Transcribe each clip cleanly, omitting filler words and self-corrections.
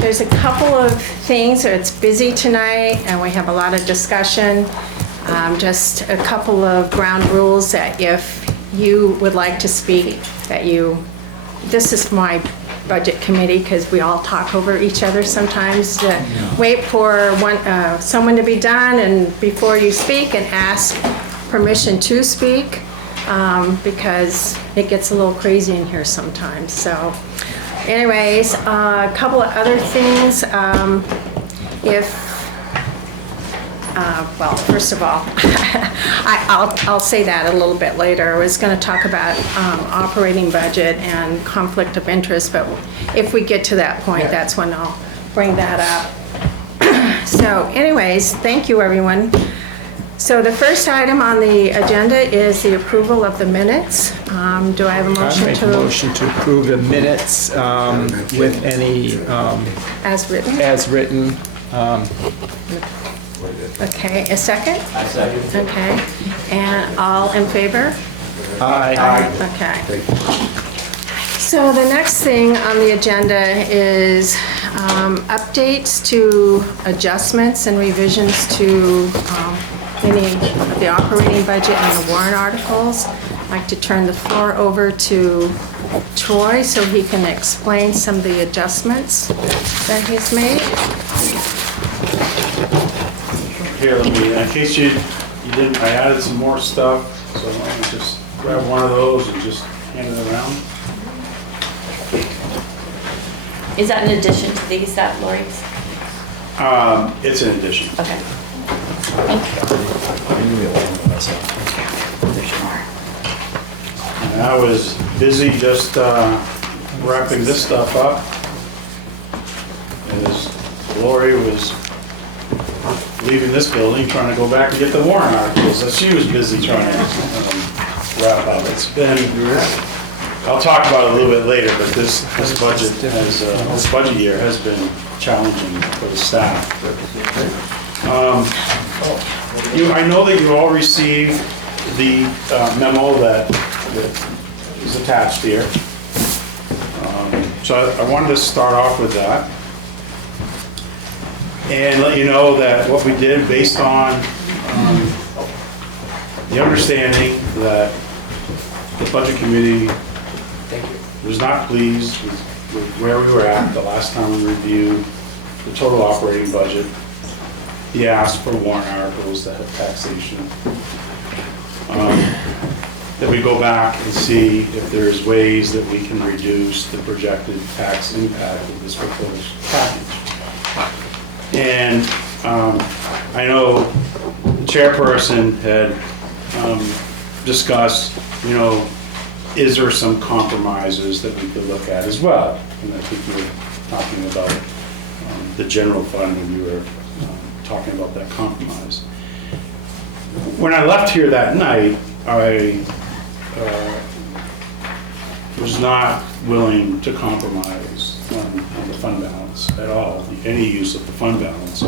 There's a couple of things. It's busy tonight, and we have a lot of discussion. Just a couple of ground rules that if you would like to speak, this is my budget committee, because we all talk over each other sometimes. Wait for someone to be done and before you speak, and ask permission to speak, because it gets a little crazy in here sometimes. So anyways, a couple of other things. Well, first of all, I'll say that a little bit later. I was going to talk about operating budget and conflict of interest, but if we get to that point, that's when I'll bring that up. So anyways, thank you, everyone. So the first item on the agenda is the approval of the minutes. Do I have a motion I make a motion to approve the minutes with any... as written? As written. Okay, a second? I second. Okay, and all in favor? Aye. Okay. So the next thing on the agenda is updates to adjustments and revisions to any of the operating budget and the warrant articles. I'd like to turn the floor over to Troy so he can explain some of the adjustments that he's made. Here, let me, in case you didn't, I added some more stuff, so let me just grab one of those and just hand it around. Is that in addition to these that Lori's? It's an addition. Okay. Thank you. And I was busy just wrapping this stuff up as Lori was leaving this building, trying to go back and get the warrant articles that she was busy trying to wrap up. It's been, I'll talk about it a little bit later, but this budget year has been challenging for the staff. I know that you all received the memo that is attached here. So I wanted to start off with that and let you know that what we did, based on the understanding that the budget committee was not pleased with where we were at the last time we reviewed the total operating budget. He asked for warrant articles that have taxation. That we go back and see if there's ways that we can reduce the projected tax impact of this proposed package. And I know the chairperson had discussed, is there some compromises that we could look at as well? And I think you were talking about the general fund when you were talking about that compromise. When I left here that night, I was not willing to compromise on the fund balance at all, any use of the fund balance.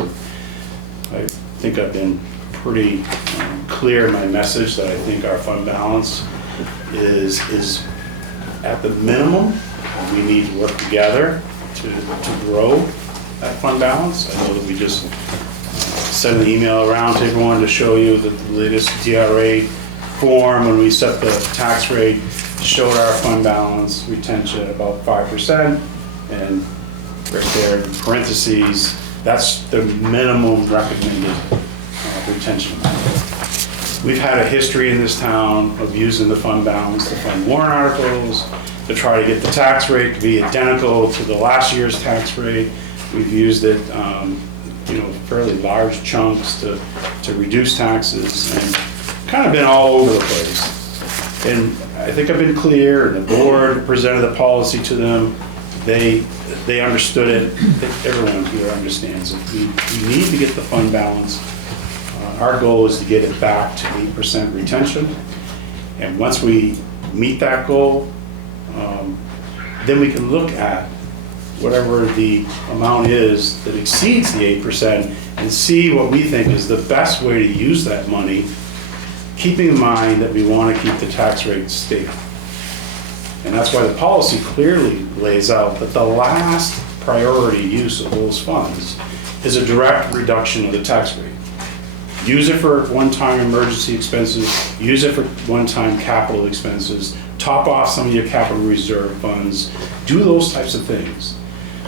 I think I've been pretty clear in my message that I think our fund balance is at the minimum. We need to work together to grow that fund balance. I know that we just sent an email around to everyone to show you the latest DRA form when we set the tax rate, showed our fund balance retention at about 5%, and right there in parentheses, that's the minimum recommended retention amount. We've had a history in this town of using the fund balance to fund warrant articles, to try to get the tax rate to be identical to the last year's tax rate. We've used it, fairly large chunks to reduce taxes, and kind of been all over the place. And I think I've been clear, and the board presented the policy to them. They understood it. Everyone here understands it. We need to get the fund balance. Our goal is to get it back to 8% retention. And once we meet that goal, then we can look at whatever the amount is that exceeds the 8% and see what we think is the best way to use that money, keeping in mind that we want to keep the tax rate stable. And that's why the policy clearly lays out that the last priority use of those funds is a direct reduction of the tax rate. Use it for one-time emergency expenses, use it for one-time capital expenses, top off some of your capital reserve funds, do those types of things.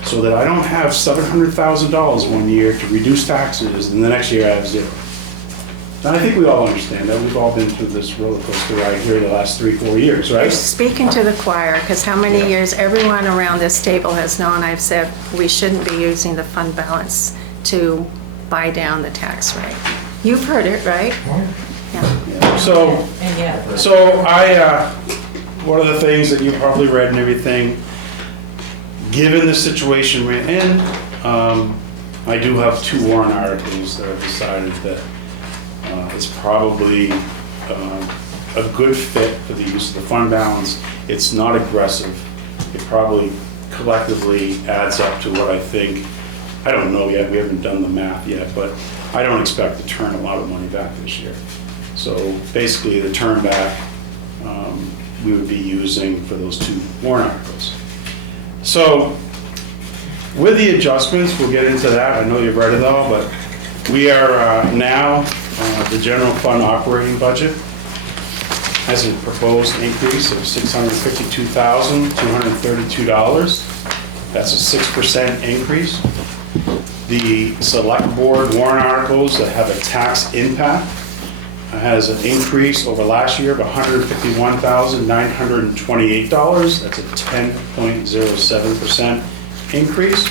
So that I don't have $700,000 one year to reduce taxes, and the next year I have zero. And I think we all understand that. We've all been through this roller coaster ride here the last 3-4 years, right? Speaking to the choir, because how many years everyone around this table has known I've said we shouldn't be using the fund balance to buy down the tax rate. You've heard it, right? Yeah. So one of the things that you've probably read and everything, given the situation we're in, I do have 2 warrant articles that I've decided that it's probably a good fit for the use of the fund balance. It's not aggressive. It probably collectively adds up to what I think, I don't know yet, we haven't done the math yet, but I don't expect to turn a lot of money back this year. So basically the turn back we would be using for those 2 warrant articles. So with the adjustments, we'll get into that. I know you've read it all, but we are now, the general fund operating budget has a proposed increase of $652,232. That's a 6% increase. The select board warrant articles that have a tax impact has an increase over last year of $151,928. That's a 10.07% increase.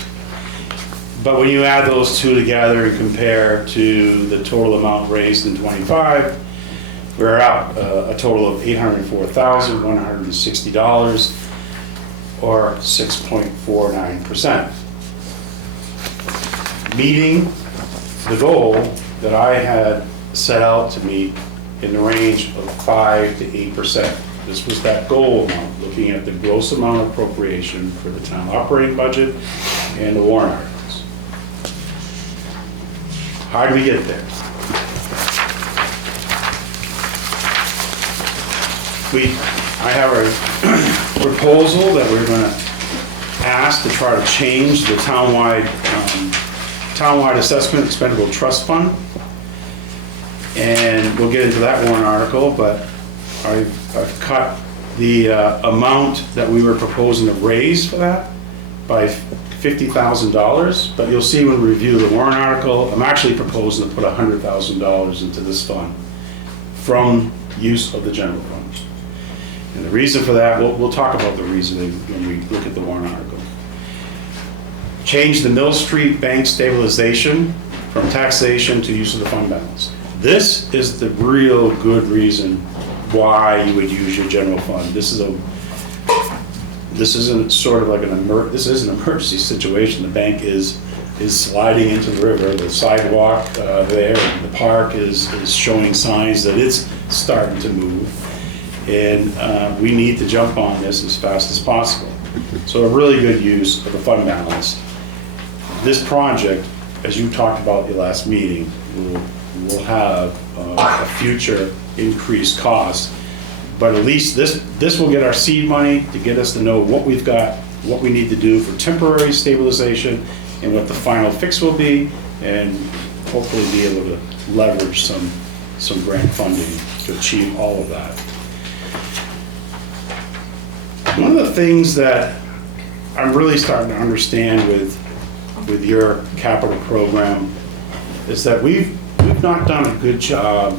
But when you add those 2 together and compare to the total amount raised in '25, we're up a total of $804,160, or 6.49%. Meeting the goal that I had set out to meet in the range of 5 to 8%. This was that goal amount, looking at the gross amount of appropriation for the town operating budget and the warrant articles. How did we get there? I have a proposal that we're going to ask to try to change the townwide assessment expendable trust fund. And we'll get into that warrant article, but I've cut the amount that we were proposing to raise for that by $50,000. But you'll see when we review the warrant article, I'm actually proposing to put $100,000 into this fund from use of the general fund. And the reason for that, we'll talk about the reasoning when we look at the warrant article. Change the Mill Street Bank stabilization from taxation to use of the fund balance. This is the real good reason why you would use your general fund. This isn't sort of like this is an emergency situation. The bank is sliding into the river. The sidewalk there, the park is showing signs that it's starting to move. And we need to jump on this as fast as possible. So a really good use of the fund balance. This project, as you talked about at the last meeting, will have a future increased cost. But at least this will get our seed money to get us to know what we've got, what we need to do for temporary stabilization, and what the final fix will be, and hopefully be able to leverage some grant funding to achieve all of that. One of the things that I'm really starting to understand with your capital program is that we've not done a good job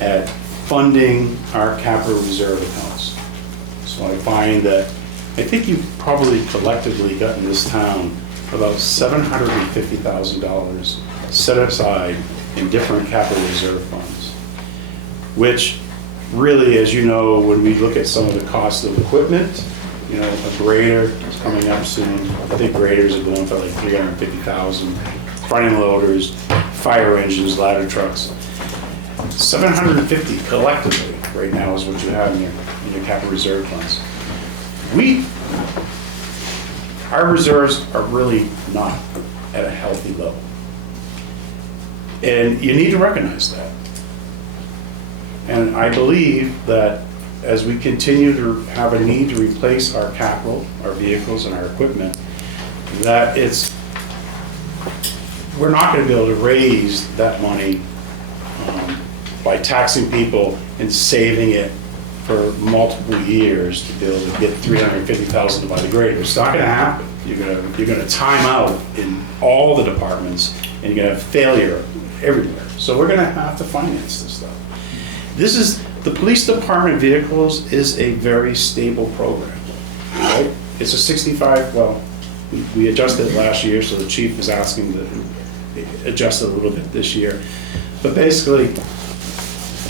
at funding our capital reserve accounts. So I find that I think you've probably collectively gotten this town about $750,000 set aside in different capital reserve funds, which really, as you know, when we look at some of the cost of equipment, you know, a grader is coming up soon. I think graders are going for like $350,000. Front end loaders, fire engines, ladder trucks. $750 collectively right now is what you have in your capital reserve funds. Our reserves are really not at a healthy level. And you need to recognize that. And I believe that as we continue to have a need to replace our capital, our vehicles and our equipment, that we're not gonna be able to raise that money by taxing people and saving it for multiple years to be able to get $350,000 to buy the grader. It's not gonna happen. You're gonna time out in all the departments, and you're gonna have failure everywhere. So we're gonna have to finance this stuff. The police department vehicles is a very stable program, right? It's a 65, well, we adjusted it last year, so the chief is asking to adjust it a little bit this year. But basically,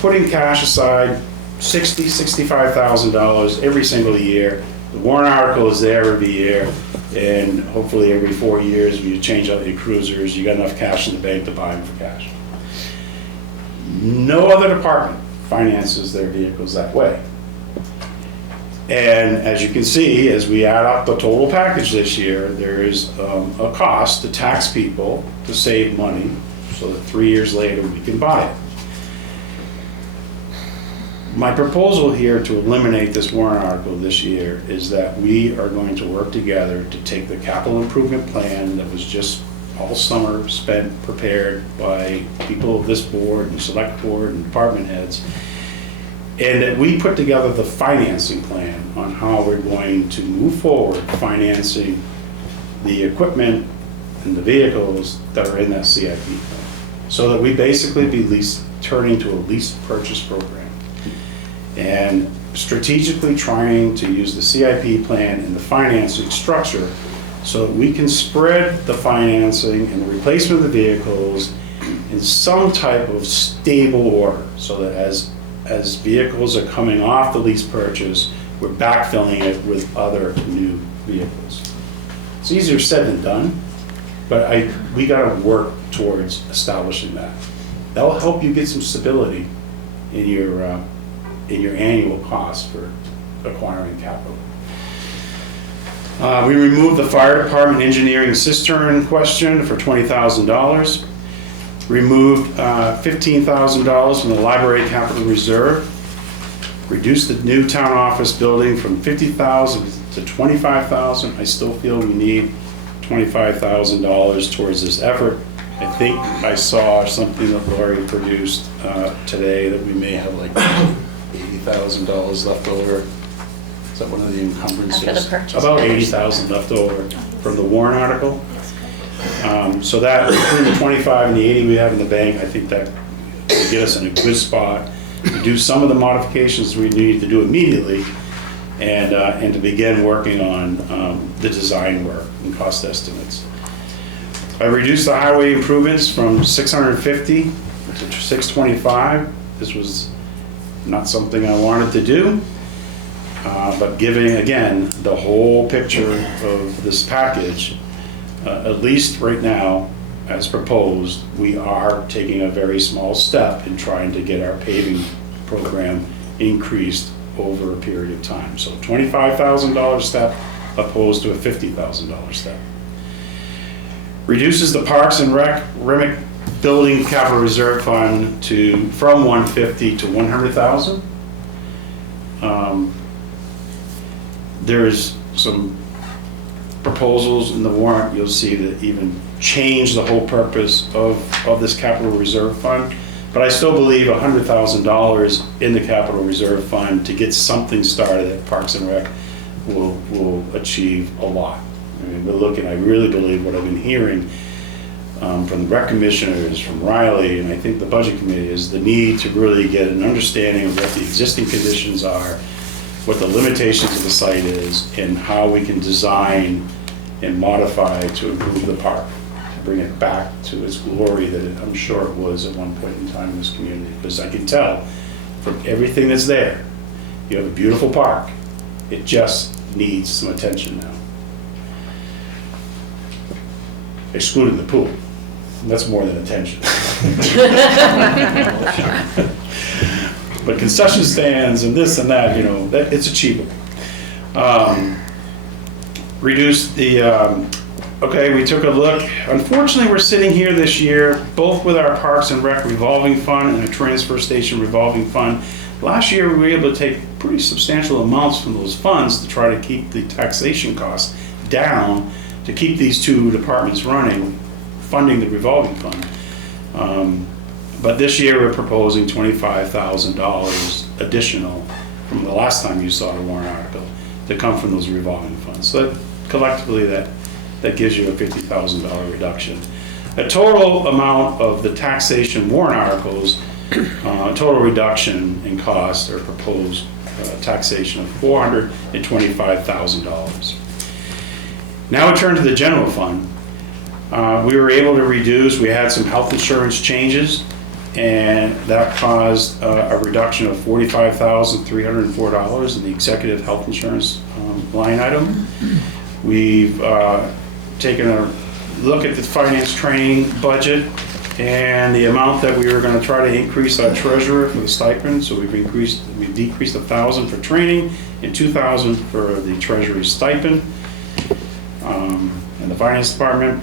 putting cash aside, $65,000 every single year. The warrant article is there every year, and hopefully every 4 years, when you change out your cruisers, you got enough cash in the bank to buy them for cash. No other department finances their vehicles that way. And as you can see, as we add up the total package this year, there is a cost to tax people to save money so that 3 years later we can buy it. My proposal here to eliminate this warrant article this year is that we are going to work together to take the capital improvement plan that was just all summer spent, prepared by people of this board and select board and department heads, and that we put together the financing plan on how we're going to move forward financing the equipment and the vehicles that are in that CIP plan. So that we basically be turning to a lease purchase program. And strategically trying to use the CIP plan and the financing structure so that we can spread the financing and the replacement of the vehicles in some type of stable order, so that as vehicles are coming off the lease purchase, we're backfilling it with other new vehicles. It's easier said than done, but we gotta work towards establishing that. That'll help you get some stability in your annual cost for acquiring capital. We removed the fire department engineering cistern question for $20,000. Removed $15,000 from the library capital reserve. Reduced the new town office building from $50,000 to $25,000. I still feel we need $25,000 towards this effort. I think I saw something that Lori produced today that we may have like $80,000 left over. Is that one of the encumbrances? After the purchase. About $80,000 left over from the warrant article. So that, between the 25 and the 80 we have in the bank, I think that will get us in a good spot to do some of the modifications we need to do immediately, and to begin working on the design work and cost estimates. I reduced the highway improvements from 650 to 625. This was not something I wanted to do, but giving, again, the whole picture of this package, at least right now, as proposed, we are taking a very small step in trying to get our paving program increased over a period of time. So $25,000 step opposed to a $50,000 step. Reduces the Parks and Rec Building Capital Reserve Fund from 150 to 100,000. There's some proposals in the warrant you'll see that even change the whole purpose of this capital reserve fund. But I still believe $100,000 in the capital reserve fund to get something started at Parks and Rec will achieve a lot. I mean, I really believe what I've been hearing from the rec commissioners, from Riley, and I think the budget committee, is the need to really get an understanding of what the existing conditions are, what the limitations of the site is, and how we can design and modify to improve the park, to bring it back to its glory that I'm sure it was at one point in time in this community. Because I can tell from everything that's there, you have a beautiful park. It just needs some attention now. Excluding the pool. That's more than attention. But concession stands and this and that, it's achievable. Reduce the, okay, we took a look. Unfortunately, we're sitting here this year both with our Parks and Rec revolving fund and a transfer station revolving fund. Last year, we were able to take pretty substantial amounts from those funds to try to keep the taxation costs down, to keep these two departments running, funding the revolving fund. But this year, we're proposing $25,000 additional from the last time you saw the warrant article to come from those revolving funds. So that, collectively, that gives you a $50,000 reduction. A total amount of the taxation warrant articles, total reduction in cost or proposed taxation of $425,000. Now we turn to the general fund. We were able to reduce, we had some health insurance changes, and that caused a reduction of $45,304 in the executive health insurance line item. We've taken a look at the finance training budget and the amount that we were going to try to increase our treasurer for the stipend. So we've decreased $1,000 for training and $2,000 for the treasury stipend in the finance department.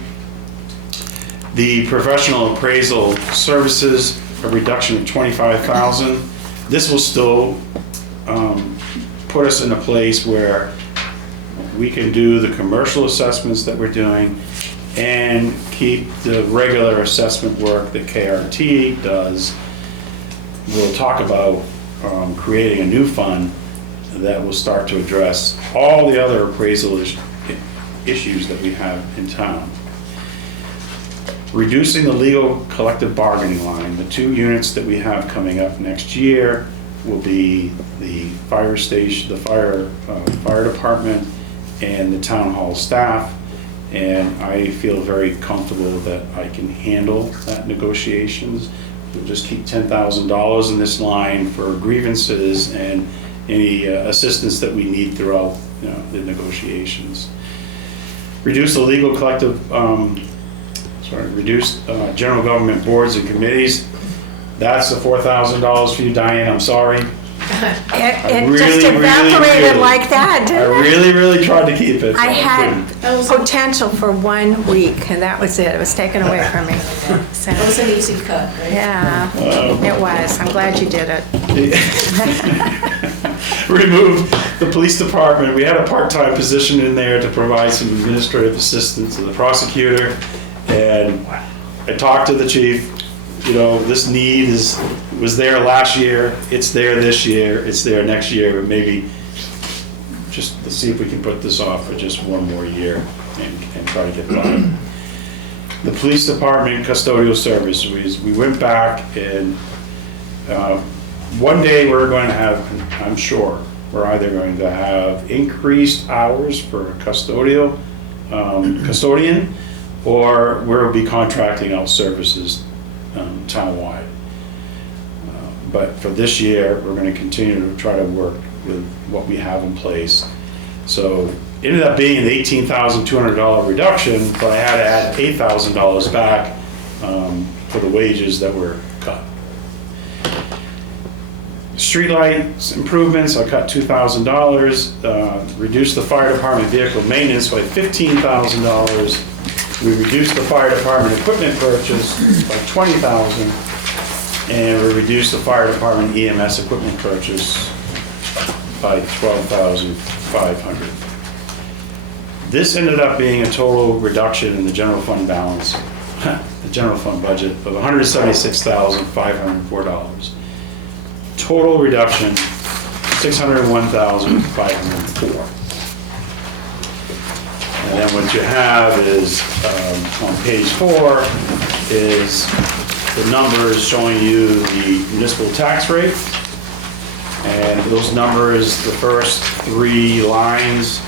The professional appraisal services, a reduction of $25,000. This will still put us in a place where we can do the commercial assessments that we're doing and keep the regular assessment work that KRT does. We'll talk about creating a new fund that will start to address all the other appraisal issues that we have in town. Reducing the legal collective bargaining line. The two units that we have coming up next year will be the fire station, the fire department, and the town hall staff. And I feel very comfortable that I can handle that negotiations. We'll just keep $10,000 in this line for grievances and any assistance that we need throughout, the negotiations. Reduce the legal collective, reduce general government boards and committees. That's the $4,000 for you, Diane, I'm sorry. It just evaporated like that, I didn't it? really tried to keep it. I had potential for 1 week, and that was it. It was taken away from me. So, It was an easy cut, right? yeah, it was. I'm glad you did it. Remove the police department. We had a part-time position in there to provide some administrative assistance to the prosecutor. And I talked to the chief, this need was there last year, it's there this year, it's there next year, but maybe just to see if we can put this off for just one more year and try to get by. The police department custodial service, we went back and one day we're going to have, I'm sure, we're either going to have increased hours for a custodian, or we'll be contracting out services townwide. But for this year, we're going to continue to try to work with what we have in place. So it ended up being an $18,200 reduction, but I had to add $8,000 back for the wages that were cut. Streetlights improvements, I cut $2,000, reduced the fire department vehicle maintenance by $15,000. We reduced the fire department equipment purchase by $20,000, and we reduced the fire department EMS equipment purchase by $12,500. This ended up being a total reduction in the general fund balance, the general fund budget of $176,504. Total reduction, $601,504. And then what you have is, on page 4, is the numbers showing you the municipal tax rate. And those numbers, the first 3 lines,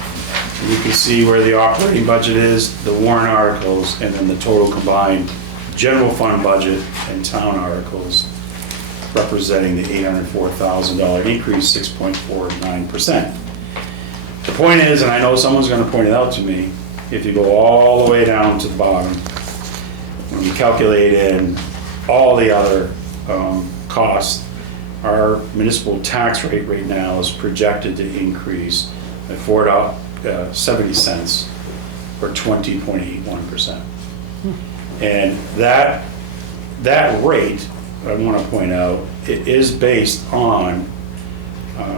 you can see where the operating budget is, the warrant articles, and then the total combined general fund budget and town articles, representing the $804,000 increase, 6.49%. The point is, and I know someone's going to point it out to me, if you go all the way down to the bottom, when you calculate in all the other costs, our municipal tax rate right now is projected to increase at $4.70 or 20.81%. And that that rate, I want to point out, it is based on,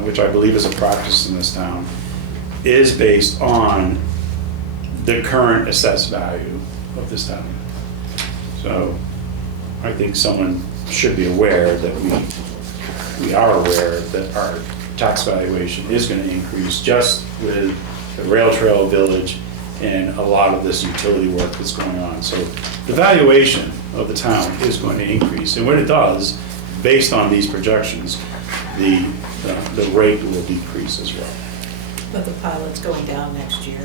which I believe is a practice in this town, is based on the current assessed value of this town. So I think someone should be aware that we are aware that our tax valuation is going to increase just with the rail trail village and a lot of this utility work that's going on. So the valuation of the town is going to increase. And when it does, based on these projections, the rate will decrease as well. But the pilot's going down next year.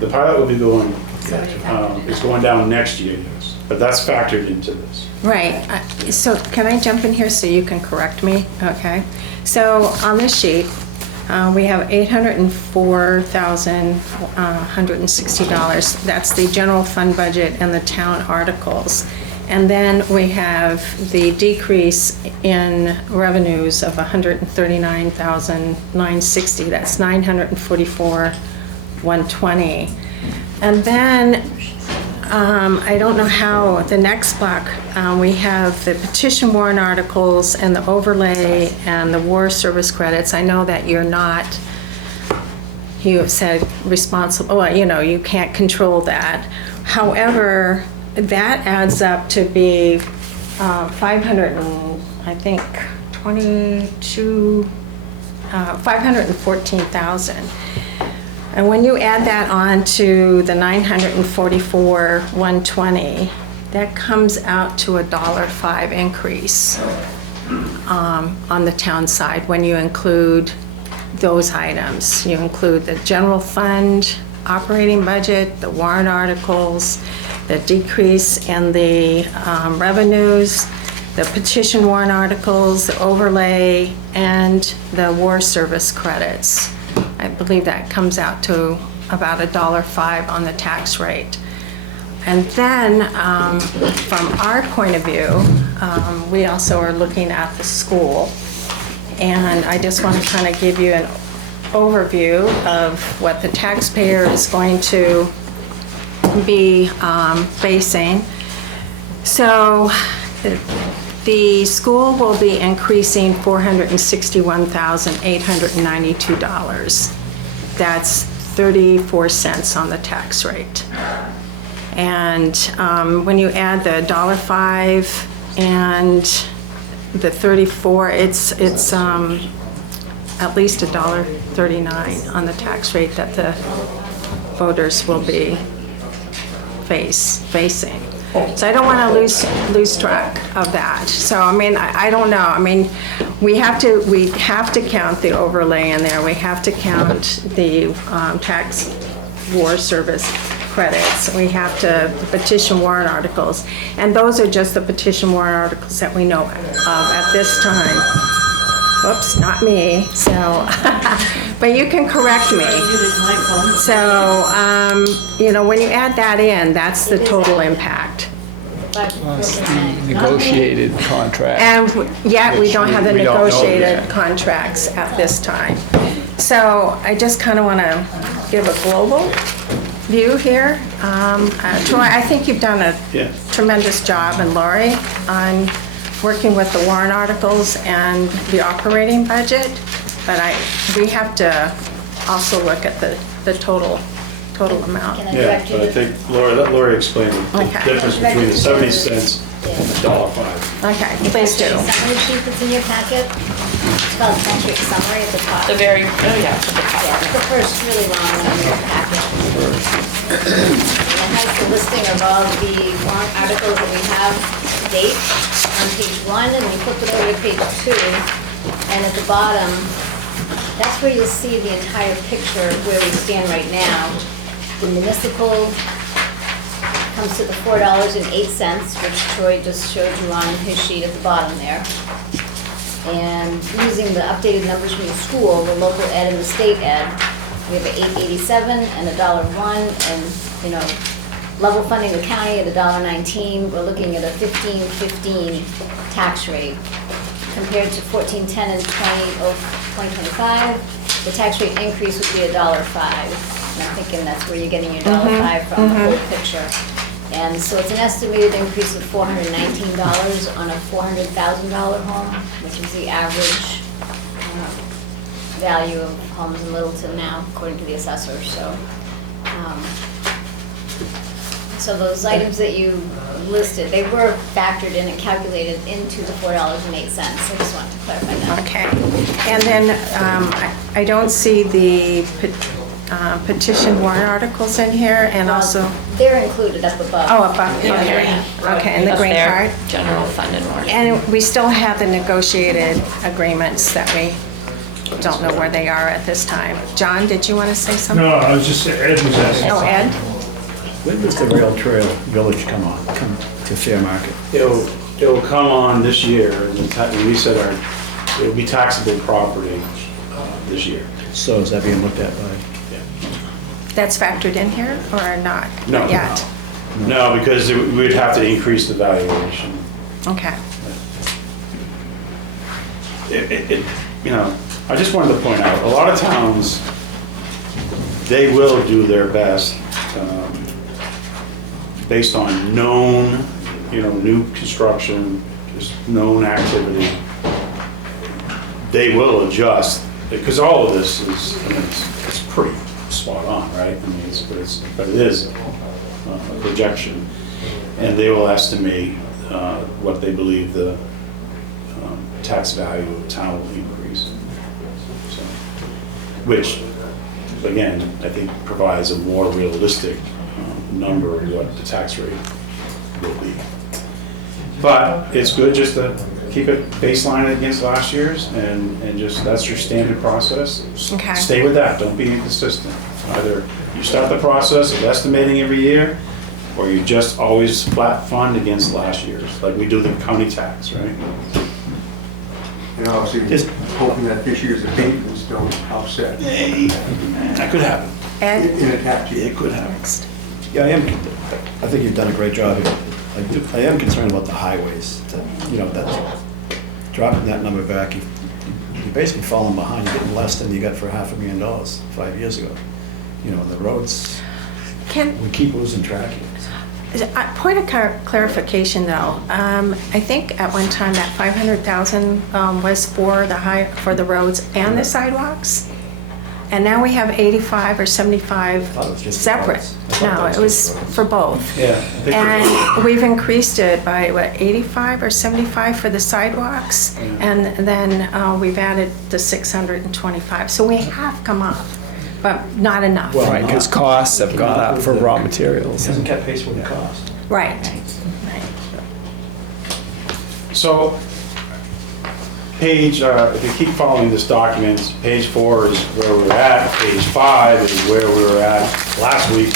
The pilot will be going, it's going down next year, yes. But that's factored into this. Right, so can I jump in here so you can correct me? Okay. So on this sheet, we have $804,160. That's the general fund budget and the town articles. And then we have the decrease in revenues of $139,960. That's $944,120. And then I don't know how the next block, we have the petition warrant articles and the overlay and the war service credits. I know that you're not, you have said responsible, well, you can't control that. However, that adds up to be 514,000. And when you add that on to the 944,120, that comes out to a $1.05 increase on the town side when you include those items. You include the general fund, operating budget, the warrant articles, the decrease in the revenues, the petition warrant articles, the overlay, and the war service credits. I believe that comes out to about $1.05 on the tax rate. And then, from our point of view, we also are looking at the school. And I just want to kind of give you an overview of what the taxpayer is going to be facing. So the school will be increasing $461,892. That's 34 cents on the tax rate. And when you add the $1.05 and the 34, it's at least $1.39 on the tax rate that the voters will be facing. So I don't want to lose track of that. So I mean, I don't know. I mean, we have to count the overlay in there. We have to count the tax war service credits. We have to petition warrant articles, and those are just the petition warrant articles that we know of at this time. Whoops, not me. So, but you can correct me. So, when you add that in, that's the total impact. Plus the negotiated contract. And yet we don't have the We don't know negotiated yet. contracts at this time. So I just kind of want to give a global view here. Troy, I think you've done a Yeah. tremendous job, and Lori, on working with the warrant articles and the operating budget, but we have to also look at the total amount. Can I Yeah, direct you but I to? think let Lori explain the Okay. difference between the 70 cents and the $1.05. Okay, please do. Summary sheet that's in your packet. It's called tax rate summary at the top. The very, oh yeah, the top. Yeah, it's the first really long one in your packet. And it has the listing of all the warrant articles that we have to date on page 1, and we flip it over to page 2. And at the bottom, that's where you'll see the entire picture of where we stand right now. The municipal comes to the $4.08, which Troy just showed you on his sheet at the bottom there. And using the updated numbers from the school, the local ed and the state ed, we have an $8.87 and a $1.01, and, level funding the county at a $1.19. We're looking at a $15.15 tax rate compared to $14.10 in 2025. The tax rate increase would be a $1.05. And I'm thinking that's where you're getting your $1.05 from the whole picture. And so it's an estimated increase of $419 on a $400,000 home, which is the average value of homes in Littleton now, according to the assessor, so. So those items that you listed, they were factored in and calculated into the $4.08. I just wanted to clarify that. Okay. And then I don't see the petition warrant articles in here, and also, They're included up above. oh, above, okay. Okay, and the Up green there, card. General fund and warrant. And we still have the negotiated agreements that we don't know where they are at this time. John, did you want to say something? No, I was just, Ed was asking. Oh, Ed? When does the Rail Trail Village come to fair market? It'll come on this year, and we said it'll be taxable property this year. So is that being looked at by? That's factored in here or not? No. Not yet? No, because we'd have to increase the valuation. Okay. I just wanted to point out, a lot of towns, they will do their best based on known, new construction, just known activity. They will adjust, because all of this is, it's pretty spot on, right? But it is a projection. And they will estimate what they believe the tax value of the town will increase. So, which, again, I think provides a more realistic number of what the tax rate will be. But it's good just to keep it baseline against last year's, and just, that's your standard process. Okay. Stay with that, don't be inconsistent. Either you start the process of estimating every year, or you just always flat fund against last year's, like we do the county tax, right? And obviously, just hoping that this year's abatements don't offset That could happen. Ed? in a tax year. It could happen. Yeah, I think you've done a great job here. I am concerned about the highways, that's dropping that number back. You're basically falling behind, you're getting less than you got for $500,000 5 years ago. And the roads, we keep losing track here. Point of clarification, though. I think at one time that 500,000 was for the roads and the sidewalks, and now we have 85 or 75 thought it was just for separate. roads. I thought No, that it was was just roads. for both. Yeah. And we've increased it by, 85 or 75 for the sidewalks, and then we've added the 625. So we have come up, but not enough. Well, Right, because costs have gone up for raw It materials. hasn't kept pace with the cost. Right. So, if you keep following this document, page 4 is where we're at, page 5 is where we were at last week.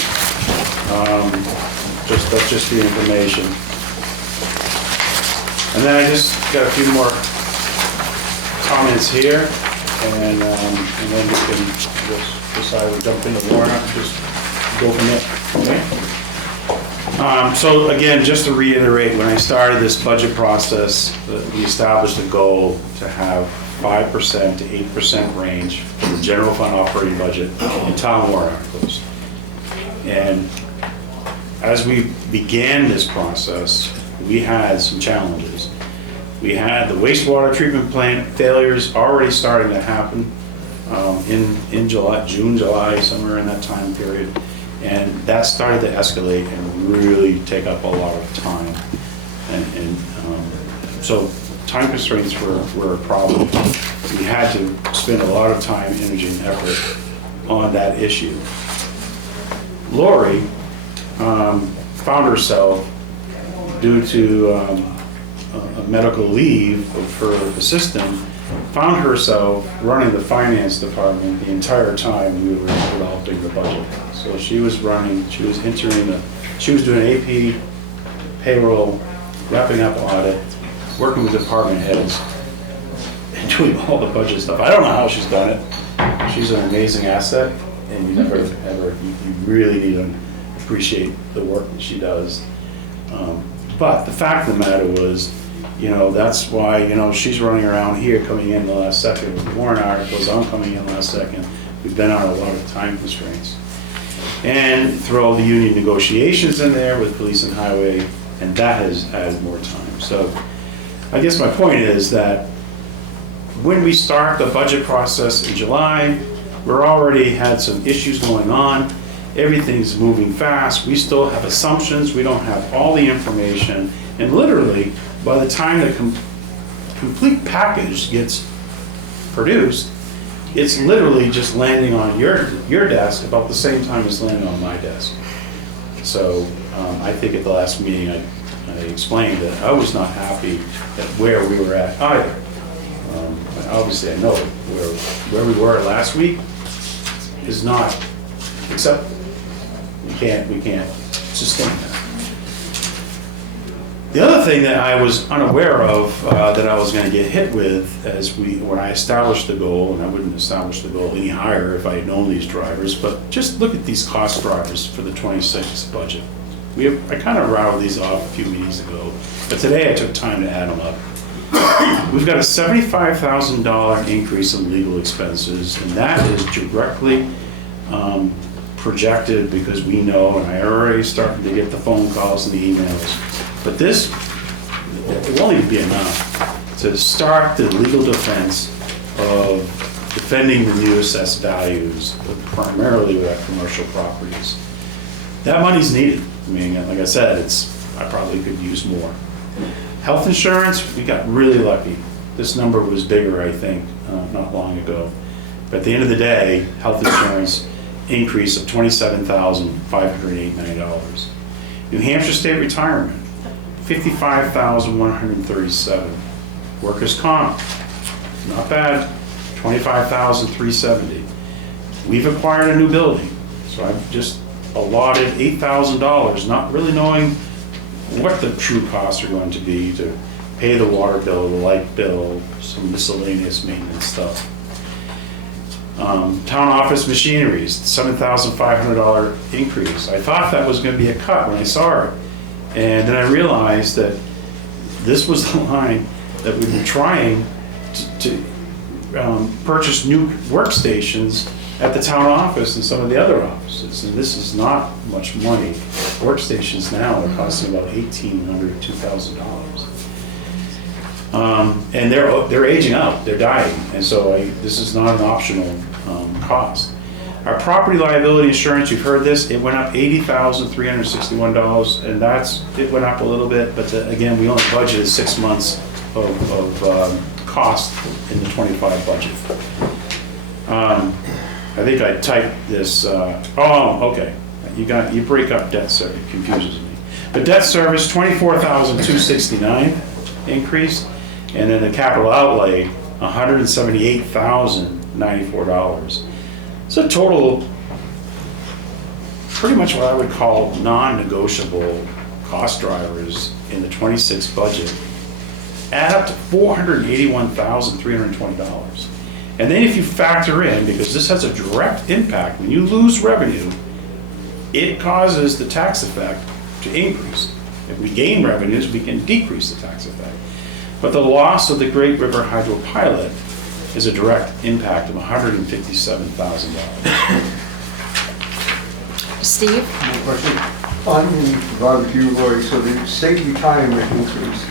That's just the information. And then I just got a few more comments here, and then we can just decide we jump into warrant, just go from there, okay? So again, just to reiterate, when I started this budget process, we established a goal to have 5% to 8% range for the general fund operating budget in town warrant articles. And as we began this process, we had some challenges. We had the wastewater treatment plant failures already starting to happen in July, June, July, somewhere in that time period. And that started to escalate and really take up a lot of time. And so time constraints were a problem. We had to spend a lot of time, energy, and effort on that issue. Lori found herself, due to a medical leave of her assistant, found herself running the finance department the entire time we were developing the budget. So she was doing AP, payroll, wrapping up audit, working with department heads, and doing all the budget stuff. I don't know how she's done it. She's an amazing asset, and you really need to appreciate the work that she does. But the fact of the matter was, that's why, she's running around here coming in the last second with warrant articles. I'm coming in last second. We've been on a lot of time constraints. and throw the union negotiations in there with police and highway, and that has added more time. So I guess my point is that when we start the budget process in July, we're already had some issues going on. Everything's moving fast. We still have assumptions. We don't have all the information. And literally, by the time the complete package gets produced, it's literally just landing on your desk about the same time it's landing on my desk. So I think at the last meeting I explained that I was not happy at where we were at either. Obviously I know where we were last week is not acceptable. We can't sustain that. The other thing that I was unaware of that I was going to get hit with when I established the goal, and I wouldn't establish the goal any higher if I had known these drivers, but just look at these cost drivers for the 26 budget. I kind of rattled these off a few meetings ago, but today I took time to add them up. We've got a $75,000 increase in legal expenses, and that is directly projected because we know, and I already started to get the phone calls and the emails, but this, it won't even be enough to start the legal defense of defending the new assessed values, primarily with our commercial properties. That money's needed. I mean, like I said, I probably could use more. Health insurance, we got really lucky. This number was bigger, I think, not long ago. But at the end of the day, health insurance increase of $27,589. New Hampshire State Retirement, $55,137. Workers' comp, not bad, $25,370. We've acquired a new building, so I've just allotted $8,000, not really knowing what the true costs are going to be to pay the water bill, the light bill, some miscellaneous maintenance stuff. Town office machineries, $7,500 increase. I thought that was going to be a cut when I saw it. And then I realized that this was the line that we've been trying to purchase new workstations at the town office and some of the other offices. And this is not much money. Workstations now are costing about $1,800, $2,000. And they're aging out, they're dying. And so this is not an optional cost. Our property liability insurance, you've heard this, it went up $80,361, and it went up a little bit, but again, we only budgeted 6 months of cost in the 25 budget. I think I typed this, okay. You break up debt service, it confuses me. But debt service, $24,269 increase, and then the capital outlay, $178,094. So total, pretty much what I would call non-negotiable cost drivers in the 26 budget add up to $481,320. And then if you factor in, because this has a direct impact, when you lose revenue, it causes the tax effect to increase. If we gain revenues, we can decrease the tax effect. But the loss of the Great River Hydro Pilot is a direct impact of $157,000. Steve? One question. On the barbecue, Lori, so the state retirement increase,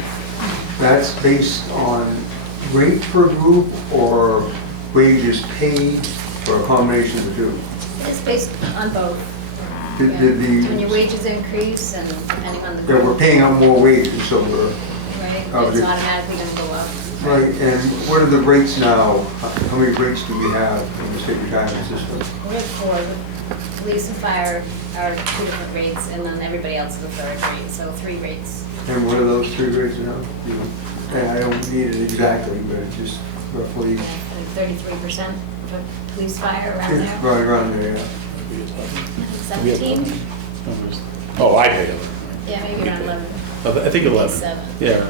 that's based on rate per group or wages paid or a combination of the two? It's based on both. Did When your wages increase and depending on the. Yeah, we're paying out more wages, so we're. Right, Oh, it's the- automatically gonna go up. Right, and what are the rates now? How many rates do we have in the state retirement system? We have four, the police and fire are two different rates, and then everybody else is the third rate, so 3 rates. And what are those 3 rates now? I don't need it exactly, but just roughly. 33% for police fire around there. Right around there, yeah. 17? Oh, I paid it. Yeah, maybe around 11. I think 11. 7. Yeah.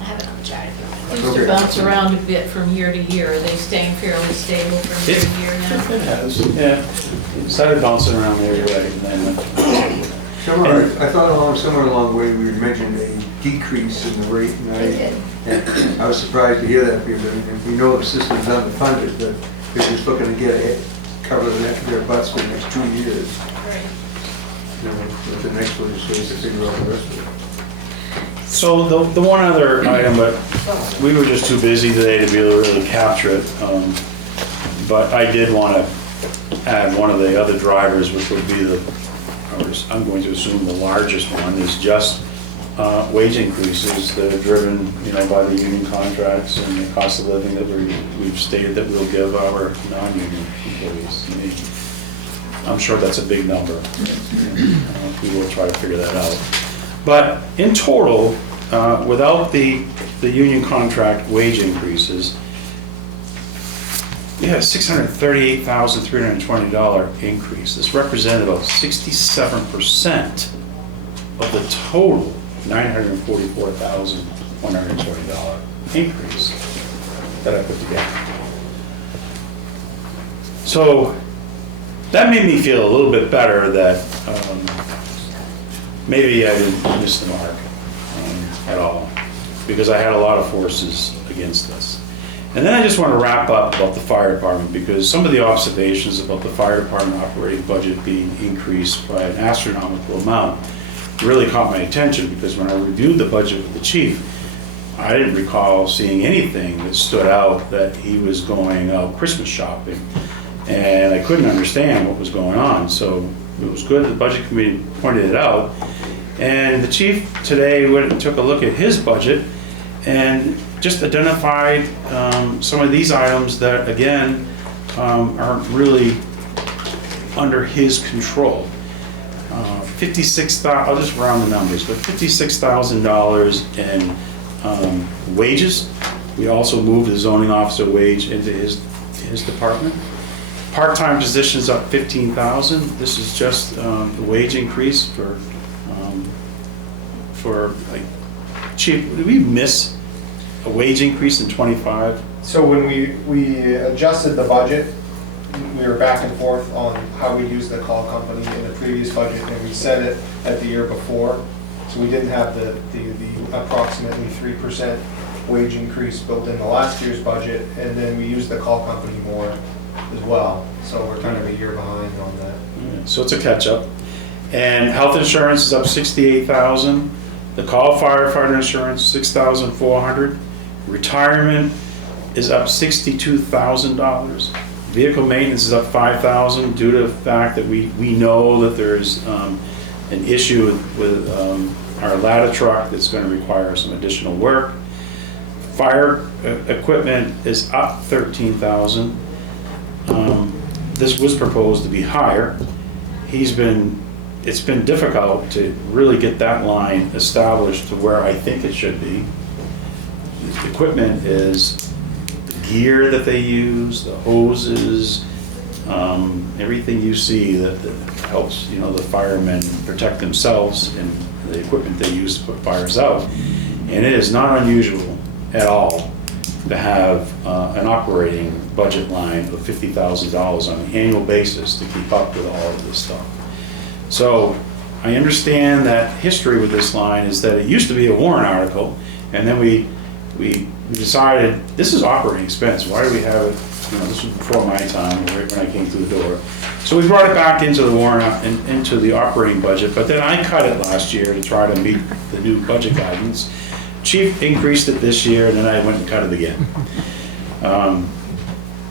I have it on the chart. It used to bounce around a bit from year to year. Are they staying fairly stable from year to year now? It has, yeah. It started bouncing around there, you're right. And then, I thought somewhere along the way we had mentioned a decrease in the rate, and I was surprised to hear that because we know the system's underfunded, but they're just looking to get cover their butts for the next 2 years. Right. You know, with the next legislation to figure out the rest of it. So the one other item, but we were just too busy today to be able to really capture it. But I did want to add one of the other drivers, which would be I'm going to assume the largest one, is just wage increases that are driven, by the union contracts and the cost of living that we've stated that we'll give our non-union employees. I'm sure that's a big number. We will try to figure that out. But in total, without the union contract wage increases, we had a $638,320 increase. This represented about 67% of the total $944,120 increase that I put together. So that made me feel a little bit better that maybe I didn't miss the mark at all, because I had a lot of forces against us. And then I just want to wrap up about the fire department, because some of the observations about the fire department operating budget being increased by an astronomical amount really caught my attention, because when I reviewed the budget with the chief, I didn't recall seeing anything that stood out that he was going out Christmas shopping. And I couldn't understand what was going on. So it was good that the budget committee pointed it out. And the chief today went and took a look at his budget and just identified some of these items that, again, aren't really under his control. I'll just round the numbers, but $56,000 in wages. We also moved the zoning officer wage into his department. Part-time positions up $15,000. This is just the wage increase for like, chief. Did we miss a wage increase in '25? So when we adjusted the budget, we were back and forth on how we use the call company in the previous budget, and we set it at the year before. So we didn't have the approximately 3% wage increase built in the last year's budget, and then we used the call company more as well. So we're kind of a year behind on that. So it's a catch-up. And health insurance is up $68,000. The call firefighter insurance, $6,400. Retirement is up $62,000. Vehicle maintenance is up $5,000 due to the fact that we know that there's an issue with our ladder truck that's going to require some additional work. Fire equipment is up $13,000. This was proposed to be higher. It's been difficult to really get that line established to where I think it should be. The equipment is the gear that they use, the hoses, everything you see that helps, the firemen protect themselves and the equipment they use to put fires out. And it is not unusual at all to have an operating budget line of $50,000 on an annual basis to keep up with all of this stuff. So I understand that history with this line is that it used to be a warrant article, and then we decided this is operating expense. Why do we have it? This was before my time, right when I came through the door. So we brought it back into the warrant and into the operating budget, but then I cut it last year to try to meet the new budget guidance. Chief increased it this year, and then I went and cut it again.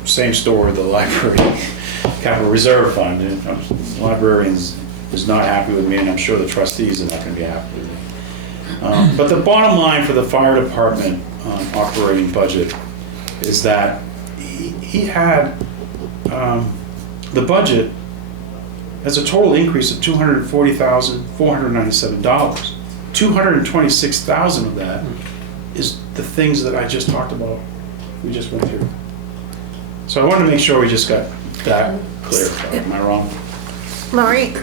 Same story with the library capital reserve fund. The librarians is not happy with me, and I'm sure the trustees are not going to be happy with me. But the bottom line for the fire department operating budget is that he had the budget has a total increase of $240,497. $226,000 of that is the things that I just talked about. We just went through. So I wanted to make sure we just got that clear. Am I wrong? Lori,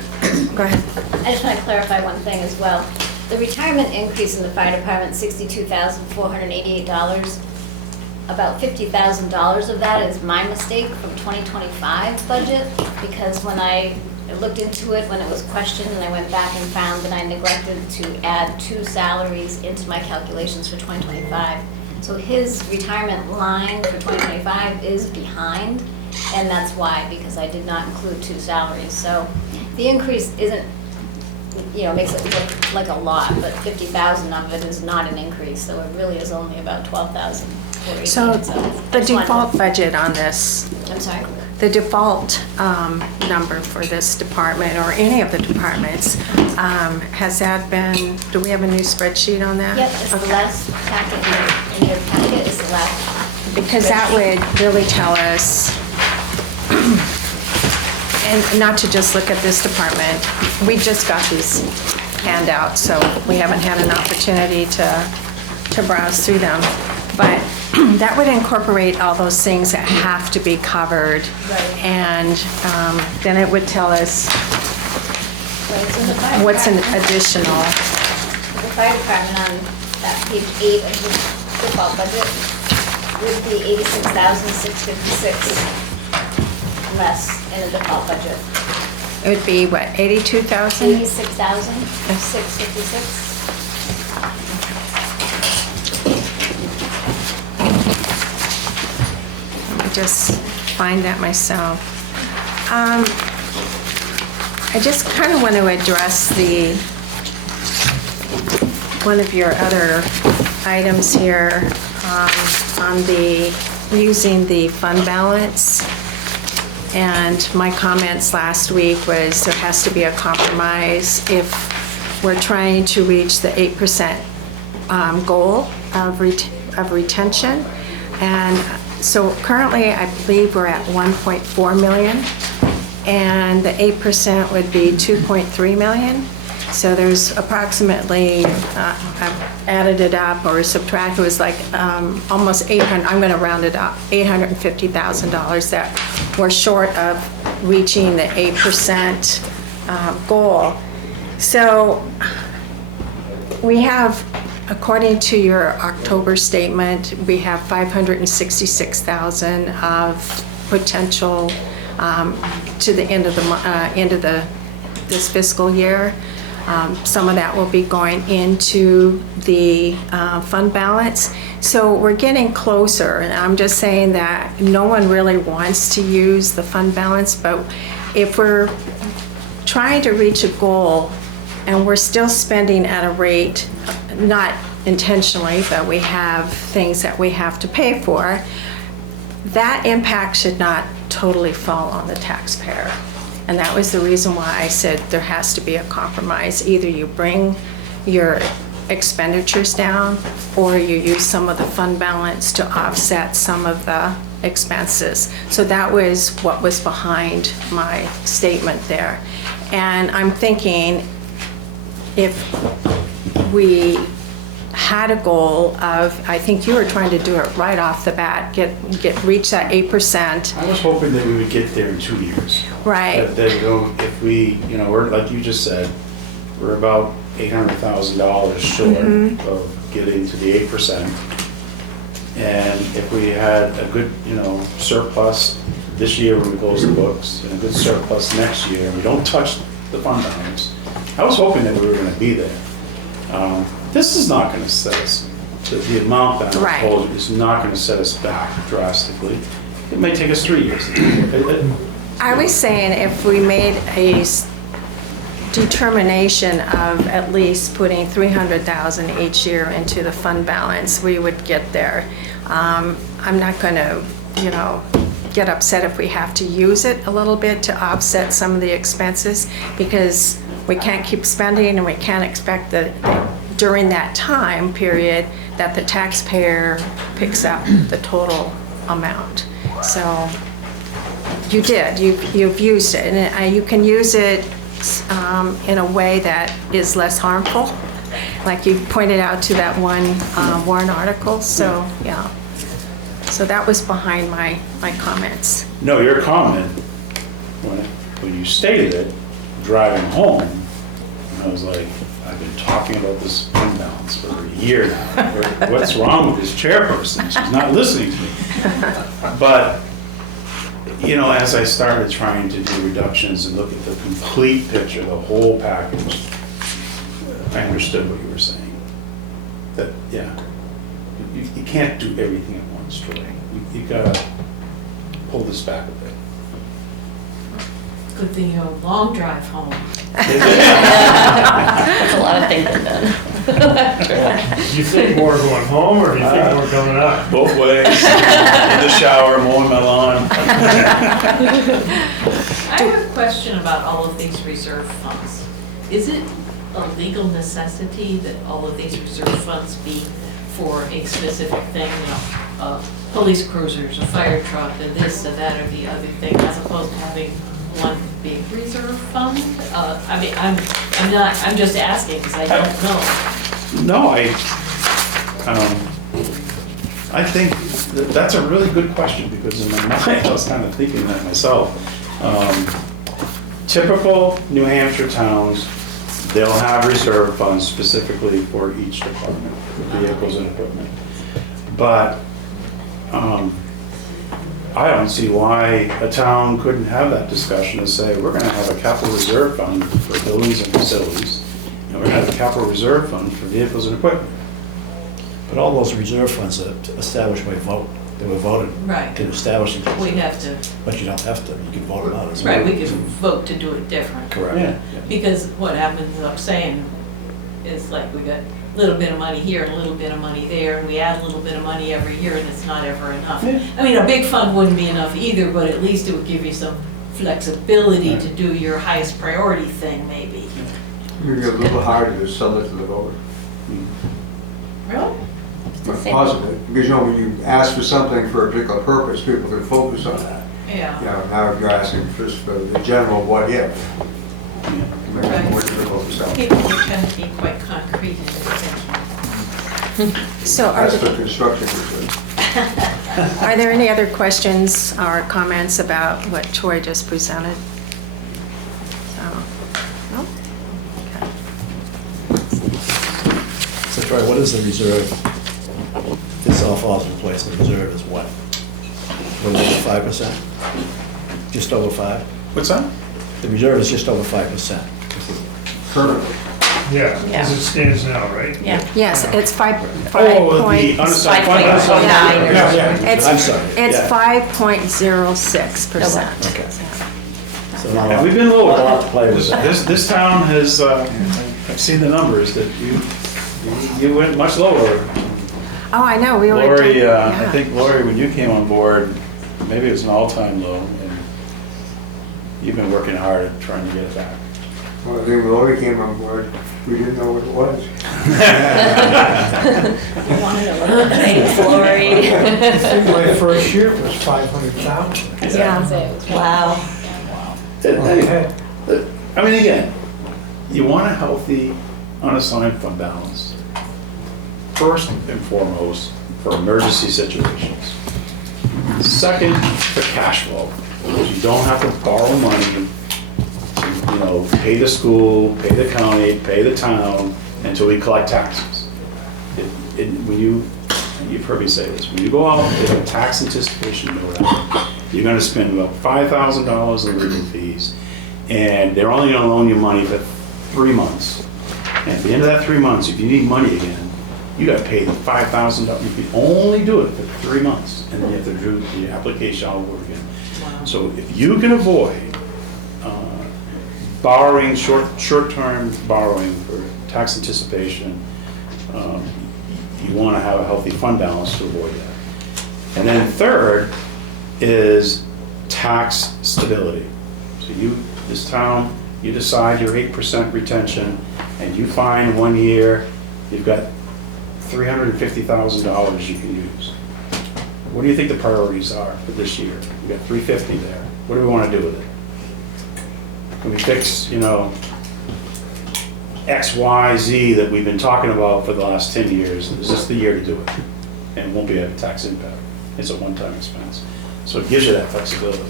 go ahead. I just want to clarify one thing as well. The retirement increase in the fire department, $62,488. About $50,000 of that is my mistake from 2025 budget, because when I looked into it, when it was questioned, and I went back and found that I neglected to add 2 salaries into my calculations for 2025. So his retirement line for 2025 is behind, And that's why, because I did not include 2 salaries. So the increase isn't, makes it look like a lot, but 50,000 of it is not an increase, so it really is only about 12,000 for 18. So I the just wanted to- default budget on this, I'm sorry? the default number for this department or any of the departments, has that been, do we have a new spreadsheet on that? Yep, it's the Okay. last packet, in your packet is the last. Because that would really tell us, and not to just look at this department, we just got these handouts, so we haven't had an opportunity to browse through them. But that would incorporate all those things that have to be covered. Right. And then it would tell us Right, so the fire what's an department- additional. The fire department on that page 8 of the default budget would be 86,656 less in the default budget. It would be, what, 82,000? 86,656. Let me just find that myself. I just kind of want to address one of your other items here on using the fund balance. And my comments last week was there has to be a compromise if we're trying to reach the 8% goal of retention. And so currently, I believe we're at 1.4 million, and the 8% would be 2.3 million. So there's approximately, I've added it up or subtracted, it was like almost 800, I'm gonna round it up, $850,000 that we're short of reaching the 8% goal. So we have, according to your October statement, we have 566,000 of potential to the end of this fiscal year. Some of that will be going into the fund balance. So we're getting closer, and I'm just saying that no one really wants to use the fund balance, but if we're trying to reach a goal and we're still spending at a rate, not intentionally, but we have things that we have to pay for, that impact should not totally fall on the taxpayer. And that was the reason why I said there has to be a compromise. Either you bring your expenditures down or you use some of the fund balance to offset some of the expenses. So that was what was behind my statement there. And I'm thinking if we had a goal of, I think you were trying to do it right off the bat, reach that 8%. I was hoping that we would get there in 2 years. Right. That if we, we're, like you just said, we're about $800,000 short of getting to the 8%. And if we had a good, surplus this year when we close the books, and a good surplus next year, and we don't touch the fund balance, I was hoping that we were gonna be there. This is not gonna set us, the amount that I'm Right. proposing is not gonna set us back drastically. It may take us 3 years. I was saying if we made a determination of at least putting 300,000 each year into the fund balance, we would get there. I'm not gonna, get upset if we have to use it a little bit to offset some of the expenses, because we can't keep spending and we can't expect that during that time period that the taxpayer picks up the total amount. So you did, you've used it, and you can use it in a way that is less harmful, like you pointed out to that one Warrant article, so yeah. So that was behind my comments. No, your comment, when you stated it, driving home, I was like, I've been talking about this fund balance for a year now. What's wrong with this chairperson? She's not listening to me. But, as I started trying to do reductions and look at the complete picture, the whole package, I understood what you were saying. That, yeah, you can't do everything at once, Troy. You gotta pull this back a bit. Good thing you have a long drive home. That's a lot of thinking done. Do you think more going home or do you think more coming out? Both ways, in the shower, mowing my lawn. I have a question about all of these reserve funds. Is it a legal necessity that all of these reserve funds be for a specific thing, you know, police cruisers, a fire truck, a this, a that, or the other thing, as opposed to having one big reserve fund? I mean, I'm just asking because I don't know. No, I think that's a really good question, because in my mind, I was kind of thinking that myself. Typical New Hampshire towns, they'll have reserve funds specifically for each department, for vehicles and equipment. But I don't see why a town couldn't have that discussion and say, we're gonna have a capital reserve fund for buildings and facilities, and we're gonna have a capital reserve fund for vehicles and equipment. But all those reserve funds are established by vote. They were voted Right. to establish them. We have to, But you don't have to, you can vote it out as well. right, we could vote to do it different. Correct. Yeah. Because what happens, I'm saying, is like we got a little bit of money here and a little bit of money there, and we add a little bit of money every year, and it's not ever enough. Yeah. I mean, a big fund wouldn't be enough either, but at least it would give you some flexibility to do your highest priority thing, maybe. Maybe a little harder to sell it to the voter. Really? But positive, because you know, when you ask for something for a particular purpose, people can focus on that. Yeah. You know, now if you're asking just for the general what if, it might be more difficult to sell. People tend to be quite concrete in their thinking. So That's for construction research. are there any other questions or comments about what Troy just presented? So, no? Okay. So Troy, what is the reserve? This all falls in place, the reserve is what? A little over 5%? Just over 5? What's that? The reserve is just over 5%. Currently, Yeah, Yeah. as it stands now, right? Yeah. Yes, it's five Oh, point, the unassigned fund. 5.09. Yeah, yeah. it's, I'm sorry. it's Yeah. 5.06%. Okay. So now Yeah, we've been lower. I'll have to play with that. This town has, I've seen the numbers, that you went much lower. Oh, I know, we were. Lori, I yeah. think Lori, when you came on board, maybe it was an all-time low, and you've been working hard at trying to get it back. well, I think when Lori came on board, we didn't know what it was. You want to know what it takes, Lori? My first year was 500,000. Yeah. Wow. I mean, again, you want a healthy unassigned fund balance, first and foremost, for emergency situations. Second, for cash flow, because you don't have to borrow money to, pay the school, pay the county, pay the town, until we collect taxes. You've heard me say this, when you go out and get a tax anticipation note out, you're gonna spend about $5,000 in legal fees, and they're only gonna loan you money for 3 months. And at the end of that 3 months, if you need money again, you gotta pay the $5,000. You can only do it for 3 months, and then you have to do the application all over again. So if you can avoid borrowing, short-term borrowing for tax anticipation, you want to have a healthy fund balance to avoid that. And then third is tax stability. So this town, you decide your 8% retention, and you find 1 year you've got $350,000 you can use. What do you think the priorities are for this year? We've got $350 there. What do we want to do with it? Can we fix, X, Y, Z that we've been talking about for the last 10 years? Is this the year to do it? And it won't be a tax impact. It's a one-time expense. So it gives you that flexibility.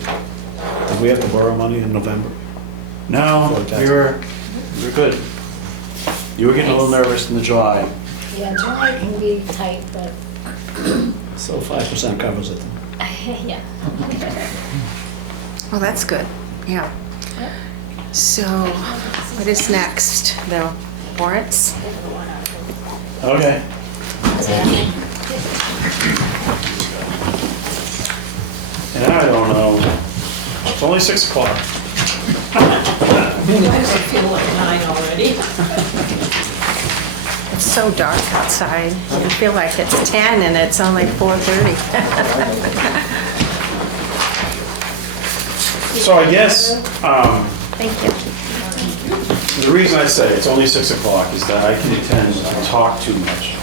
Did we have to borrow money in November? No, you're good. You were getting a little nervous in the July. Yeah, July can be tight, but, So 5% covers it. yeah. Well, that's good, yeah. So, what is next? The warrants? Okay. And I don't know It's only 6 o'clock. Why does it feel like 9 already? It's so dark outside. You feel like it's 10 and it's only 4:30. So I guess, Thank you. the reason I say it's only 6 o'clock is that I can tend to talk too much.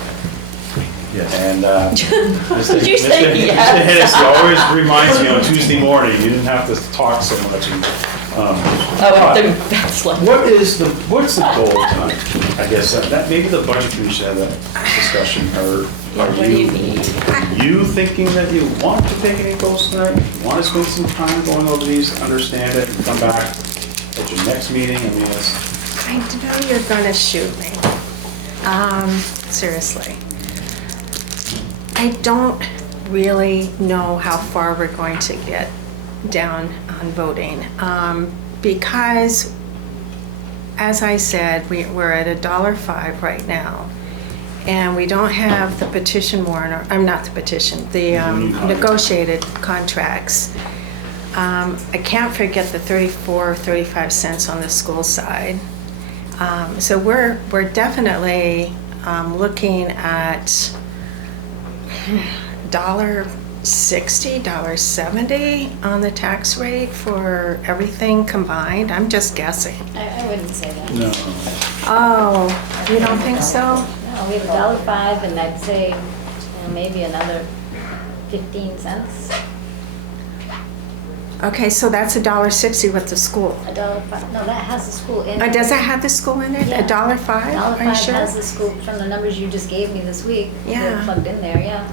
Yes. And Mr. Did you say Mr. yes? Hennessy always reminds me on Tuesday morning, you didn't have to talk so much. Oh, that's like. What's the goal tonight? I guess that maybe the budget committee should have that discussion, or What do you need? are you thinking that you want to take any goals tonight? Want to spend some time going over these, understand it, and come back at your next meeting? I mean, it's, I know you're gonna shoot me. Seriously. I don't really know how far we're going to get down on voting. Because, as I said, we're at $1.05 right now. And we don't have the petition warrant, or, I'm not the petition, the negotiated contracts. I can't forget the 35 cents on the school side. So we're definitely looking at $1.60, $1.70 on the tax rate for everything combined. I'm just guessing. I wouldn't say that. no. Oh, you don't think so? No, we have $1.05, and I'd say maybe another 15 cents. Okay, so that's $1.60 with the school. $1.05. No, that has the school in. Does that have the school in it? Yeah. $1.05? Are you $1.05 sure? has the school from the numbers you just gave me this week. Yeah. They're plugged in there, yeah.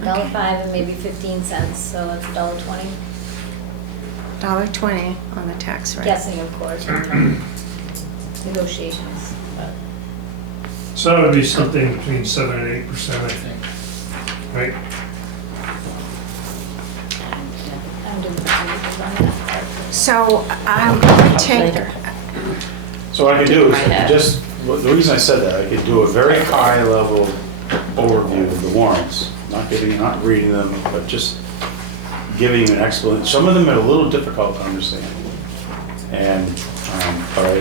Okay. $1.05 and maybe 15 cents, so it's $1.20. $1.20 on the tax rate. Guessing, of course, on the negotiations. but- So that would be something between 7 and 8%, I think, right? I'm doing the numbers on that part. So I'm going to take, Later. So what I could do My head. is, the reason I said that, I could do a very high-level overview of the warrants, not reading them, but just giving you an explanation. Some of them are a little difficult to understand. And, but I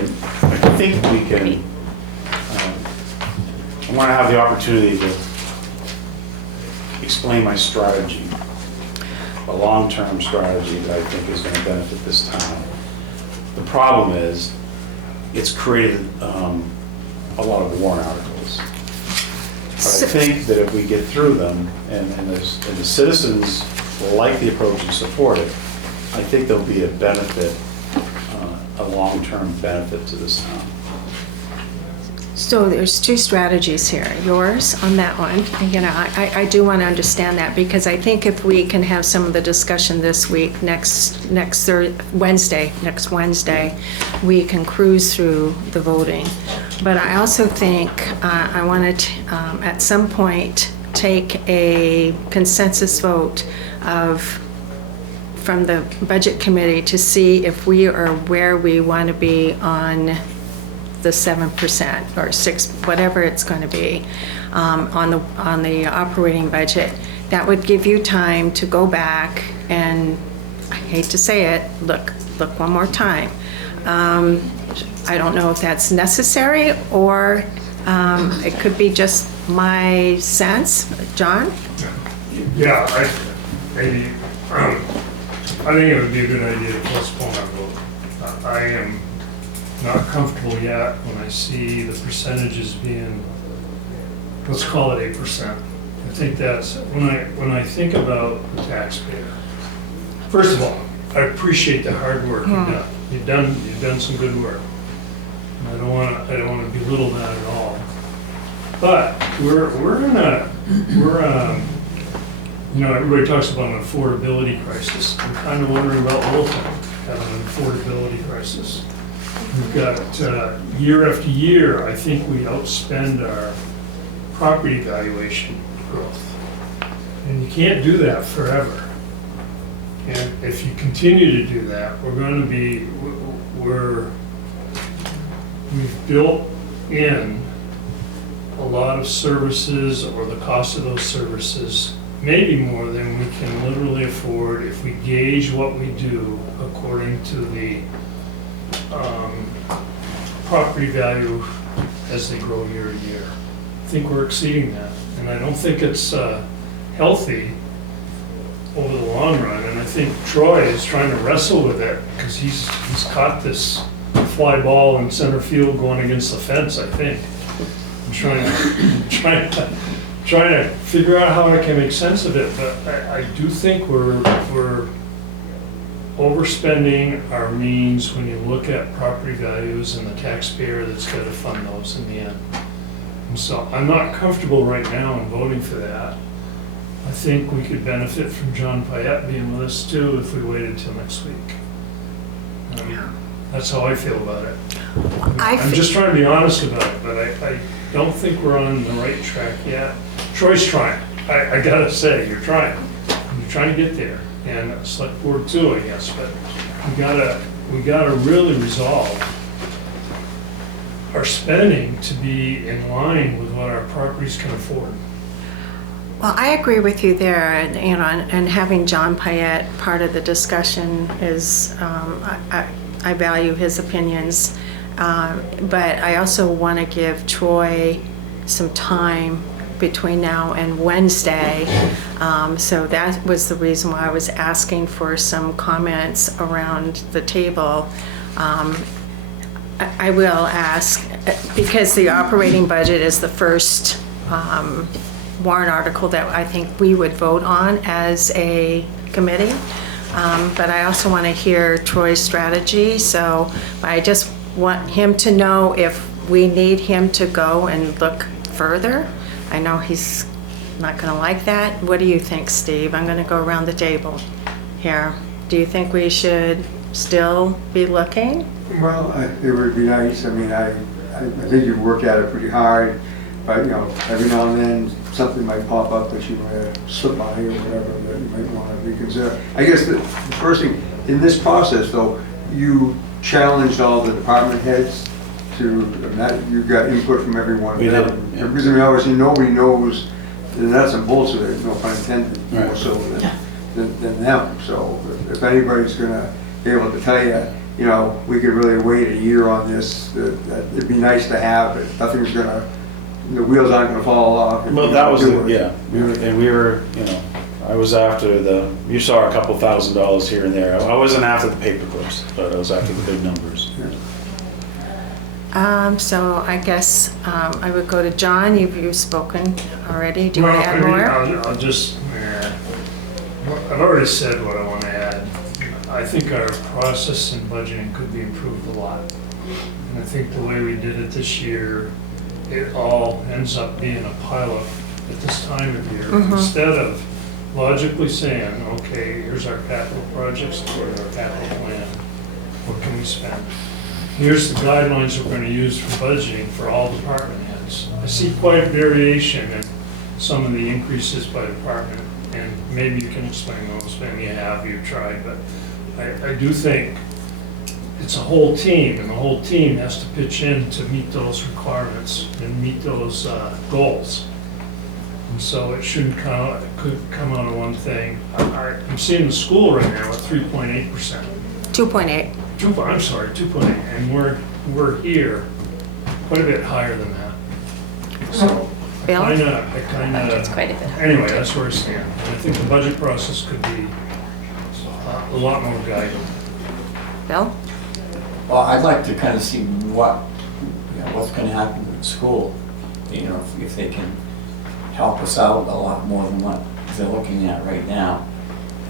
think we can, I want to have the opportunity to explain my strategy, a long-term strategy that I think is going to benefit this town. The problem is, it's created a lot of warrant articles. But I think that if we get through them, and the citizens like the approach and support it, I think there'll be a benefit, a long-term benefit to this town. so there's two strategies here. Yours on that one, and, you know, I do want to understand that, because I think if we can have some of the discussion this week, next Wednesday, we can cruise through the voting. But I also think I want to, at some point, take a consensus vote from the budget committee to see if we are where we want to be on the 7% or 6, whatever it's going to be, on the operating budget. That would give you time to go back and, I hate to say it, look one more time. I don't know if that's necessary, or it could be just my sense. John? Yeah, I think it would be a good idea to postpone our vote. I am not comfortable yet when I see the percentages being, let's call it 8%. I think that's, when I think about the taxpayer, first of all, I appreciate the hard work you've done. You've done some good work. And I don't want to belittle that at all. But everybody talks about an affordability crisis. I'm kind of wondering about Littleton having an affordability crisis. We've got, year after year, I think we outspend our property valuation growth. And you can't do that forever. And if you continue to do that, we've built in a lot of services, or the cost of those services maybe more than we can literally afford if we gauge what we do according to the property value as they grow year to year. I think we're exceeding that, and I don't think it's healthy over the long run, and I think Troy is trying to wrestle with it, because he's caught this fly ball in center field going against the fence, I think. I'm trying to figure out how I can make sense of it, but I do think we're overspending our means when you look at property values and the taxpayer that's got to fund those in the end. And so I'm not comfortable right now in voting for that. I think we could benefit from John Payette being with us too if we waited till next week. That's how I feel about it. I'm just trying to be honest about it, but I don't think we're on the right track yet. Troy's trying. I gotta say, you're trying. You're trying to get there, and select board too, I guess. But we gotta really resolve our spending to be in line with what our properties can afford. Well, I agree with you there, and and having John Payette part of the discussion is, I value his opinions, but I also want to give Troy some time between now and Wednesday. So that was the reason why I was asking for some comments around the table. I will ask, because the operating budget is the first warrant article that I think we would vote on as a committee. But I also want to hear Troy's strategy, so I just want him to know if we need him to go and look further. I know he's not going to like that. What do you think, Steve? I'm going to go around the table here. Do you think we should still be looking? Well, it would be nice. I mean, I think you've worked at it pretty hard, but, you know, every now and then, something might pop up that you might slip by or whatever that you might want to reconsider. I guess the first thing, in this process though, you challenged all the department heads to, that you got input from everyone. We did, yeah. Because I mean, obviously nobody knows the nuts and bolts of it, no pun intended, more Right. so than them. So if anybody's gonna be able to tell you, you know, we could really wait a year on this, that it'd be nice to have, but nothing's gonna, the wheels aren't gonna fall off. Well, that was, yeah, we were, you know, I was after you saw a couple $1,000s here and there. I wasn't after the paper clips, but I was after the big numbers. So I guess I would go to John. You've spoken already. Do you want to add more? I'll just, I've already said what I want to add. I think our process in budgeting could be improved a lot. And I think the way we did it this year, it all ends up being a pileup at this time of year. Mhm. Instead of logically saying, okay, here's our capital projects, here's our capital plan, what can we spend? Here's the guidelines we're going to use for budgeting for all department heads. I see quite a variation in some of the increases by department, and maybe you can explain those, maybe you've tried, but I do think it's a whole team, and the whole team has to pitch in to meet those requirements and meet those goals. And so it shouldn't could come out of one thing. I'm seeing the school right now at 3.8%. 2.8. 2.8, and we're here quite a bit higher than that. So Bill? It's quite a bit higher. Anyway, that's where I stand. And I think the budget process could be a lot more guided. Bill? Well, I'd like to kind of see what's going to happen with the school. You know, if they can help us out a lot more than what they're looking at right now,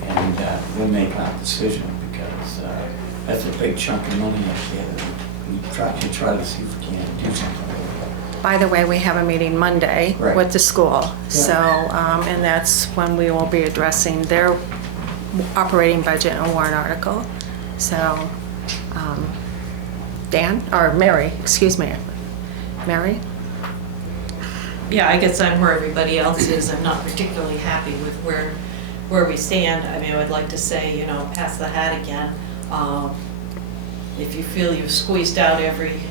and we'll make our decision, because that's a big chunk of money up there that we try to see if we can do something with. By the way, we have a meeting Monday Right. with the school. So, and that's when we will be addressing their operating budget and warrant article. So, Dan, or Mary, excuse me. Mary? Yeah, I guess I'm where everybody else is. I'm not particularly happy with where we stand. I mean, I would like to say, you know, pass the hat again. If you feel you've squeezed out every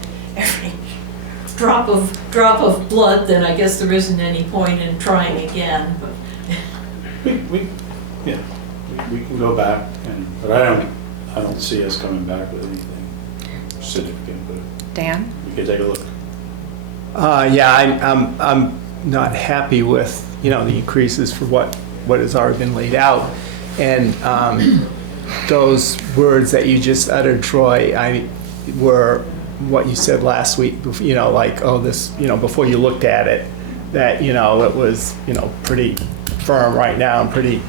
drop of blood, then I guess there isn't any point in trying again. But Yeah, we can go back but I don't see us coming back with anything significant, but Dan? we could take a look. Yeah, I'm not happy with, the increases for what has already been laid out. And those words that you just uttered, Troy, were what you said last week, like, oh, this, before you looked at it, that, it was, pretty firm right now and pretty,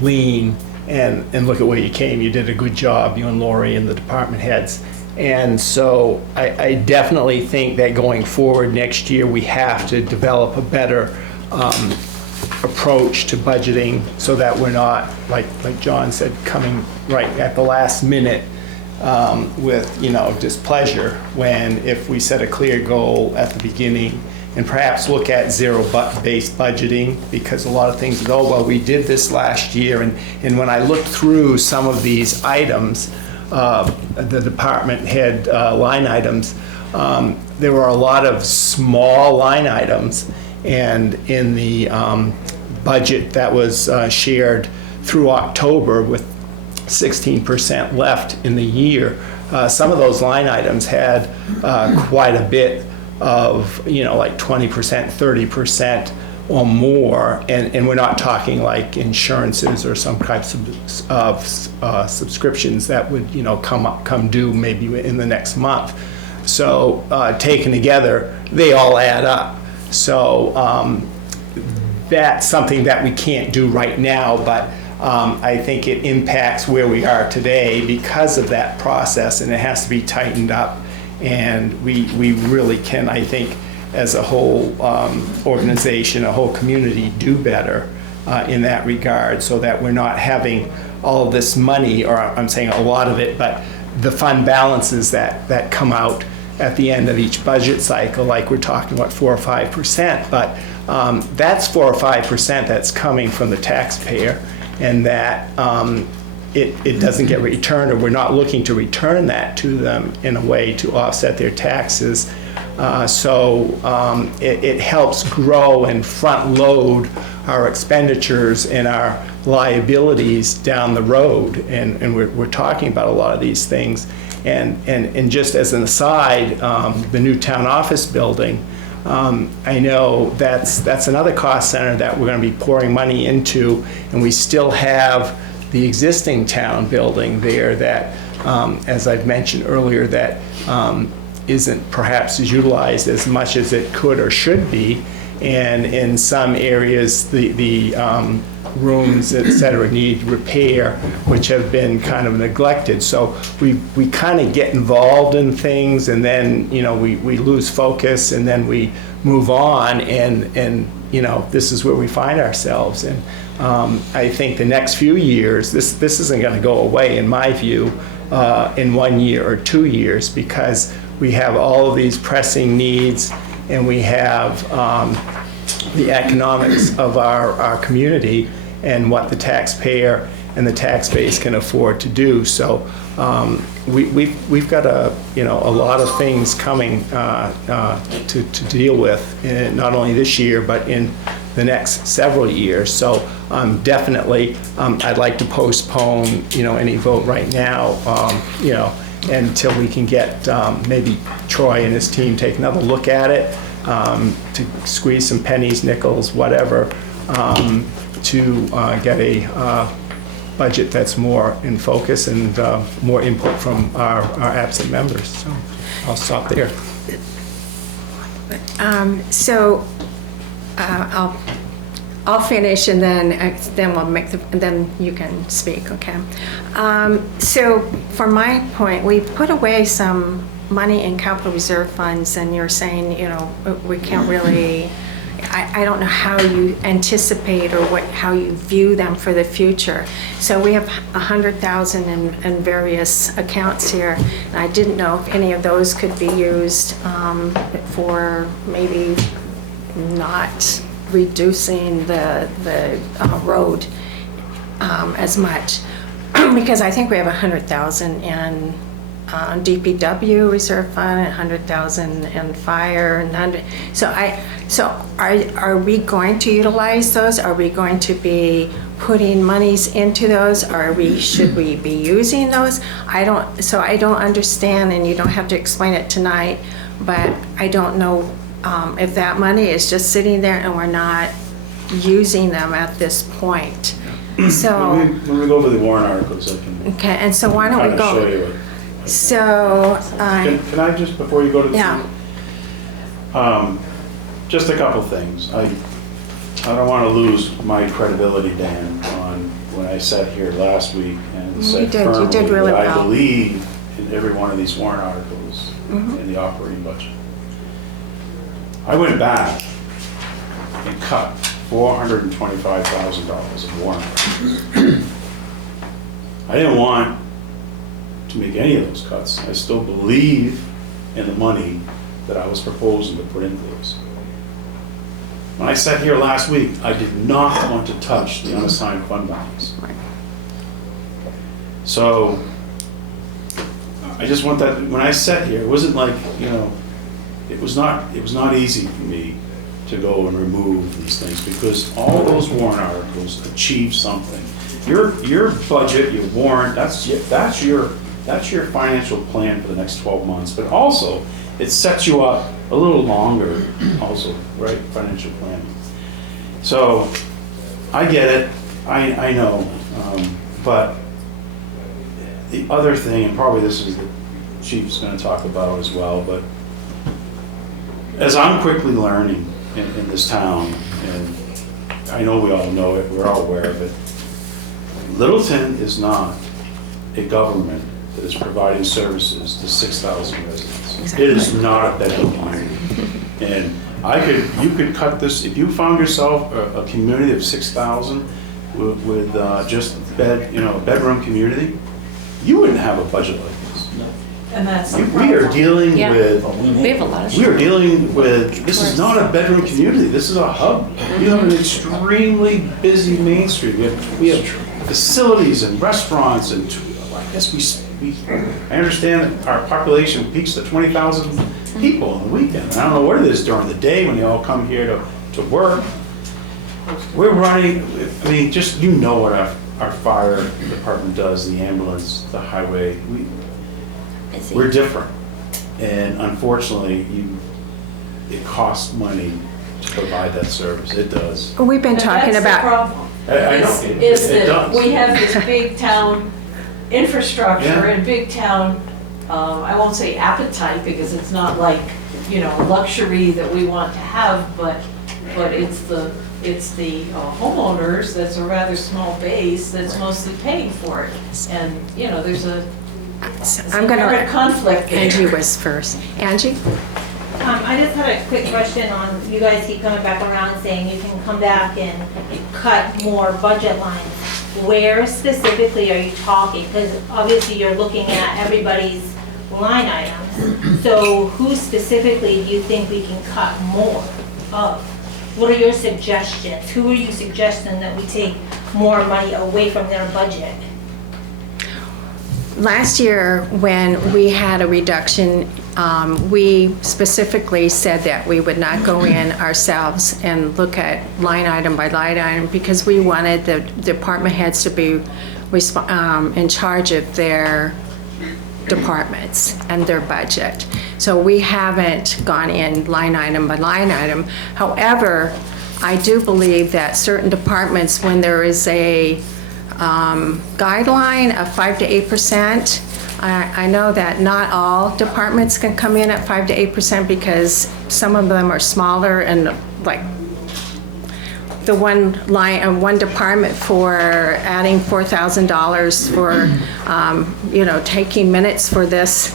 lean. And look at where you came. You did a good job, you and Lori and the department heads. And so I definitely think that going forward next year, we have to develop a better approach to budgeting so that we're not, like John said, coming right at the last minute with, displeasure, when if we set a clear goal at the beginning and perhaps look at zero-based budgeting, because a lot of things go, well, we did this last year. And when I looked through some of these items, the department head line items, there were a lot of small line items, and in the budget that was shared through October with 16% left in the year, some of those line items had quite a bit of, like 20%, 30% or more, and we're not talking like insurances or some types of subscriptions that would, come due maybe in the next month. So taken together, they all add up. So that's something that we can't do right now, but I think it impacts where we are today because of that process, and it has to be tightened up. And we really can, I think, as a whole organization, a whole community, do better in that regard, so that we're not having all of this money, or I'm saying a lot of it, but the fund balances that come out at the end of each budget cycle, like we're talking about 4 or 5%, but that's 4 or 5% that's coming from the taxpayer, and that it doesn't get returned, or we're not looking to return that to them in a way to offset their taxes. So it helps grow and front load our expenditures and our liabilities down the road. And we're talking about a lot of these things. And just as an aside, the new town office building, I know that's another cost center that we're going to be pouring money into, and we still have the existing town building there that, as I've mentioned earlier, that isn't perhaps utilized as much as it could or should be. And in some areas, the rooms, et cetera, need repair, which have been kind of neglected. So we kind of get involved in things, and then, we lose focus, and then we move on, and this is where we find ourselves. And I think the next few years, this isn't going to go away, in my view, in 1 year or 2 years, because we have all of these pressing needs, and we have the economics of our community and what the taxpayer and the tax base can afford to do. So we've got a lot of things coming to deal with, not only this year, but in the next several years. So definitely, I'd like to postpone, any vote right now, until we can get maybe Troy and his team take another look at it, to squeeze some pennies, nickels, whatever, to get a budget that's more in focus and more input from our absent members. So I'll stop there. I'll finish, and then we'll then you can speak, okay? So from my point, we put away some money in capital reserve funds, and you're saying, we can't really, I don't know how you anticipate or how you view them for the future. So we have 100,000 in various accounts here, and I didn't know if any of those could be used for maybe not reducing the road as much, because I think we have 100,000 in DPW reserve fund, 100,000 in fire, and 100, so are we going to utilize those? Are we going to be putting monies into those? Should we be using those? I don't understand, and you don't have to explain it tonight, but I don't know if that money is just sitting there and we're not using them at this point. So, When we go over the warrant articles, I can okay, and so why don't kind we of show you go? it. So, Can I just, before you go to the... Yeah. Just a couple things. I don't want to lose my credibility, Dan, on when I sat here last week and said you did really that I well. believe in every one of these warrant articles in the operating budget. I went back and cut $425,000 of warrant articles. I didn't want to make any of those cuts. I still believe in the money that I was proposing to put into those. When I sat here last week, I did not want to touch the unassigned fund balance. So I just want that, when I sat here, it wasn't like, it was not easy for me to go and remove these things because all those warrant articles achieve something. Your budget, your warrant, that's your financial plan for the next 12 months, but also it sets you up a little longer also, right, financial planning. So I get it, I know, but the other thing, and probably this is the chief's going to talk about as well, but as I'm quickly learning in this town, and I know we all know it, we're all aware of it, Littleton is not a government that is providing services to 6,000 residents. Exactly. It is not a bedroom community. And you could cut this, if you found yourself a community of 6,000 with just a bedroom community, you wouldn't have a budget like this. And that's the We are problem. dealing Yeah. with, We have a lot of. we are dealing with, this is not a bedroom community, this is a hub. We have an extremely busy Main Street. We have facilities and restaurants and, I guess I understand that our population peaks to 20,000 people on the weekend. I don't know what it is during the day when they all come here to work. We're running, I mean, just, what our fire department does, the ambulance, the highway, we're different. And unfortunately, it costs money to provide that service. It does. we've been talking That's the about, problem. I know, Is it that does. we have this big town infrastructure Yeah. and big town, I won't say appetite because it's not like, luxury that we want to have, but it's the homeowners that's a rather small base that's mostly paying for it. And, there's I'm going to inherent let conflict there. Angie was first. Angie? I just had a quick question on, you guys keep coming back around saying you can come back and cut more budget lines. Where specifically are you talking? Because obviously you're looking at everybody's line items. So who specifically do you think we can cut more of? What are your suggestions? Who are you suggesting that we take more money away from their budget? Last year, when we had a reduction, we specifically said that we would not go in ourselves and look at line item by line item because we wanted the department heads to be in charge of their departments and their budget. So we haven't gone in line item by line item. However, I do believe that certain departments, when there is a guideline of 5 to 8%. I know that not all departments can come in at 5 to 8% because some of them are smaller and like the one department for adding $4,000 for, taking minutes for this,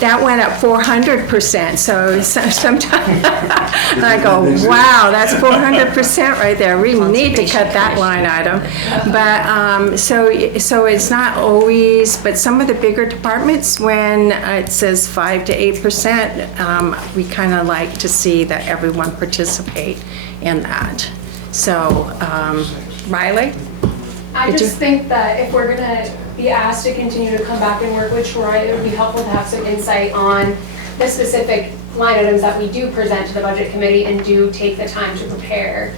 that went up 400%. So sometimes I go, wow, that's 400% right there. We need to cut that line item. But so it's not always, but some of the bigger departments, when it says 5 to 8%, we kind of like to see that everyone participate in that. So, Riley? I just think that if we're gonna be asked to continue to come back and work with Troy, it would be helpful to have some insight on the specific line items that we do present to the budget committee and do take the time to prepare.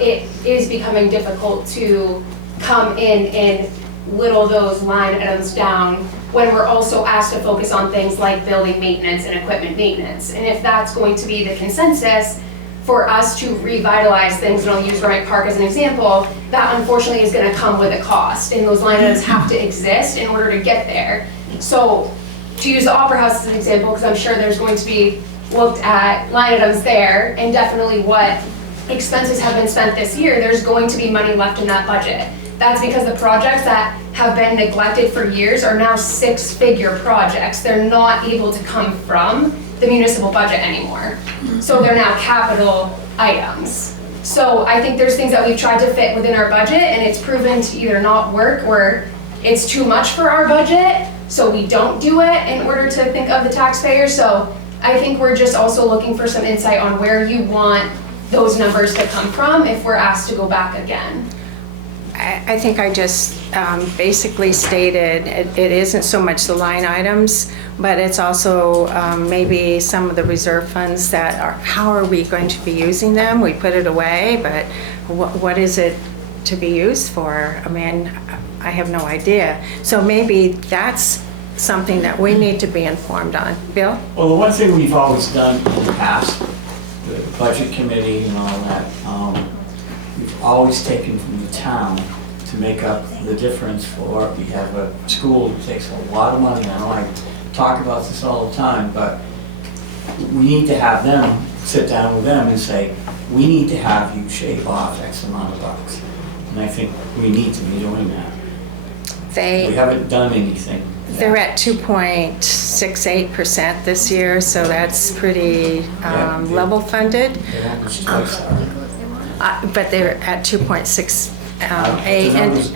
It is becoming difficult to come in and whittle those line items down when we're also asked to focus on things like building maintenance and equipment maintenance. And if that's going to be the consensus for us to revitalize things, and I'll use Granite Park as an example, that unfortunately is gonna come with a cost, and those line items have to exist in order to get there. So, to use the Opera House as an example, because I'm sure there's going to be looked at line items there, and definitely what expenses have been spent this year, there's going to be money left in that budget. That's because the projects that have been neglected for years are now six-figure projects. They're not able to come from the municipal budget anymore. So they're now capital items. So I think there's things that we've tried to fit within our budget, and it's proven to either not work or it's too much for our budget, so we don't do it in order to think of the taxpayer. So I think we're just also looking for some insight on where you want those numbers to come from if we're asked to go back again. I think I just basically stated it isn't so much the line items, but it's also maybe some of the reserve funds that are, how are we going to be using them? We put it away, but what is it to be used for? I mean, I have no idea. So maybe that's something that we need to be informed on. Bill? Well, the one thing we've always done in the past, the budget committee and all that, we've always taken from the town to make up the difference for, we have a school that takes a lot of money. I know I talk about this all the time, but we need to have them, sit down with them and say, we need to have you shave off X amount of bucks. And I think we need to be doing that. We haven't done anything. They're at 2.68% this year, so that's pretty level funded. They're almost twice our. But they're at 2.68.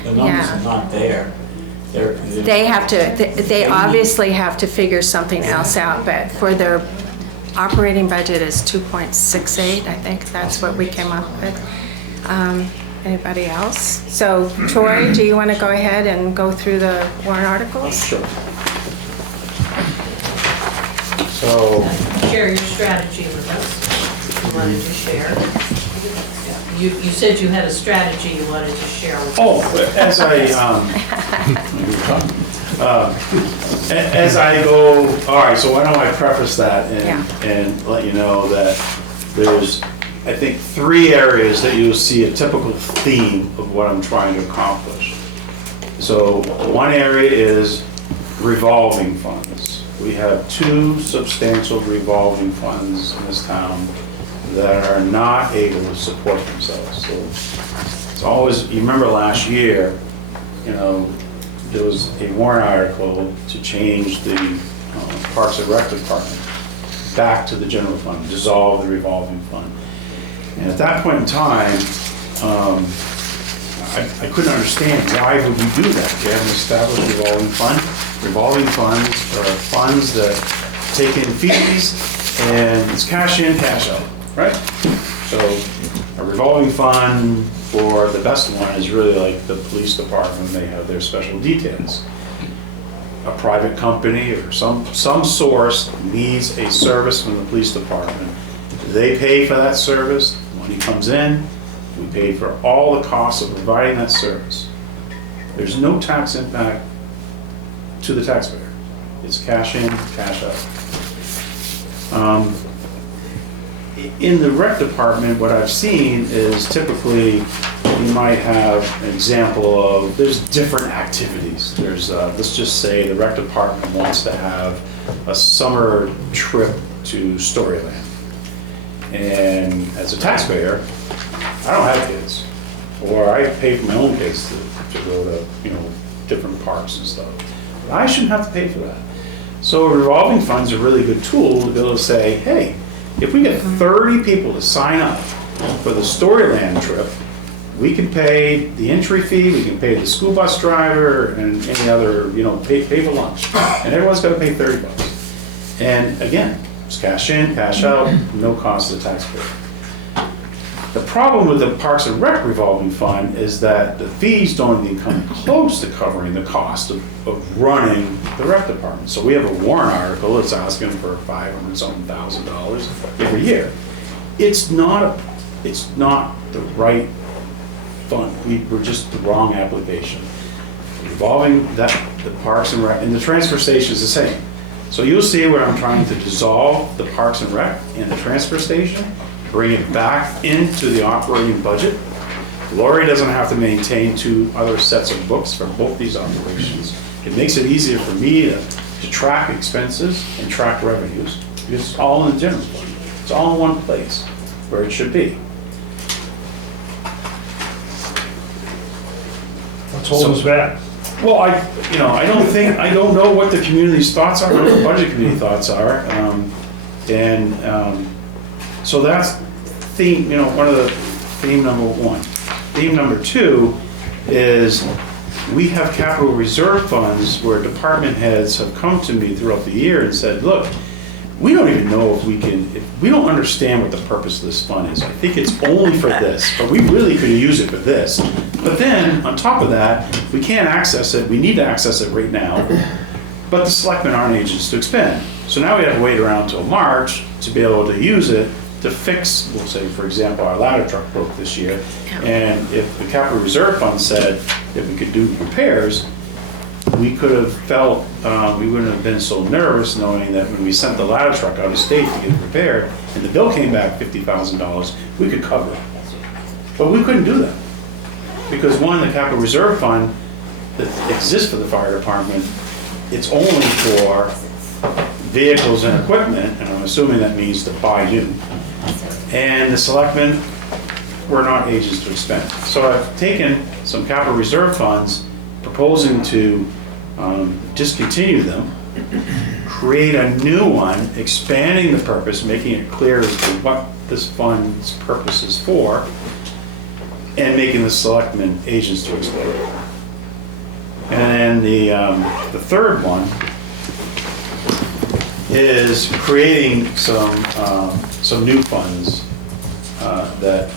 The numbers are not there. They have to, they obviously have to figure something else out, but for their operating budget is 2.68, I think that's what we came up with. Anybody else? So Troy, do you want to go ahead and go through the warrant articles? Sure. So, Share your strategy with us. You wanted to share. You said you had a strategy you wanted to share with us. as I go, all right, so why don't I preface that and let you know that there's, I think, 3 areas that you'll see a typical theme of what I'm trying to accomplish. So one area is revolving funds. We have 2 substantial revolving funds in this town that are not able to support themselves. So it's always, you remember last year, you know, there was a warrant article to change the Parks and Rec Department back to the general fund, dissolve the revolving fund. And at that point in time, I couldn't understand why would we do that. We have an established revolving fund. Revolving funds are funds that take in fees and it's cash in, cash out, right? So a revolving fund for the best one is really like the police department. They have their special details. A private company or some source needs a service from the police department. They pay for that service. Money comes in, we pay for all the costs of providing that service. There's no tax impact to the taxpayer. It's cash in, cash out. In the rec department, what I've seen is typically you might have an example of, there's different activities. There's, let's just say the rec department wants to have a summer trip to Storyland. And as a taxpayer, I don't have kids, or I pay for my own kids to go to, you know, different parks and stuff. But I shouldn't have to pay for that. So revolving funds are a really good tool to be able to say, hey, if we get 30 people to sign up for the Storyland trip, we can pay the entry fee, we can pay the school bus driver, and any other, you know, pay for lunch. And everyone's got to pay $30. And again, it's cash in, cash out, no cost to the taxpayer. The problem with the Parks and Rec revolving fund is that the fees don't even come close to covering the cost of running the rec department. So we have a warrant article that's asking for $500,000 every year. It's not the right fund. We're just the wrong application. Revolving the Parks and Rec, and the transfer station is the same. So you'll see where I'm trying to dissolve the Parks and Rec and the transfer station, bring it back into the operating budget. Lori doesn't have to maintain 2 other sets of books for both these operations. It makes it easier for me to track expenses and track revenues, because it's all in the general fund. It's all in one place where it should be. Let's hold us back. Well, I don't know what the community's thoughts are, what the budget committee thoughts are. So that's theme, one of the theme number 1. Theme number 2 is we have capital reserve funds where department heads have come to me throughout the year and said, look, we don't even know if we don't understand what the purpose of this fund is. I think it's only for this, but we really could use it for this. But then, on top of that, we can't access it, we need to access it right now, but the selectmen aren't agents to expend. So now we have to wait around till March to be able to use it to fix, we'll say, for example, our ladder truck broke this year. And if the capital reserve fund said that we could do repairs, we could have felt, we wouldn't have been so nervous knowing that when we sent the ladder truck out of state to get it repaired, and the bill came back $50,000, we could cover it. But we couldn't do that. Because one, the capital reserve fund that exists for the fire department, it's only for vehicles and equipment, and I'm assuming that means to buy new. And the selectmen were not agents to expend. So I've taken some capital reserve funds, proposing to discontinue them, create a new one, expanding the purpose, making it clear as to what this fund's purpose is for, and making the selectmen agents to exploit it. And then the third one is creating some new funds that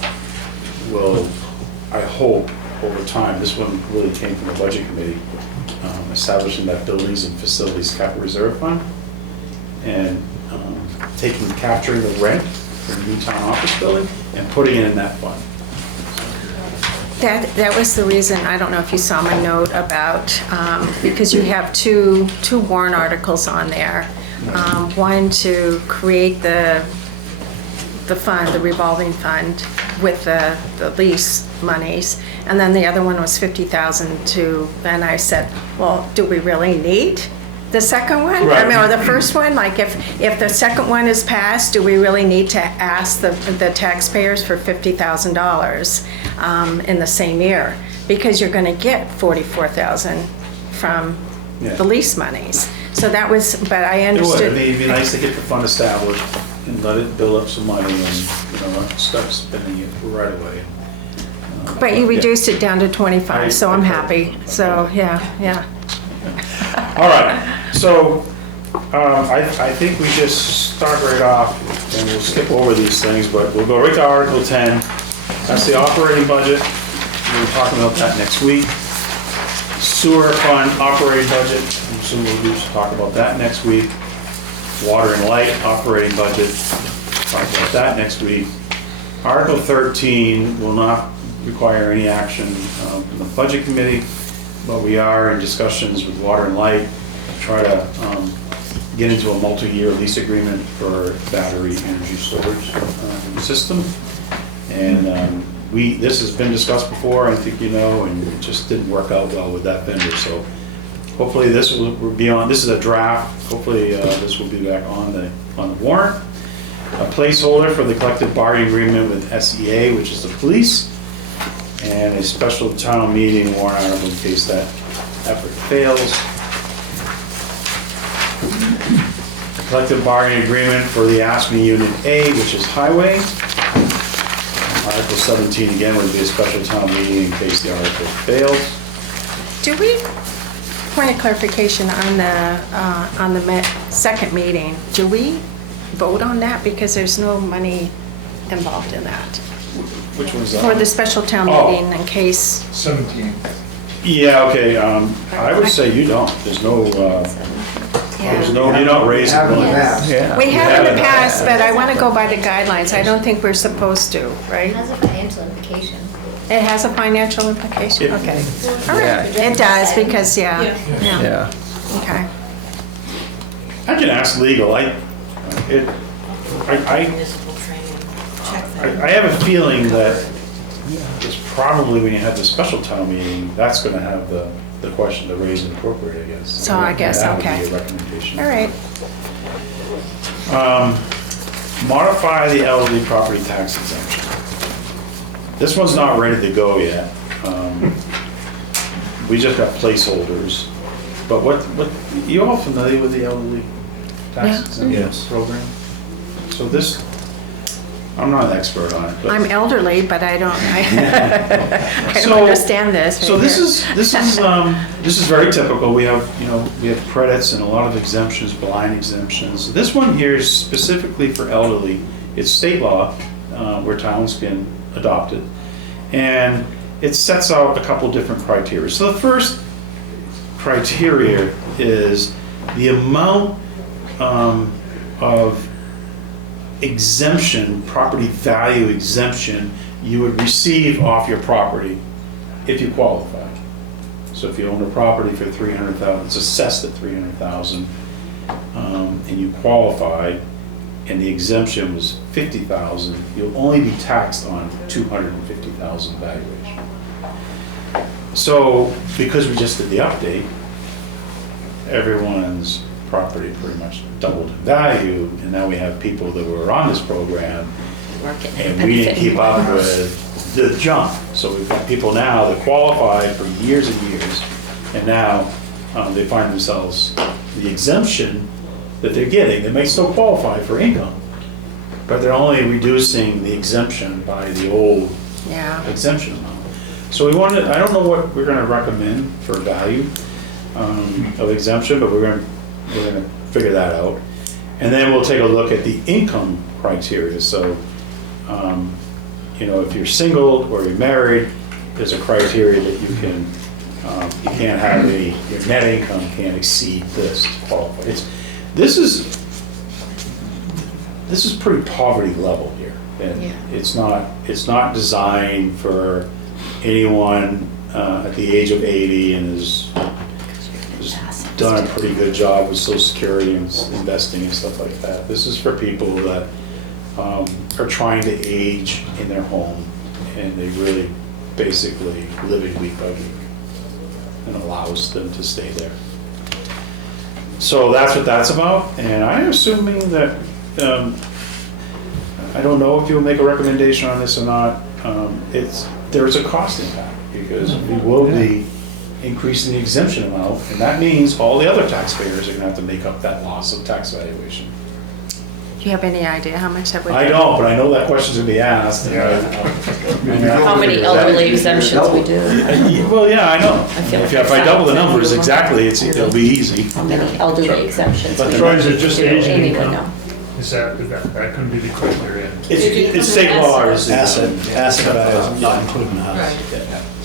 will, I hope, over time, this one really came from the budget committee, establishing that buildings and facilities capital reserve fund, and capturing the rent for the new town office building and putting it in that fund. That was the reason, I don't know if you saw my note about, because you have two warrant articles on there. One to create the fund, the revolving fund with the lease monies. And then the other one was $50,000 to, and I said, well, do we really need the second one? Right. I mean, or the first one? Like if the second one is passed, do we really need to ask the taxpayers for $50,000 in the same year? Because you're gonna get $44,000 from the lease monies. So that was, but I understood. It would. It'd be nice to get the fund established and let it build up some money and, start spending it right away. But you reduced it down to 25, so I'm happy. So, yeah. All right, so I think we just start right off, and we'll skip over these things, but we'll go right to Article 10. That's the operating budget. We're talking about that next week. Sewer fund operating budget, I'm assuming we'll talk about that next week. Water and light operating budget, talk about that next week. Article 13 will not require any action from the budget committee, but we are in discussions with water and light to try to get into a multi-year lease agreement for battery energy storage system. And this has been discussed before, I think and it just didn't work out well with that vendor. So hopefully this will be on, this is a draft, hopefully this will be back on the warrant. A placeholder for the collective bargaining agreement with SEA, which is the police, and a special town meeting warrant article in case that effort fails. A collective bargaining agreement for the ASME Unit A, which is highway. Article 17 again would be a special town meeting in case the article fails. Do we, point of clarification on the second meeting, do we vote on that because there's no money involved in that? Which one's that? For the special town Oh. meeting in case, 17. Yeah, okay, I would say you don't, there's no, you're not raising Have in the money. past. Yeah. we have in the haven't. past, but I want to go by the guidelines. I don't think we're supposed to, It right? has a financial implication. It has a financial implication? Yeah. Okay. All Yeah. right, it does, because, yeah, yeah, Yeah. okay. I can ask legal, I Municipal training, check that. I have a feeling that it's probably when you have the special town meeting, that's gonna have the question to raise and appropriate, I guess. So I guess, That okay. would be a recommendation. All right. Modify the elderly property tax exemption. This one's not ready to go yet. We just got placeholders. But what, you all familiar with the elderly tax Yeah. exemption Yes. program? So this, I'm not an expert on it, but. I'm elderly, but I don't, I don't So- understand this. So this is very typical. We have credits and a lot of exemptions, blind exemptions. This one here is specifically for elderly. It's state law, where towns can adopt it. And it sets out a couple different criteria. So the first criteria is the amount of exemption, property value exemption, you would receive off your property if you qualify. So if you own a property for $300,000, it's assessed at $300,000, and you qualified, and the exemption was $50,000, you'll only be taxed on $250,000 valuation. So because we just did the update, everyone's property pretty much doubled in value, and now we have people that were on this program, and we didn't keep up with the jump. So we've got people now that qualified for years and years, and now they find themselves, the exemption that they're getting, they may still qualify for income, but they're only reducing the exemption by the old Yeah. exemption amount. So we wanted, I don't know what we're gonna recommend for value of exemption, but we're gonna figure that out. And then we'll take a look at the income criteria. So, if you're single or you're married, there's a criteria that you can't have your net income can't exceed this to qualify. This is pretty poverty level here. And Yeah. it's not designed for anyone at the age of 80 and has done a pretty good job with Social Security and investing and stuff like that. This is for people that are trying to age in their home, and they really basically living week by week, and allows them to stay there. So that's what that's about, and I'm assuming that, I don't know if you'll make a recommendation on this or not. There's a cost impact, because we will be increasing the exemption amount, and that means all the other taxpayers are gonna have to make up that loss of tax valuation. Do you have any idea how much that would be? I don't, but I know that question's gonna be asked. and How many elderly exemptions we do? Well, yeah, I know. feel like If I double the that's numbers not- exactly, it'll be easy. How many elderly exemptions? But we Troy, is do? it just age and Amy would income? know. Is that couldn't be the criteria? It's state law. Asset value is not included in the house.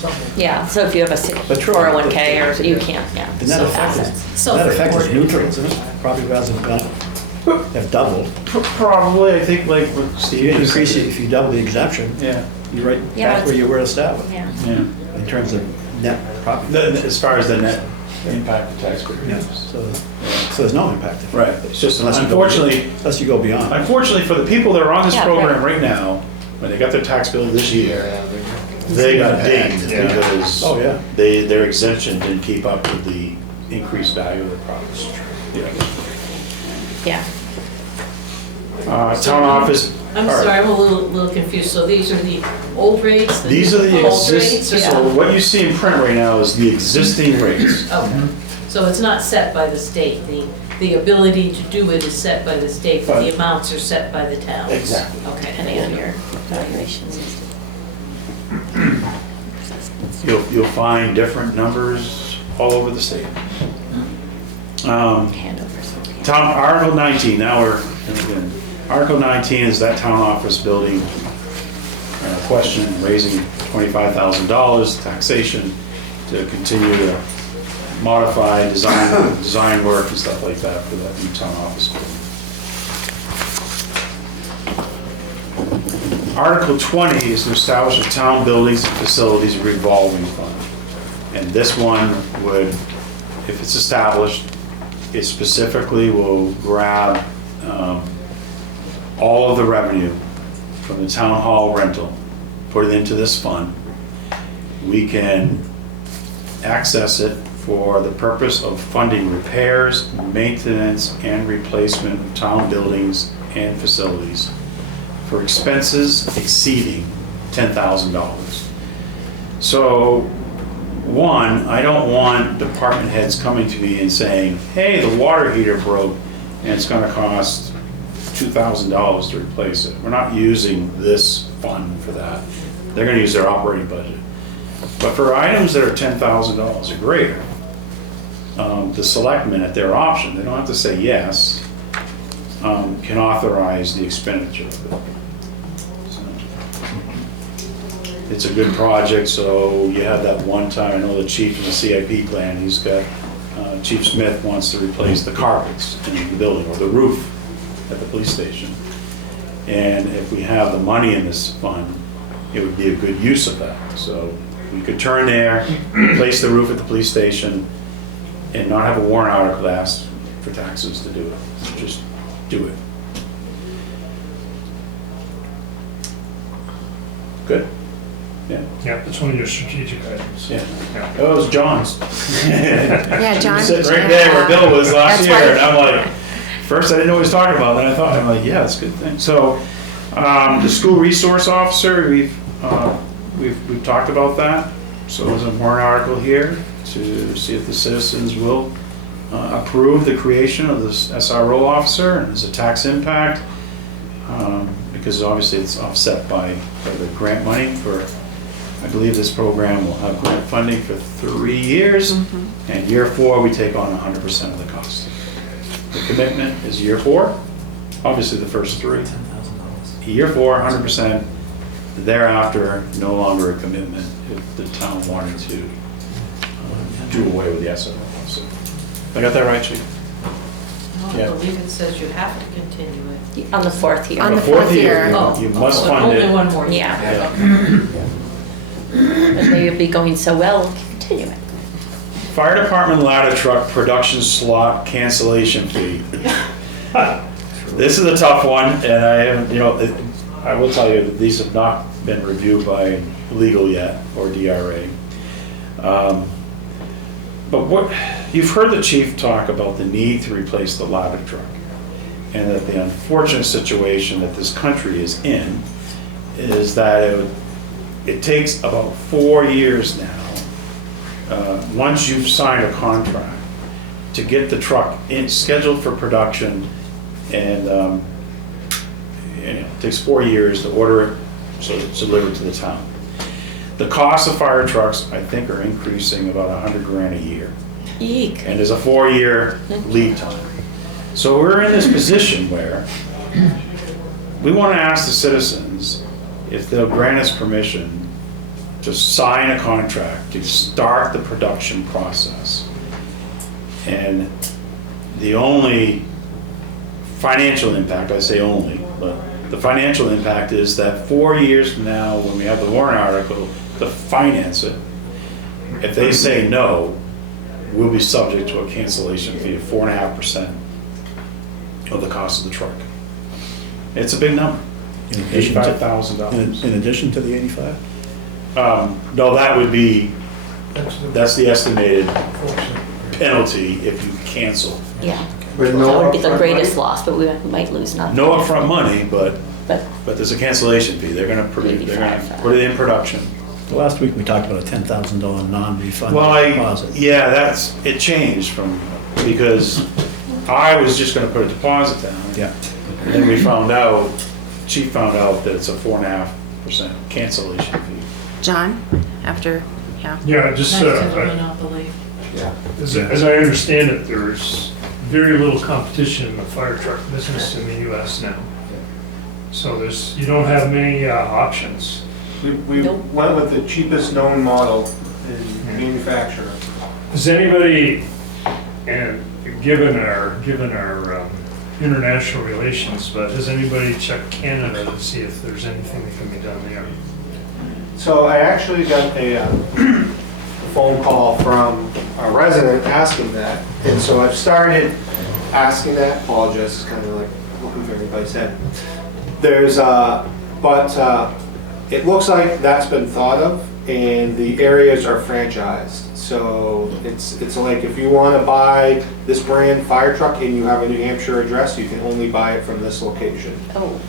Right. Yeah, so if you have a But Troy- 401K or, you can't, yeah. The net So effect assets. is, net effect is neutral, isn't it? Property values have doubled. Probably, I think like what If Steve you just increase said. it, if you double the exemption, Yeah, you're right Yeah, back where you were established, Yeah. yeah. in terms of net property. As far as the net impact to taxpayers. Yeah, so there's no impact. Right, it's just Unless you go- unfortunately, Unless you go beyond. Unfortunately, for the people that are on this Yeah, program right. right now, when they got their tax bill this year, they got dinged Yeah. because Oh, yeah. their exemption didn't keep up with the increased value of the property. Yeah. Yeah. Town office. I'm all right. sorry, I'm a little confused. So these are the old rates? These are the old rates, existing, or so something? what you see in print right now is the existing rates. Okay, so it's not set by the state. The ability to do it is set by the state, but the Right. amounts are set by the towns? Exactly. Okay. Depending on your valuations. You'll find different numbers all over the state. Handovers. Article 19, now we're, and again, Article 19 is that town office building question, raising $25,000 taxation to continue to modify, design work and stuff like that for that new town office building. Article 20 is to establish a town buildings and facilities revolving fund. And this one would, if it's established, it specifically will grab all of the revenue from the town hall rental, put it into this fund. We can access it for the purpose of funding repairs, maintenance, and replacement of town buildings and facilities for expenses exceeding $10,000. So, one, I don't want department heads coming to me and saying, hey, the water heater broke and it's gonna cost $2,000 to replace it. We're not using this fund for that. They're gonna use their operating budget. But for items that are $10,000 or greater, the selectmen at their option, they don't have to say yes, can authorize the expenditure of it. So, it's a good project, so you have that one time, I know the chief in the CIP plan, he's got, Chief Smith wants to replace the carpets in the building or the roof at the police station. And if we have the money in this fund, it would be a good use of that. So we could turn there, replace the roof at the police station, and not have a warrant article asked for taxes to do it. Just do it. Good? Yeah. Yeah, that's one of your strategic items. Yeah. Oh, it was John's. Yeah, John. Sitting right there where Bill was last That's year, why- and I'm like, first I didn't know what he was talking about, then I thought, I'm like, yeah, it's a good thing. So, the school resource officer, we've talked about that. So there's a warrant article here to see if the citizens will approve the creation of this SRO officer, and there's a tax impact, because obviously it's offset by the grant money for, I believe this program will have grant funding for 3 years, and year 4 we take on 100% of the cost. The commitment is year 4, obviously the first 3. Year 4, 100%, thereafter, no longer a commitment if the town wanted to do away with the SRO officer. I got that right, Chief? No, I believe it says you have to continue it. On the 4th year. On the 4th year. You must so fund only it. one more year. Yeah. Okay. But maybe it'd be going so well, we'll continue it. Fire department ladder truck production slot cancellation fee. This is a tough one, and I haven't, I will tell you that these have not been reviewed by legal yet, or DRA. But what, you've heard the chief talk about the need to replace the ladder truck, and that the unfortunate situation that this country is in is that it takes about 4 years now, once you've signed a contract, to get the truck scheduled for production, and it takes 4 years to order it, so it's delivered to the town. The cost of fire trucks, I think, are increasing about $100,000 a year. Eek. And there's a 4-year lead time. So we're in this position where we want to ask the citizens if they'll grant us permission to sign a contract to start the production process. And the only financial impact, I say only, but the financial impact is that 4 years from now, when we have the warrant article to finance it, if they say no, we'll be subject to a cancellation fee of 4.5% of the cost of the truck. It's a big number. $85,000. In addition to the 85? No, that would be, that's the estimated Unfortunately. penalty if you cancel. Yeah. But That no would be the upfront greatest money? loss, but we might lose nothing. No upfront money, but But there's a cancellation fee. They're gonna put it in production. Last week, we talked about a $10,000 non-refundable Well, deposit. it changed from, because I was just gonna put a deposit down. Yeah. And then we found out, chief found out that it's a 4.5% cancellation fee. John, after, yeah. Yeah, just, Nice to monopoly. as I understand it, there's very little competition in the fire truck business in the US now. So you don't have many options. We went with the cheapest known model in manufacturer. Does anybody, and given our international relations, but has anybody checked Canada to see if there's anything that can be done there? So I actually got a phone call from a resident asking that, and so I've started asking that. Apologize, it's kind of like looking for everybody's head. There's, but it looks like that's been thought of, and the areas are franchised. So it's like if you want to buy this brand fire truck and you have a New Hampshire address, you can only buy it from this location. Oh,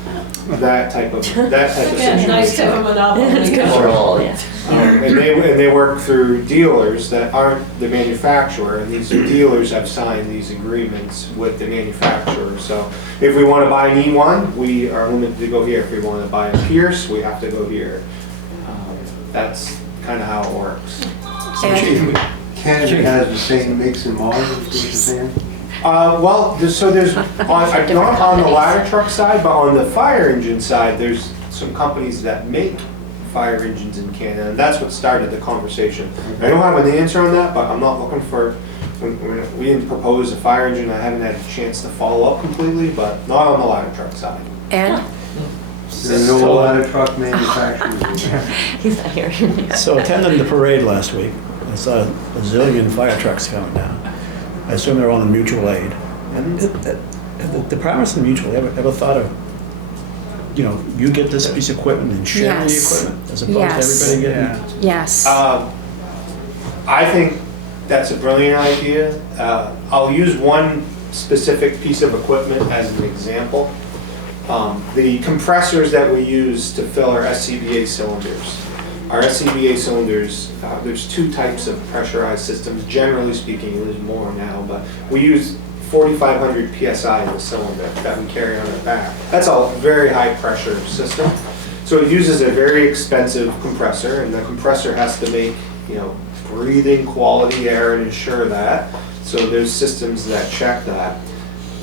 That type of Yeah, nice to have a monopoly. it's control, yeah. And they work through dealers that aren't the manufacturer, and these dealers have signed these agreements with the manufacturer. So if we want to buy an E1, we are limited to go here. If we want to buy a Pierce, we have to go here. That's kind of how it works. Canada has the same makes and models as Japan? Well, so there's, not on the ladder truck side, but on the fire engine side, there's some companies that make fire engines in Canada, and that's what started the conversation. I don't have an answer on that, but I'm not looking for, we didn't propose a fire engine, I haven't had a chance to follow up completely, but not on the ladder truck side. Ed? There's no ladder truck manufacturers. He's not here. So attending the parade last week, I saw a zillion fire trucks coming down. I assume they're on the mutual aid. And the departments in the mutual aid ever thought of, you know, you get this piece of equipment and share the Yes. equipment as opposed Yes. to everybody getting? Yes. I think that's a brilliant idea. I'll use one specific piece of equipment as an example. The compressors that we use to fill our SCBA cylinders. Our SCBA cylinders, there's two types of pressurized systems. Generally speaking, there's more now, but we use 4,500 PSI in the cylinder that we carry on our back. That's a very high pressure system. So it uses a very expensive compressor, and the compressor has to make, you know, breathing quality air and ensure that. So there's systems that check that.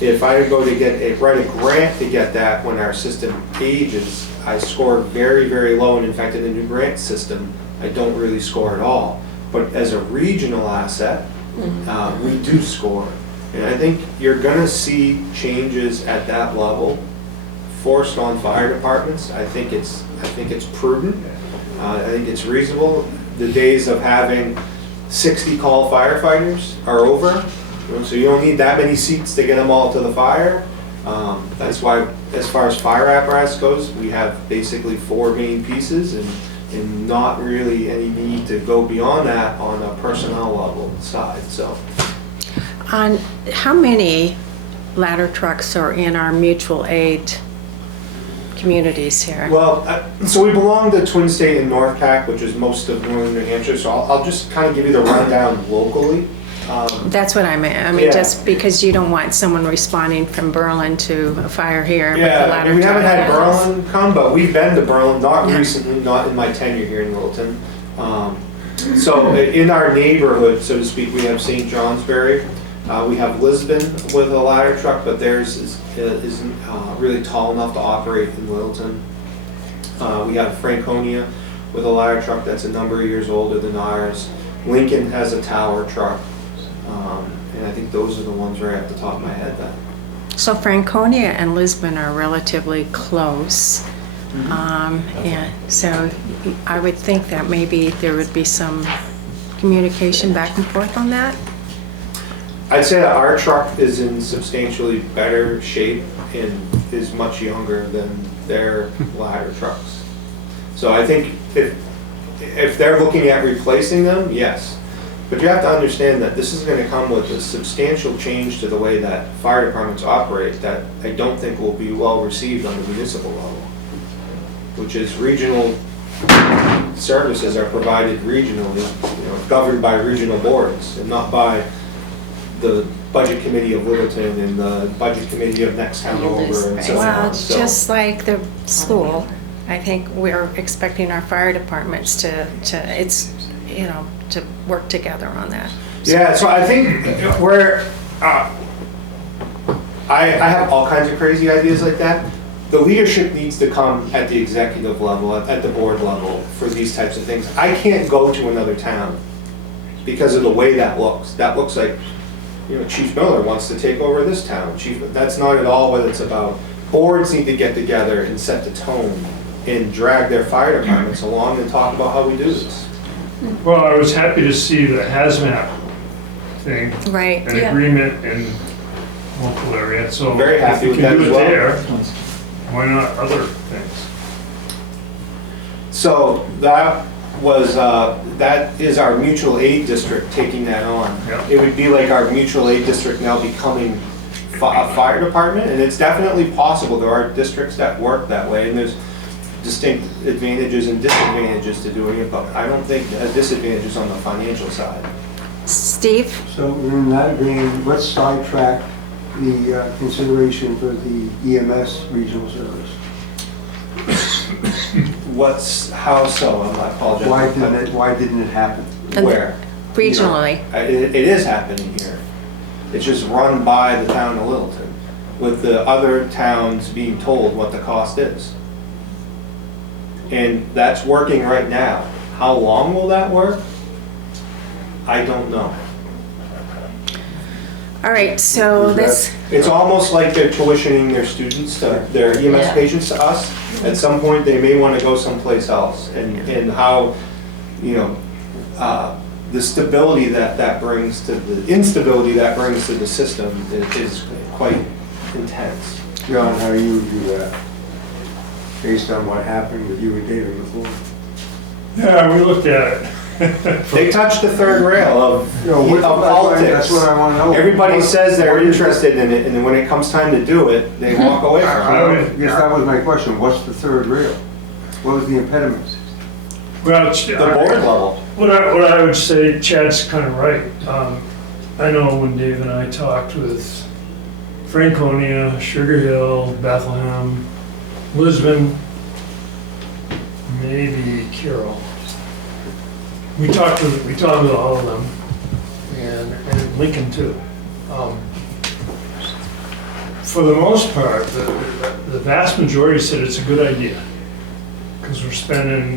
If I go to write a grant to get that when our system ages, I score very, very low, and in fact in the new grant system, I don't really score at all. But as a regional asset, we do score. And I think you're gonna see changes at that level forced on fire departments. I think it's prudent. I think it's reasonable. The days of having 60 call firefighters are over. So you don't need that many seats to get them all to the fire. That's why, as far as fire apparatus goes, we have basically 4 main pieces, and not really any need to go beyond that on a personnel level side. So, On how many ladder trucks are in our mutual aid communities here? well, so we belong to Twin State and North Pack, which is most of northern New Hampshire. So I'll just kind of give you the rundown locally. That's what I meant. I mean, Yeah. just because you don't want someone responding from Berlin to a fire here with the Yeah, ladder we haven't truck. had Berlin come, but we've been to Berlin, not Yeah. recently, not in my tenure here in Littleton. So in our neighborhood, so to speak, we have St. Johnsbury. We have Lisbon with a ladder truck, but theirs isn't really tall enough to operate in Littleton. We have Franconia with a ladder truck that's a number of years older than ours. Lincoln has a tower truck. And I think those are the ones right at the top of my head then. So Franconia and Lisbon are relatively close. And so I would think that maybe there would be some communication back and forth on that. I'd say that our truck is in substantially better shape and is much younger than their ladder trucks. So I think if they're looking at replacing them, yes. But you have to understand that this is going to come with a substantial change to the way that fire departments operate that I don't think will be well received on the municipal level, which is regional services are provided regionally, you know, governed by regional boards and not by the budget committee of Littleton and the budget committee of next town over and so Well, on. So- just like the school, I think we're expecting our fire departments to work together on that. Yeah, so I think I have all kinds of crazy ideas like that. the leadership needs to come at the executive level, at the board level for these types of things. I can't go to another town because of the way that looks. That looks like, you know, Chief Miller wants to take over this town. That's not at all what it's about. Boards need to get together and set the tone and drag their fire departments along and talk about how we do this. Well, I was happy to see the hazmat thing. Right, An yeah. agreement in local area, so. Very happy with that If as you can do it well. there, why not other things? So that was, that is our mutual aid district taking that on. Yeah. It would be like our mutual aid district now becoming a fire department, and it's definitely possible. There are districts that work that way, and there's distinct advantages and disadvantages to doing it, but I don't think a disadvantage is on the financial side. Steve? So in that vein, let's sidetrack the consideration for the EMS regional service. How so? I apologize. Why didn't it happen? Where? Regionally. It is happening here. It's just run by the town of Littleton, with the other towns being told what the cost is. And that's working right now. How long will that work? I don't know. All right, so this, It's almost like they're tuitioning their students, their EMS patients to us. At some point, they may want to go someplace else. And how, you know, the stability that brings to the instability that brings to the system is quite intense. John, how do you view that? Based on what happened with you and David before? Yeah, we looked at it. They touched the third rail of politics. That's what I want to know. Everybody says they're interested in it, and then when it comes time to do it, they walk away from it. Yes, that was my question. What's the third rail? What was the impediment? Well, The board level. What I would say, Chad's kind of right. I know when Dave and I talked with Franconia, Sugar Hill, Bethlehem, Lisbon, maybe Carroll. We talked with all of them, and Lincoln too. For the most part, the vast majority said it's a good idea, because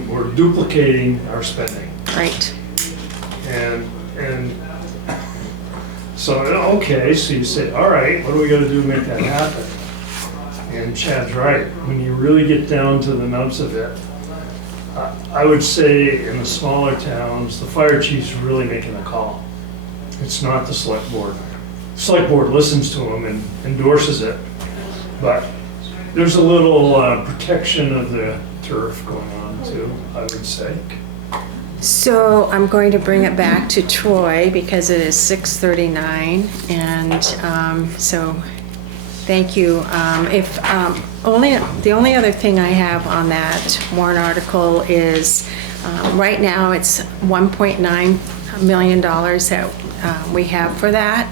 we're duplicating our spending. right. And so, okay, so you say, all right, what do we gotta do to make that happen? And Chad's right, when you really get down to the nubs of it, I would say in the smaller towns, the fire chief's really making the call. It's not the select board. The select board listens to them and endorses it, but there's a little protection of the turf going on too, I would say. So I'm going to bring it back to Troy because it is 6:39, and so thank you. The only other thing I have on that warrant article is right now it's $1.9 million that we have for that.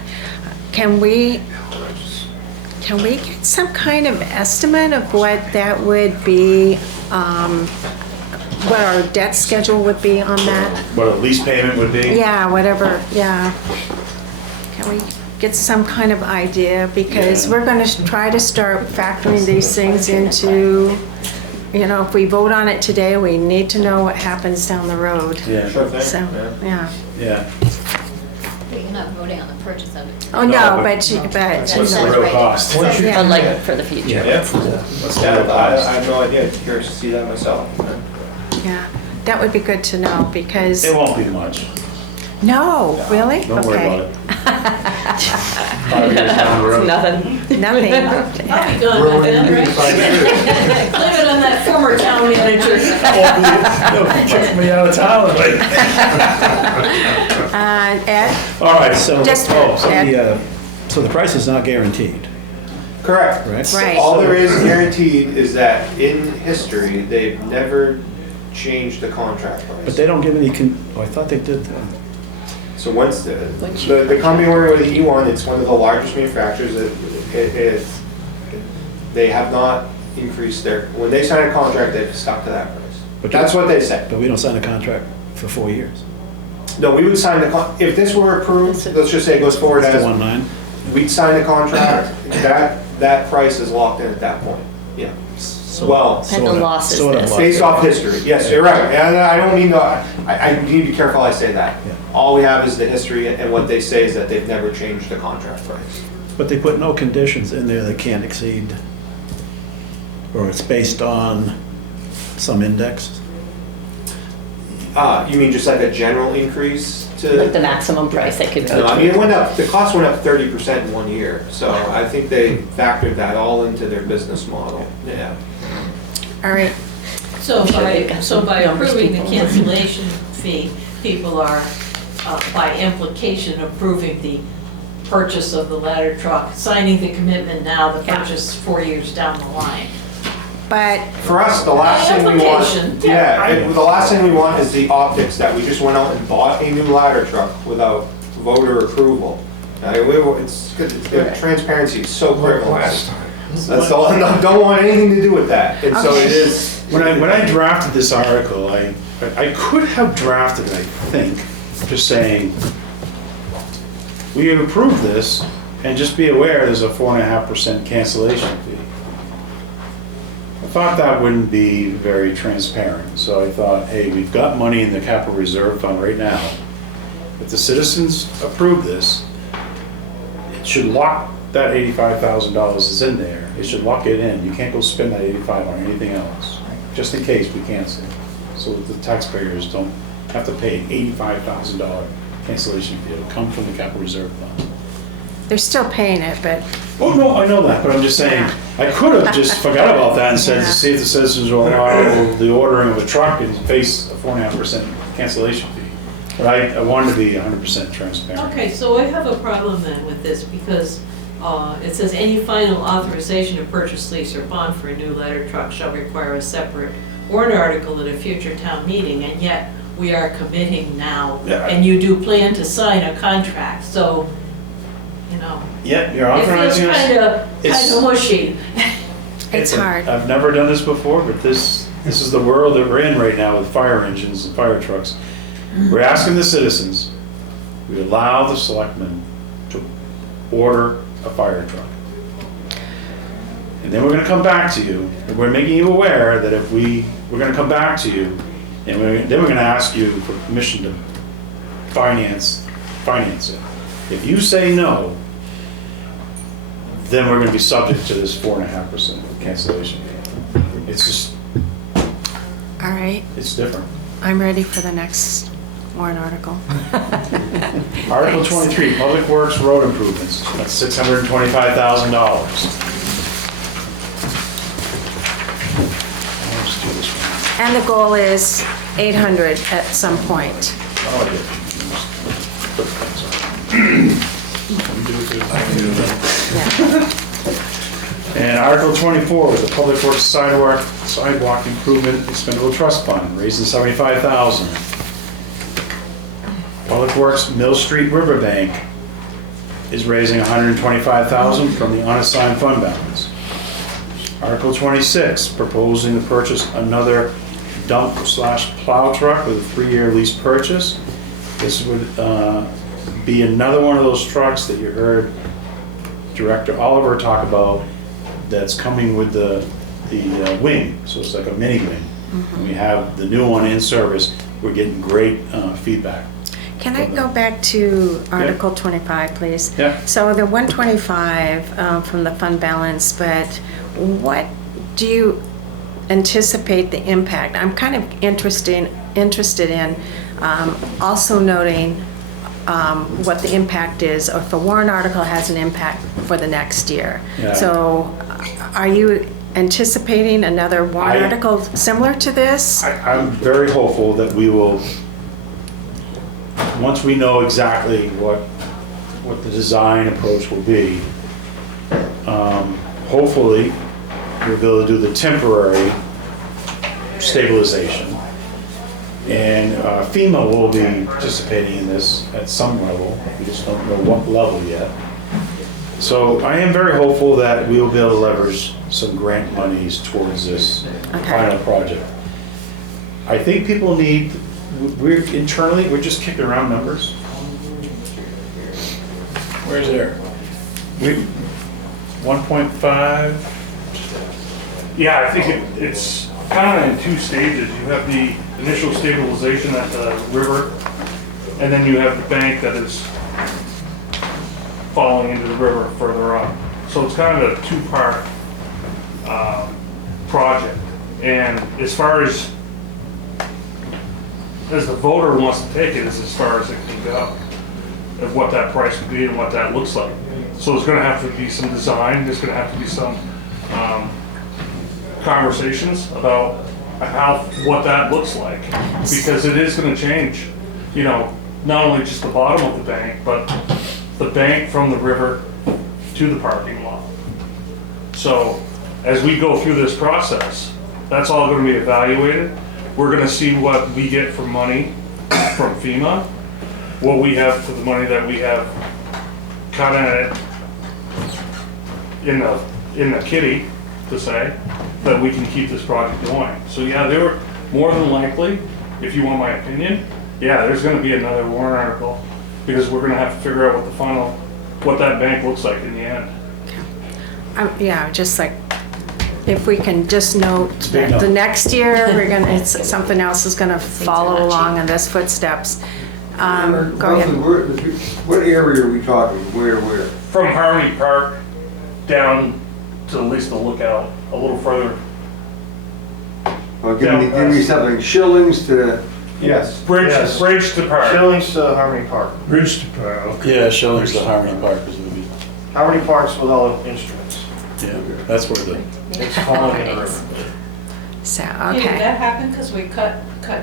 Can we get some kind of estimate of what that would be? What our debt schedule would be on that? What a lease payment would be? Yeah, whatever, yeah. Can we get some kind of idea? Because we're gonna try to start factoring these things into, you know, if we vote on it today, we need to know what happens down the road. Yeah. Sure thing. So, yeah. Yeah. But you're not voting on the purchase of it. Oh, no, but, you What's the know, real cost? yeah. But like for the future. Yeah, I have no idea. Curious to see that myself. Yeah, that would be good to know because, It won't be much. no, really? Don't worry Okay. about it. 5 years down the road. Nothing. Nothing. I'll be done with them, right? Blame it on that former town manager. Kick me out of town, like. Ed? All right, So, Just- so the price is not guaranteed, Correct. right? Right. All there is guaranteed is that in history, they've never changed the contract price. But they don't give any, I thought they did that. So once the company we're with, E1, it's one of the largest manufacturers that they have not increased when they sign a contract, they've stuck to that price. But That's what they say. But we don't sign a contract for 4 years. No, we would sign if this were approved, let's just say it goes forward It's the as, 1.9. we'd sign a contract, that price is locked in at that point. Yeah. Well, And the loss is sort of this. loss. based off history, yes, you're right. And I don't mean to, I need to be careful I say that. Yeah. All we have is the history, and what they say is that they've never changed the contract price. But they put no conditions in there that can't exceed, or it's based on some index? You mean just like a general increase to? Like the maximum price they could go No, I mean, to. it went up, the cost went up 30% in 1 year, so I think they factored that all into their business model, yeah. All right, So Sure, they've got some by numbers approving the people. cancellation fee, people are, by implication, approving the purchase of the ladder truck, signing the commitment now, the Yeah. purchase 4 years down the line. but For us, the last thing we want, Application, the last thing we want is the optics that we just went out and bought a new ladder truck without voter approval. It's good, transparency is so critical. That's all, I don't want anything to do with that, and so it is. When I drafted this article, I could have drafted, I think, just saying, we approve this, and just be aware there's a 4.5% cancellation fee. I thought that wouldn't be very transparent, so I thought, hey, we've got money in the capital reserve fund right now. If the citizens approve this, it should lock that $85,000 is in there. It should lock it in. You can't go spend that 85 on anything else, just in case we cancel. So the taxpayers don't have to pay an $85,000 cancellation fee. It'll come from the capital reserve fund. they're still paying it, but Oh, no, I know that, but I'm just saying, I could have just forgot about that and said to see if the citizens will allow the ordering of a truck and face a 4.5% cancellation fee. But I wanted to be 100% transparent. Okay, so I have a problem then with this, because it says any final authorization to purchase, lease, or bond for a new ladder truck shall require a separate warrant article at a future town meeting, and yet we are committing now, Yeah. and you do plan to sign a contract, so, you know, Yeah, you're it feels authorizing us. kind It's- of mushy. it's hard. I've never done this before, but this is the world that we're in right now with fire engines and fire trucks. We're asking the citizens, we allow the selectmen to order a fire truck. And then we're gonna come back to you, and we're making you aware that if we're gonna come back to you, and then we're gonna ask you for permission to finance it. If you say no, then we're gonna be subject to this 4.5% cancellation fee. It's just, All right, it's different. I'm ready for the next warrant article. Article Thanks. 23, Public Works Road Improvements, that's $625,000. Let's do this one. And the goal is 800 at some point. Oh, I did. Put the things on. Yeah. And Article 24 was the Public Works Sidewalk Improvement Expendable Trust Fund, raising $75,000. Public Works Mill Street Riverbank is raising $125,000 from the unassigned fund balance. Article 26, proposing to purchase another dump/plow truck with a 3-year lease purchase. This would be another one of those trucks that you heard Director Oliver talk about that's coming with the wing, so it's like a mini wing. And we have the new one in service. We're getting great feedback. Can I go back to Article 25, please? Yeah. So the 125 from the fund balance, but what do you anticipate the impact? I'm kind of interested in also noting what the impact is, or if a warrant article has an impact for the next year. Yeah. So are you anticipating another warrant article similar to this? I'm very hopeful that we will, once we know exactly what the design approach will be, hopefully we'll be able to do the temporary stabilization. And FEMA will be participating in this at some level. We just don't know what level yet. So I am very hopeful that we will be able to leverage some grant monies towards this final project. I think people need, we're just kicking around numbers. Where's there? 1.5, Yeah, I think it's kind of in two stages. You have the initial stabilization at the river, and then you have the bank that is falling into the river further up. So it's kind of a two-part project. And as far as the voter wants to take it, is as far as it can go, of what that price would be and what that looks like. So there's gonna have to be some design, there's gonna have to be some conversations about what that looks like, because it is gonna change, you know, not only just the bottom of the bank, but the bank from the river to the parking lot. So as we go through this process, that's all gonna be evaluated. We're gonna see what we get for money from FEMA, what we have for the money that we have kind of in the kitty, to say, that we can keep this project going. So yeah, they were more than likely, if you want my opinion, yeah, there's gonna be another warrant article, because we're gonna have to figure out what that bank looks like in the end. Yeah, just like, if we can just note big that the note. next year, something else is gonna follow along in this footsteps. Go Roughly, ahead. what area are we talking? Where? From Harmony Park down to at least the lookout, a little further. Well, give me something, Shillings to, Yes. Bridge to Park. Shillings to Harmony Park. Bridge to Park, okay. Yeah, Shillings to Harmony Park is gonna be, Harmony Park's with all the instruments. yeah, that's where the, It's falling in the river. So, Hey, did okay. that happen because we cut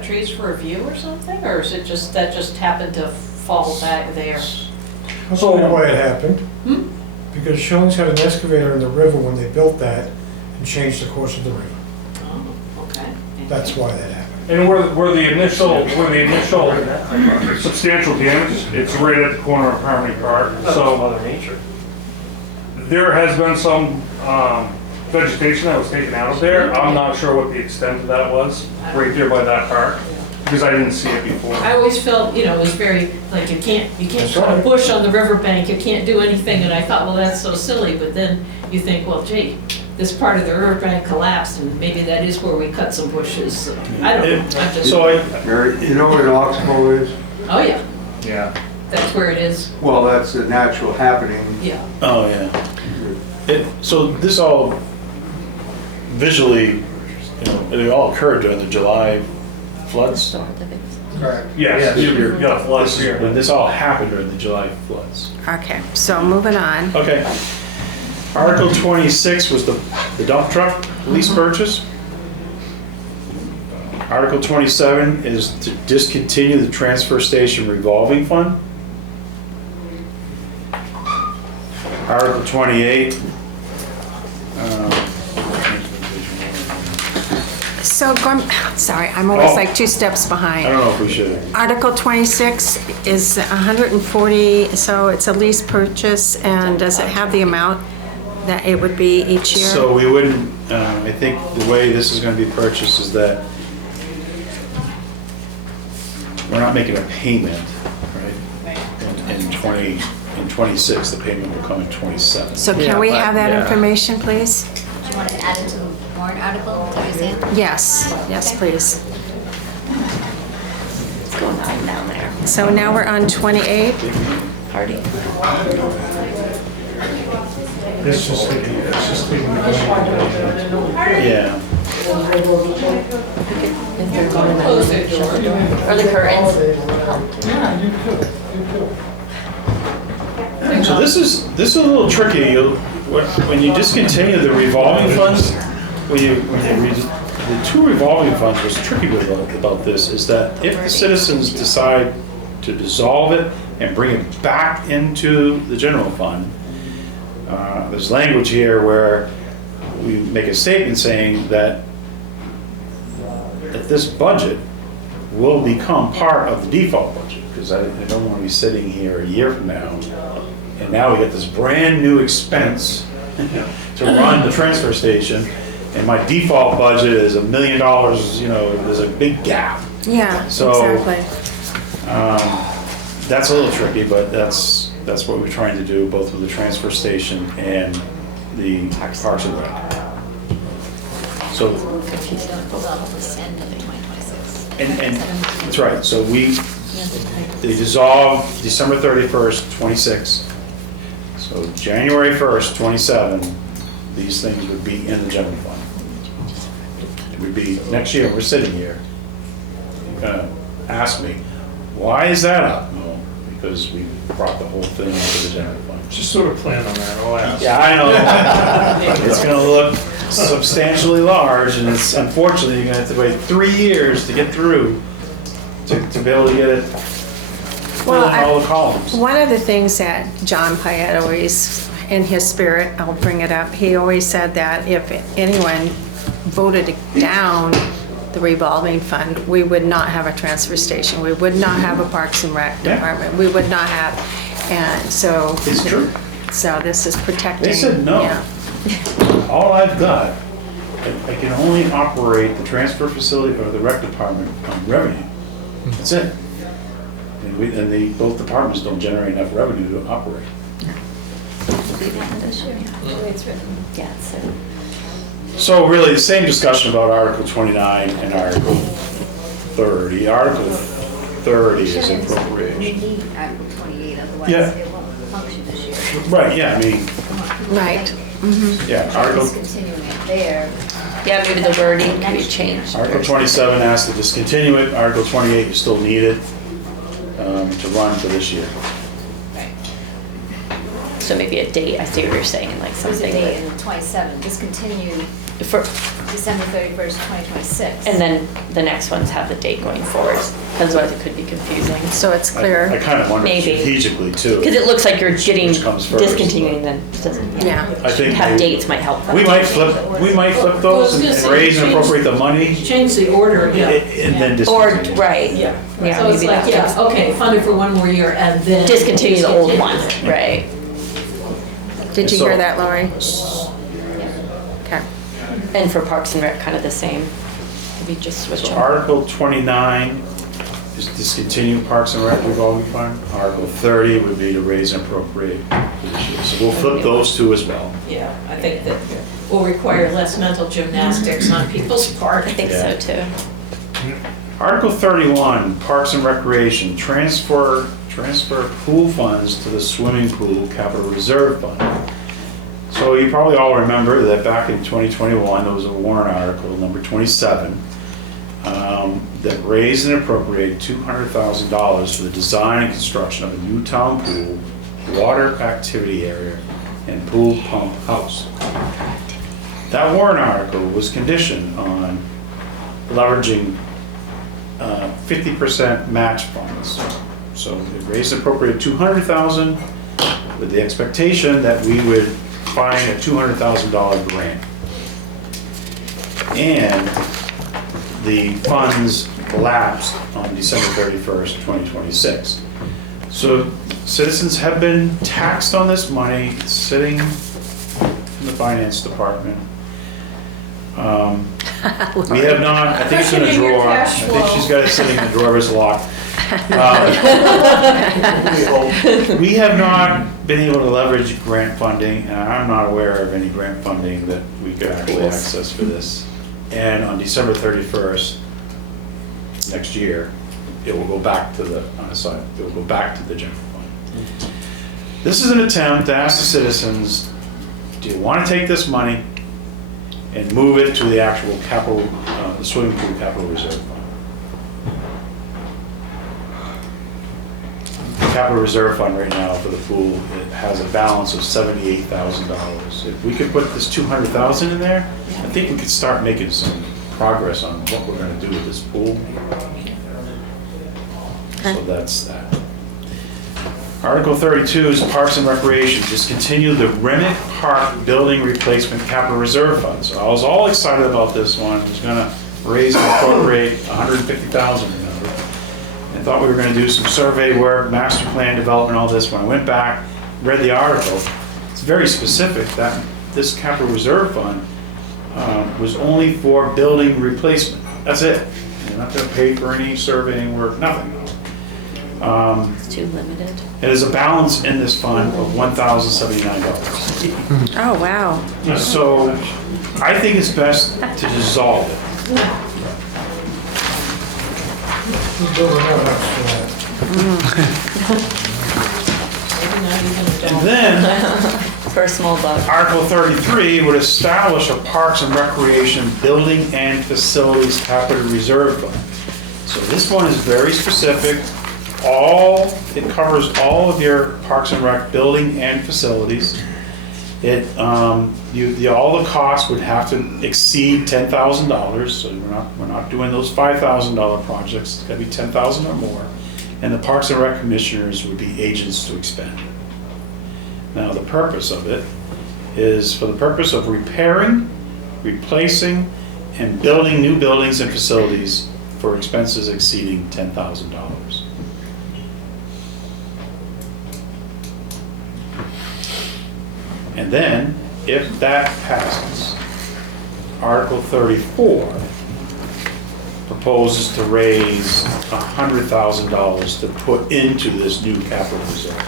trees for a view or something, or is it just, that just happened to fall back there? That's only why it happened. Hmm? Because Shillings had an excavator in the river when they built that and changed the course of the river. Oh, okay. That's why that happened. And where the initial substantial damage, it's right at the corner of Harmony Park. So Mother Nature. there has been some vegetation that was taken out of there. I'm not sure what the extent of that was, right there by that park, because I didn't see it before. I always felt, you know, it was very, like, you can't cut a bush on the riverbank, you can't do anything, and I thought, well, that's so silly, but then you think, well, gee, this part of the riverbank collapsed, and maybe that is where we cut some bushes, so, I don't know, I'm just, so Mary, you know where an oxbow is? oh, yeah, Yeah. that's where it is, Well, that's a natural happening. yeah. oh, yeah. So this all visually, you know, it all occurred during the July floods. Correct. Yes, yeah, floods This is when here. this all happened during the July floods. Okay, so moving on. Okay. Article 26 was the dump truck lease purchase. Article 27 is to discontinue the transfer station revolving fund. Article 28. So, sorry, I'm always Oh. like 2 steps I behind. don't know if we should. Article 26 is 140, so it's a lease purchase, and does it have the amount that it would be each year? So we wouldn't, I think the way this is going to be purchased is that we're not making a payment, right? In 26, the payment will come in 27. So can we have that information, please? Do you want to add it to the warrant article, is that what you're saying? Yes, yes, please. It's going on down there. So now we're on 28. Party. It's just taking the Yeah. Close it, George. Or the curtains. So this is a little tricky. When you discontinue the revolving funds, the 2 revolving funds, what's tricky about this is that if the citizens decide to dissolve it and bring it back into the general fund, there's language here where we make a statement saying that this budget will become part of the default budget, because I don't want to be sitting here a year from now, and now we get this brand new expense to run the transfer station, and my default budget is $1 million, you know, there's a big gap. Yeah, So, exactly. That's a little tricky, but that's what we're trying to do, both with the transfer station and the Parks and Rec. So, Hold on, let's end of 2026. and that's right, so they dissolved December 31st, 26. So January 1st, 27, these things would be in the general fund. It would be, next year, we're sitting here, you're gonna ask me, why is that up? Well, because we brought the whole thing into the general fund. Just sort of plan on that, I'll ask. Yeah, I know. It's gonna look substantially large, and it's, unfortunately, you're gonna have to wait 3 years to get through to be able to get it Well, filling all the columns. One of the things that John Pyatt always, in his spirit, I'll bring it up, he always said that if anyone voted down the revolving fund, we would not have a transfer station, we would not have a Parks and Rec Yeah. department, we would not have, and so. It's true. So this is protecting. They said no. Yeah. All I've got, I can only operate the transfer facility or the rec department on revenue. That's it. And both departments don't generate enough revenue to operate. Yeah, so. So really, the same discussion about Article 29 and Article 30. Article 30 is appropriation. We need Article 28, otherwise Yeah. it won't function this year. Right, yeah, I mean, Right. yeah, Article, Discontinuing it there. Yeah, maybe the wording could be changed. Article 27 asks to discontinue it. Article 28, you still need it to run for this year. So maybe a date, I see what you're saying, like There's a something date that, in 27, discontinue for, December 31st, 2026. and then the next ones have the date going forward, otherwise it could be confusing. So it's I clear. kind of wonder Maybe. strategically too. Because it looks like you're getting Which comes first, discontinuing, then doesn't, Yeah. I think have maybe- dates might help. We might flip those and raise and appropriate the money Change the order, yeah. and then Or, discontinue. right, Yeah. yeah, So it's maybe like, that's. yeah, okay, funded for one more year and then. Discontinue the old one, discontinue. right. Did you So- hear that, Lori? Okay. And for Parks and Rec, kind of the same. Maybe just switch So them. Article 29 is discontinue Parks and Rec revolving fund. Article 30 would be to raise and appropriate this year. So we'll flip those two as well. Yeah, I think that will require less mental gymnastics on people's part. I think Yeah. so too. Article 31, Parks and Recreation, transfer pool funds to the swimming pool capital reserve fund. So you probably all remember that back in 2021, there was a warrant article, number 27, that raised and appropriated $200,000 for the design and construction of a new town pool, water activity area, and pool pump house. That warrant article was conditioned on leveraging 50% match funds. So it raised and appropriated $200,000 with the expectation that we would find a $200,000 grant. And the funds lapsed on December 31st, 2026. So citizens have been taxed on this money, it's sitting in the finance department. We have not, I think it's in a Questioning your drawer. I cash think flow. she's got it sitting in the drawer, it's locked. We have not been able to leverage grant funding, and I'm not aware of any grant funding that we could actually access for this. And on December 31st, next year, it will go back to the, it will go back to the general fund. This is an attempt to ask the citizens, do you want to take this money and move it to the actual capital, the swimming pool capital reserve fund? The capital reserve fund right now for the pool, it has a balance of $78,000. If we could put this $200,000 in there, I think we could start making some progress on what we're gonna do with this pool. So that's that. Article 32 is Parks and Recreation, discontinue the Rennet Park Building Replacement Capital Reserve Fund. So I was all excited about this one, it was gonna raise and appropriate $150,000, remember? I thought we were gonna do some survey work, master plan development, all this. When I went back, read the article, it's very specific that this capital reserve fund was only for building replacement. That's it. You're not gonna pay for any surveying work, nothing. It's too limited. There's a balance in this fund of $1,079. Oh, wow. So I think it's best to dissolve it. We're building our house for that. And then For a small dog. Article 33 would establish a Parks and Recreation Building and Facilities Capital Reserve Fund. So this one is very specific. It covers all of your Parks and Rec building and facilities. All the costs would have to exceed $10,000, so we're not doing those $5,000 projects. It's gotta be $10,000 or more. And the Parks and Rec commissioners would be agents to expend. Now, the purpose of it is for the purpose of repairing, replacing, and building new buildings and facilities for expenses exceeding $10,000. And then, if that passes, Article 34 proposes to raise $100,000 to put into this new capital reserve.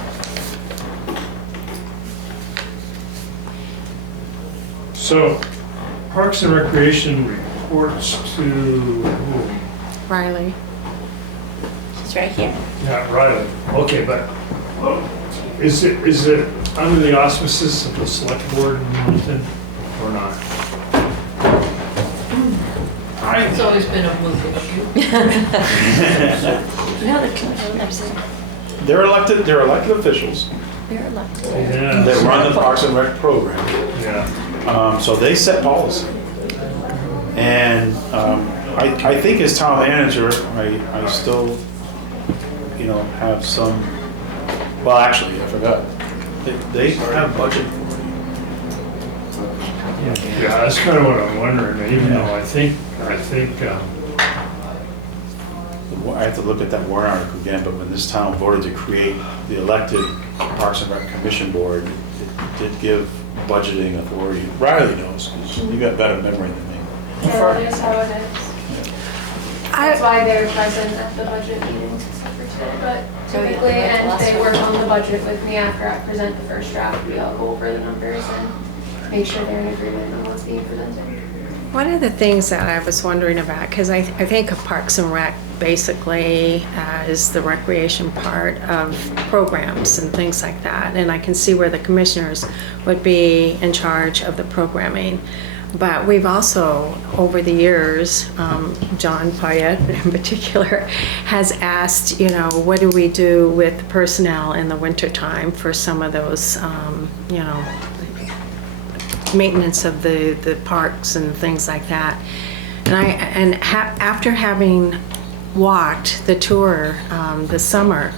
So, Parks and Recreation reports to who? Riley. It's right here. Yeah, Riley. Okay, but is it under the auspices of the select board in Littleton or not? It's always been a moot issue. No, the commissioners, They're elected officials they're elected. Yeah. that run the Parks and Rec program. Yeah. So they set policy. And I think as town manager, I still, have some, well, actually, I forgot. They have budget for it. Yeah, that's kind of what I'm wondering, even though I think, I have to look at that warrant article again, but when this town voted to create the elected Parks and Rec Commission Board, it did give budgeting authority. Riley knows, because you got better memory than me. Yeah, that is how it is. That's why they're present at the budget meetings except for today, but typically, and they work on the budget with me after I present the first draft. We all go over the numbers and make sure they're in agreement on what's being presented. One of the things that I was wondering about, because I think of Parks and Rec basically as the recreation part of programs and things like that, and I can see where the commissioners would be in charge of the programming. But we've also, over the years, John Payette in particular, has asked, what do we do with the personnel in the wintertime for some of those, maintenance of the parks and things like that. And after having walked the tour this summer,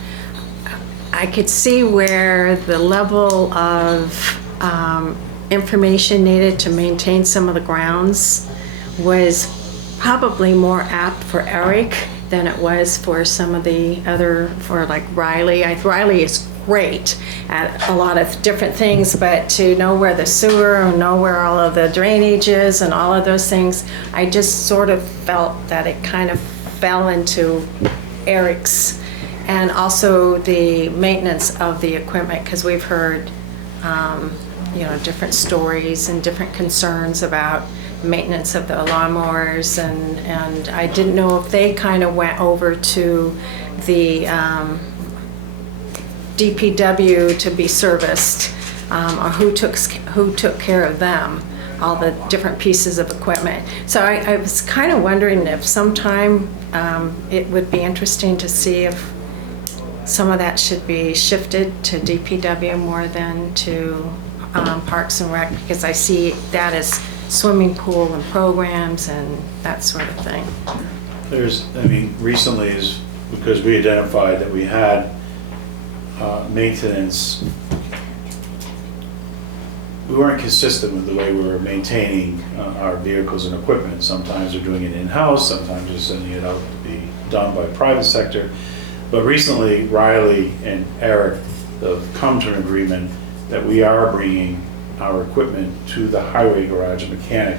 I could see where the level of information needed to maintain some of the grounds was probably more apt for Eric than it was for some of the other, for like Riley. Riley is great at a lot of different things, but to know where the sewer or know where all of the drainage is and all of those things, I just sort of felt that it kind of fell into Eric's, and also the maintenance of the equipment, because we've heard different stories and different concerns about maintenance of the lawnmowers, and I didn't know if they kind of went over to the DPW to be serviced, or who took care of them, all the different pieces of equipment. So I was kind of wondering if sometime it would be interesting to see if some of that should be shifted to DPW more than to Parks and Rec, because I see that as swimming pool and programs and that sort of thing. Recently is because we identified that we had maintenance. We weren't consistent with the way we were maintaining our vehicles and equipment. Sometimes we're doing it in-house, sometimes we're sending it out to be done by private sector. But recently, Riley and Eric have come to an agreement that we are bringing our equipment to the highway garage mechanic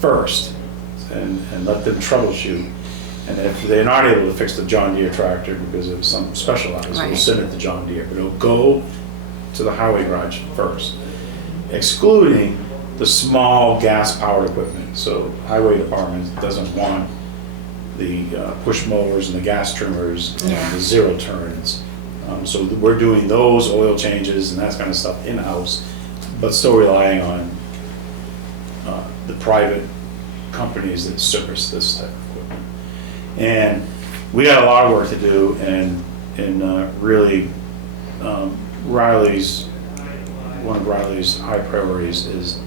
first and let them troubleshoot. And if they're not able to fix the John Deere tractor because of some specialized, we'll Right. send it to John Deere, but it'll go to the highway garage first, excluding the small gas-powered equipment. So highway department doesn't want the push mowers and the gas trimmers and Yeah. the zero turns. So we're doing those oil changes and that kind of stuff in-house, but still relying on the private companies that service this type of equipment. And we got a lot of work to do, and really, one of Riley's high priorities is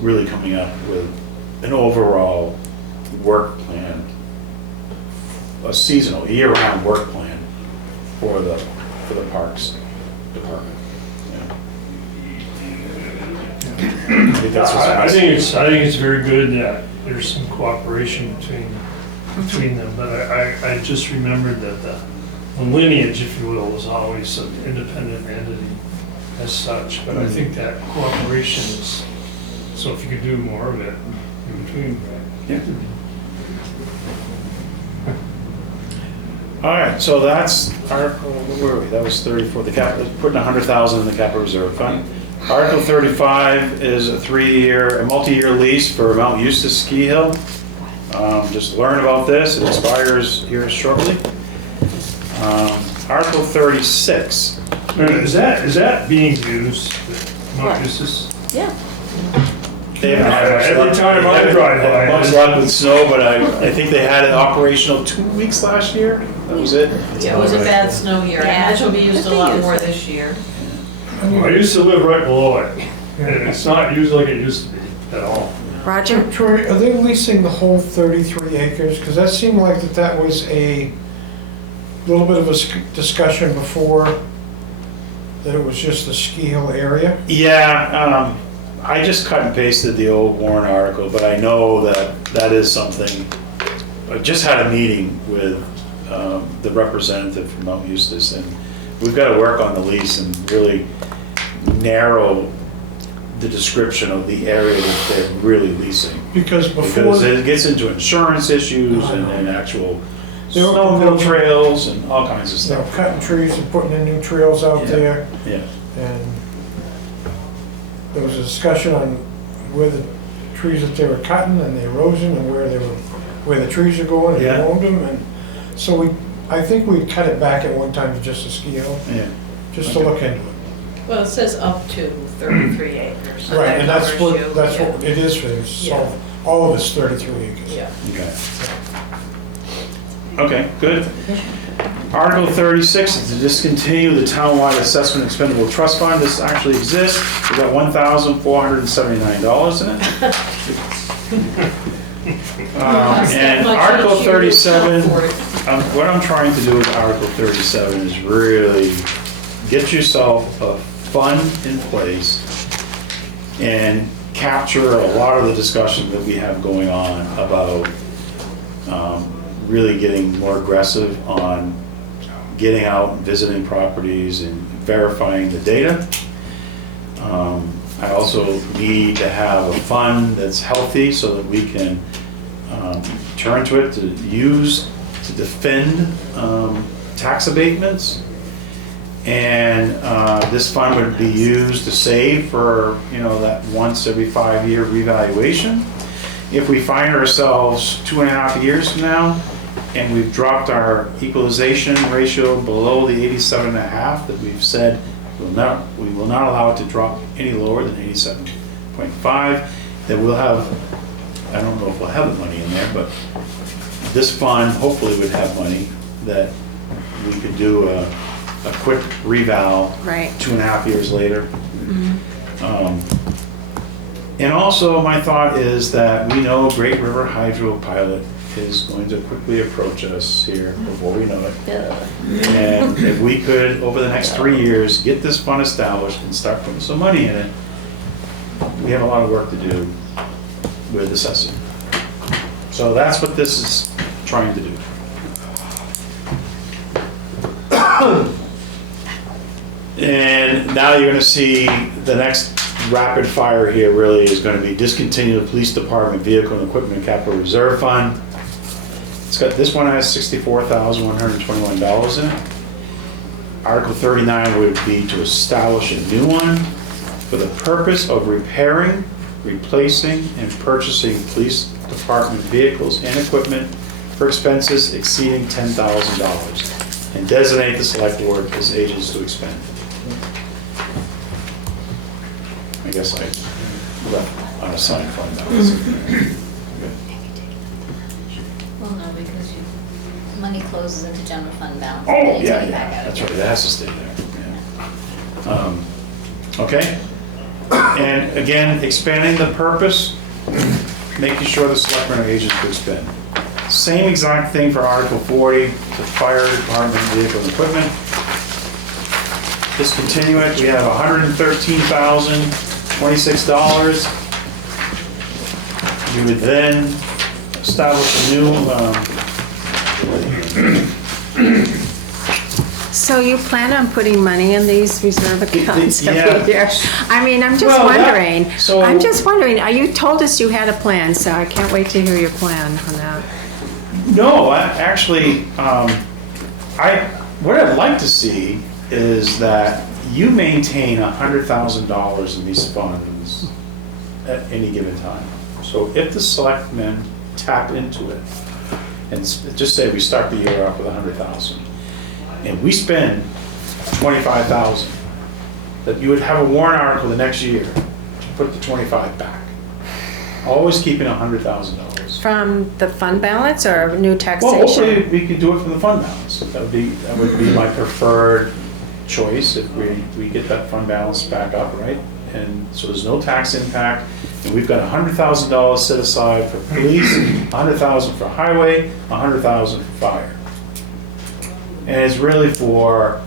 really coming up with an overall work plan, a seasonal, year-round work plan for the Parks Department. I think that's what's I think it's very good that there's some cooperation between them, but I just remembered that the lineage, if you will, was always an independent entity as such, but I think that cooperation is, so if you could do more of it in between. Yeah. All right, so that's Article, where were we? That was 34, the capital, putting 100,000 in the capital reserve fund. Article 35 is a multi-year lease for Mount Eustis Ski Hill. Just learn about this, it expires here shortly. Article 36. Is that being used, Mount Eustis? Yeah. They haven't had much Every luck. time They I haven't drive had by. much luck with snow, but I think they had it operational 2 weeks last year. That was it. Yeah, it was a bad snow year. I Yeah. imagine it'll be used a lot more this year. I used to live right below it, and it's not used like it used to be at all. Roger? Troy, are they leasing the whole 33 acres? Because that seemed like that was a little bit of a discussion before, that it was just the ski hill area. Yeah, I just cut and pasted the old Warrant article, but I know that is something. I just had a meeting with the representative from Mount Eustis, and we've got to work on the lease and really narrow the description of the area that they're really leasing. Because Because it gets into insurance issues and actual They were snowmobile proposing- trails and all kinds of You know, stuff. cutting trees and putting in new trails out Yeah. there. Yeah, And there was a discussion on where the trees that they were cutting and the erosion and where the trees are going and Yeah. who owned them. And so I think we cut it back at one time to just a ski hill, yeah. just to look into it. Well, it says up to 33 acres. so Right, that and that's covers you, what yeah. it is for this, Yeah. so all of it's 33 acres. Yeah. Okay. Okay, good. Article 36 is to discontinue the townwide assessment expendable trust fund. This actually exists. We've got $1,479 in it. And Much Article each year 37, for it. what I'm trying to do with Article 37 is really get yourself a fund in place and capture a lot of the discussion that we have going on about really getting more aggressive on getting out and visiting properties and verifying the data. I also need to have a fund that's healthy so that we can turn to it to use to defend tax abatements. And this fund would be used to save for, that once every 5-year revaluation. If we find ourselves 2.5 years from now and we've dropped our equalization ratio below the 87.5 that we've said we will not allow it to drop any lower than 87.5, then we'll have, I don't know if we'll have the money in there, but this fund hopefully would have money that we could do a quick reval Right. 2.5 years later. And also my thought is that we know Great River Hydro Pilot is going to quickly approach us here before we know it. And if we could, over the next 3 years, get this fund established and start putting some money in it, we have a lot of work to do with assessing. So that's what this is trying to do. And now you're going to see the next rapid fire here really is going to be discontinue the police department vehicle and equipment capital reserve fund. It's this one has $64,121 in it. Article 39 would be to establish a new one for the purpose of repairing, replacing, and purchasing police department vehicles and equipment for expenses exceeding $10,000, and designate the select board as agents to expend. I guess I left unassigned fund balance. Well, no, because money closes into general fund balance. Oh, and then you yeah, take it back yeah, out that's again. right, it has to stay there. Yeah. Okay? And again, expanding the purpose, making sure the selectmen are agents to expend. Same exact thing for Article 40, the fire department vehicle and equipment. Discontinue it, we have $113,026. You would then establish a new, So you plan on putting money in these reserve accounts Yeah. every year? I mean, I'm just Well, that- wondering, so- you told us you had a plan, so I can't wait to hear your plan on that. No, what I'd like to see is that you maintain $100,000 in these funds at any given time. So if the selectmen tap into it, and just say we start the year off with 100,000, and we spend 25,000, that you would have a warrant article the next year to put the 25 back. Always keeping $100,000. From the fund balance or new Well, taxation? hopefully we could do it from the fund balance. That would be my preferred choice if we get that fund balance back up, right? And so there's no tax impact, and we've got $100,000 set aside for police, $100,000 for highway, $100,000 for fire. And it's really for,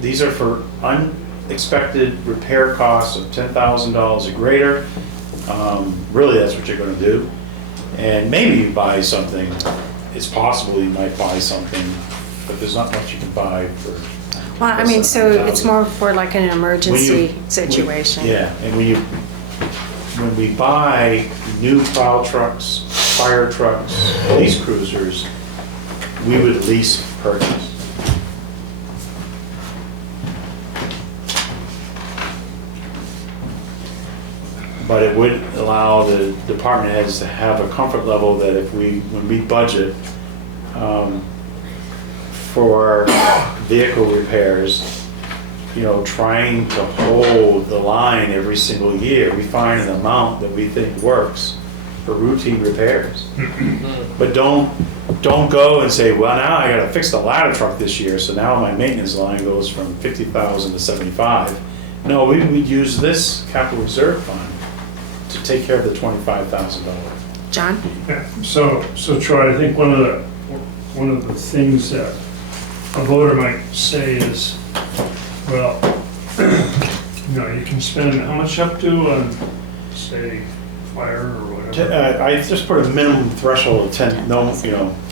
these are for unexpected repair costs of $10,000 or greater. Really, that's what you're gonna do. And maybe you buy something, it's possible you might buy something, but there's not much you can buy for. Well, I mean, so it's more for like an emergency When situation. Yeah, and when we buy new plow trucks, fire trucks, police cruisers, we would lease purchase. But it would allow the department heads to have a comfort level that when we budget for vehicle repairs, trying to hold the line every single year, we find an amount that we think works for routine repairs. But don't go and say, well, now I gotta fix the ladder truck this year, so now my maintenance line goes from 50,000 to 75. No, we would use this capital reserve fund to take care of the $25,000. John? Yeah, so Troy, I think one of the things that a voter might say is, well, you can spend how much up to on, say, fire or whatever. I just put a minimum threshold of $10,000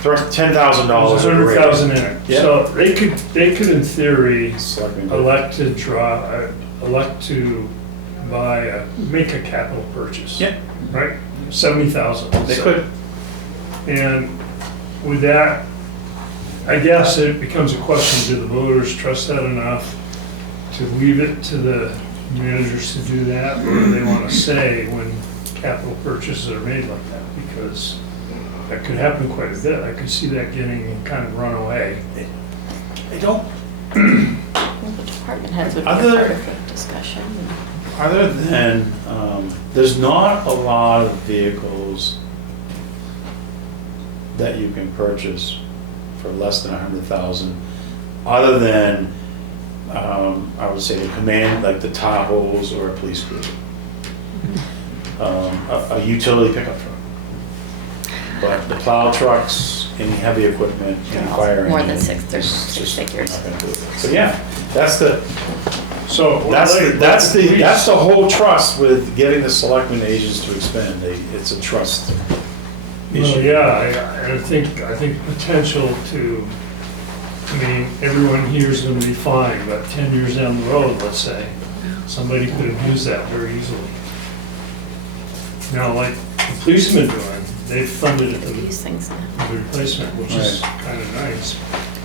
There's or greater. 100,000 in it. Yeah. So they could in theory Selectmen. elect to make a capital purchase. Yeah. Right? 70,000. They could. And with that, I guess it becomes a question, do the voters trust that enough to leave it to the managers to do that? Or do they want to say when capital purchases are made like that? Because that could happen quite a bit. I could see that getting kind of run away. I don't. Well, the department heads would be a Other- part of the discussion. Other than, there's not a lot of vehicles that you can purchase for less than 100,000, other than, I would say the command, like the Tahoes or a police cruiser. A utility pickup truck. But the plow trucks, any heavy equipment, any fire More than engine, six it's just figures. not gonna do it. So yeah, that's the whole trust with getting the selectmen agents to expend. It's a trust Well, issue. yeah, I think potential to, everyone here is going to be fine, but 10 years down the road, let's say, somebody could abuse that very easily. Now, like the policemen doing, they've funded it to These things. the replacement, which is kind of nice.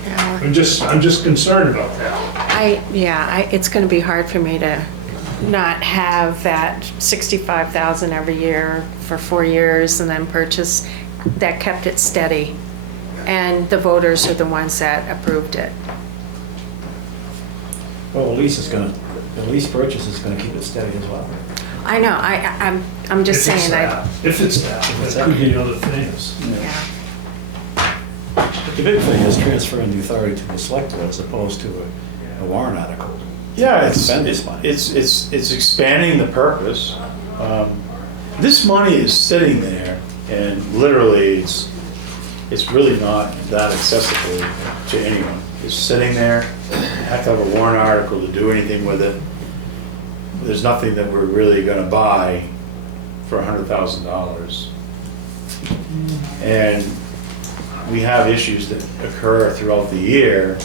Yeah. I'm just concerned about that. It's gonna be hard for me to not have that 65,000 every year for 4 years and then purchase. That kept it steady. And the voters are the ones that approved it. Well, the lease purchase is gonna keep it steady as well. I know, I'm just If it's saying, that, If it's that could be other things. yeah. But the big thing is transferring the authority to the select board as opposed to a warrant article. Yeah, Spend this money. it's expanding the purpose. This money is sitting there, and literally, it's really not that accessible to anyone. It's sitting there, you have to have a warrant article to do anything with it. There's nothing that we're really gonna buy for $100,000. And we have issues that occur throughout the year,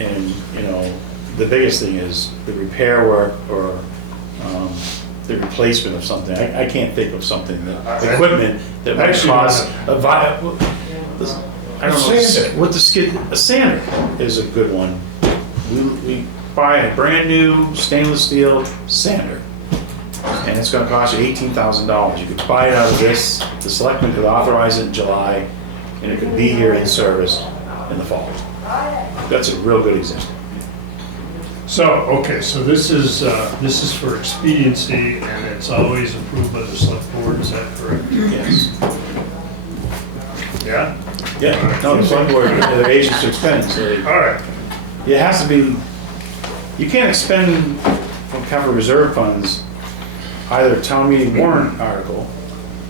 and, you know, the biggest thing is the repair work or the replacement of something. I can't think of something, equipment that might cost I don't know, what the skid, a sander is a good one. We buy a brand new stainless steel sander, and it's gonna cost you $18,000. You could buy it out of this, the selectmen could authorize it in July, and it could be here in service in the fall. That's a real good example. So, okay, so this is for expediency, and it's always approved by the select board, is that correct? Yes. Yeah? Yeah, no, the select board, they're agents to expend, so All right, it has to be, you can't expend from capital reserve funds either town meeting warrant article,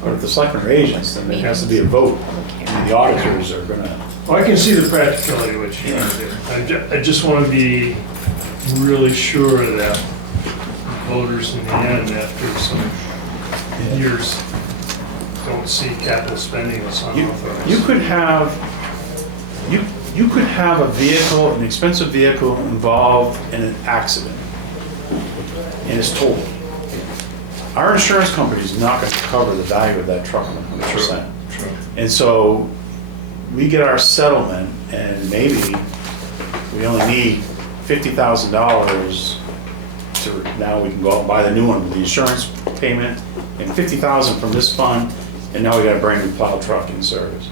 or if the selectmen are agents, then it has to be a vote. And the auditors are gonna, well, I can see the practicality of what you're trying to do. I just want to be really sure that voters in the end, after some years, don't see capital spending that's unauthorized. you could have a vehicle, an expensive vehicle involved in an accident, and it's totaled. Our insurance company is not gonna cover the value of that truck 100%. True. And so we get our settlement, and maybe we only need $50,000 to, now we can go out and buy the new one with the insurance payment, and $50,000 from this fund, and now we got a brand new plow truck in service.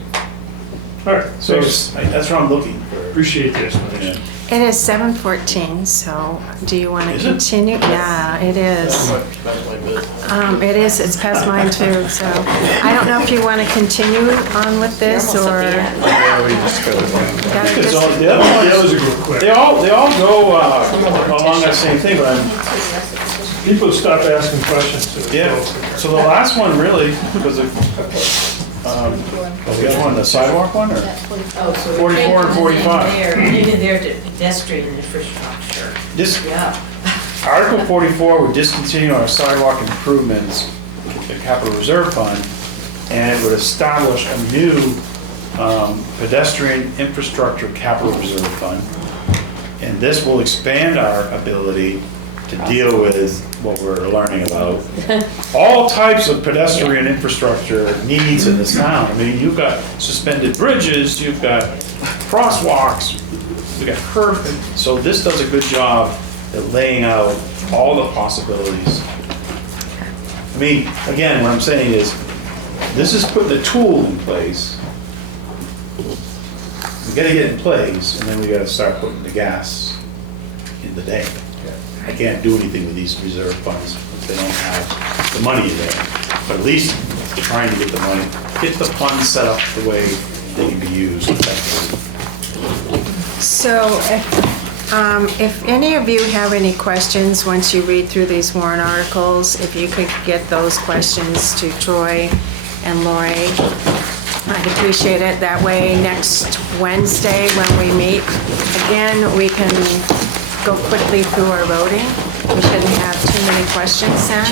All right, So thanks. that's what I'm looking for. Appreciate the explanation. It is 7:14, so do you want to Is it? continue? Yeah, it is. It is, it's past mine too, so I don't know if you want to continue on with this, or. Yeah, we just got it. Gotta Because just- the other ones, Those are real quick. they all go along that same thing, but People stop asking questions. yeah. So the last one really, because of, which one, the sidewalk one, or? Oh, so 44 we're and changing 45. in there to pedestrian infrastructure. This, Yeah. Article 44 would discontinue our sidewalk improvements, the capital reserve fund, and it would establish a new pedestrian infrastructure capital reserve fund. And this will expand our ability to deal with what we're learning about. All types of pedestrian infrastructure needs in this town. I mean, you've got suspended bridges, you've got crosswalks, we got curb, so this does a good job at laying out all the possibilities. I mean, again, what I'm saying is, this is putting a tool in place. We gotta get it in place, and then we gotta start putting the gas in the tank. I can't do anything with these reserve funds if they don't have the money there. But at least trying to get the money, get the funds set up the way they can be used effectively. So if any of you have any questions, once you read through these warrant articles, if you could get those questions to Troy and Lori, I'd appreciate it. That way, next Wednesday when we meet again, we can go quickly through our voting. We shouldn't have too many questions then.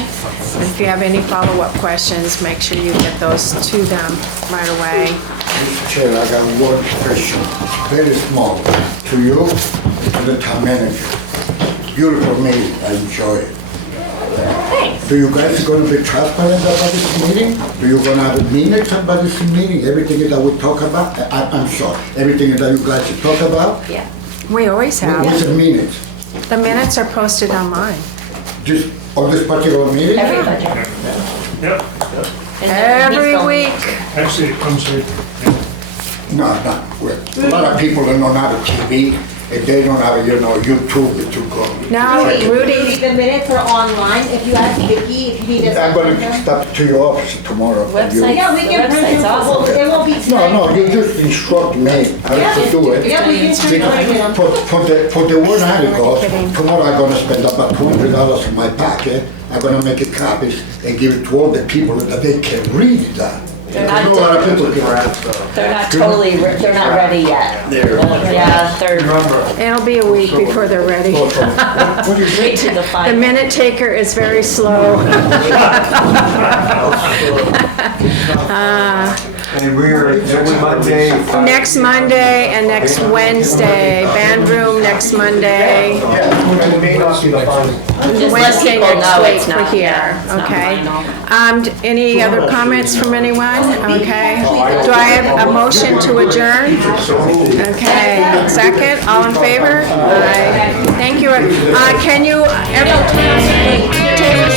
And if you have any follow-up questions, make sure you get those to them right away. Mr. Chair, I got one question, very small, to you and to the town manager. Beautiful meeting, I enjoy it. Thanks. Do you guys gonna be transparent about this meeting? Do you gonna have minutes about this meeting? Everything that we talk about? I'm sorry, everything that you guys talk about? Yeah. We always What's have. a minute? The minutes are posted online. Just on this particular meeting? Every budget. Yep. And then Every he's going- week. Actually, it comes right, No, no, well, a lot of people don't have a TV, and they don't have, YouTube to go. No, Rudy, The minutes are online, if you ask Vicki, if you need us. I'm gonna stop to your office tomorrow. Website. Yeah, we can The print website's them, awesome. it won't be tonight. No, you just instruct me how to do it. Yeah, we can print them. For the one article, kidding. tomorrow I'm gonna spend about $200 in my pocket. I'm gonna make a copies and give it to all the people that they can read that. They're Because not a lot of done. people can. They're not totally, they're not ready yet. Yeah, they're, it'll be a week before they're ready. What do you wait till the The final. minute taker is very slow. And we're, next Monday. Next Monday and next Wednesday, band room next Monday, Yeah, and it may not be the final. Just let Wednesday people next know week it's for not, here, yeah, it's not okay? final. Any other comments from anyone? Okay. Do I have a motion to adjourn? Okay, second, all in favor? Aye. Thank you. Can you, table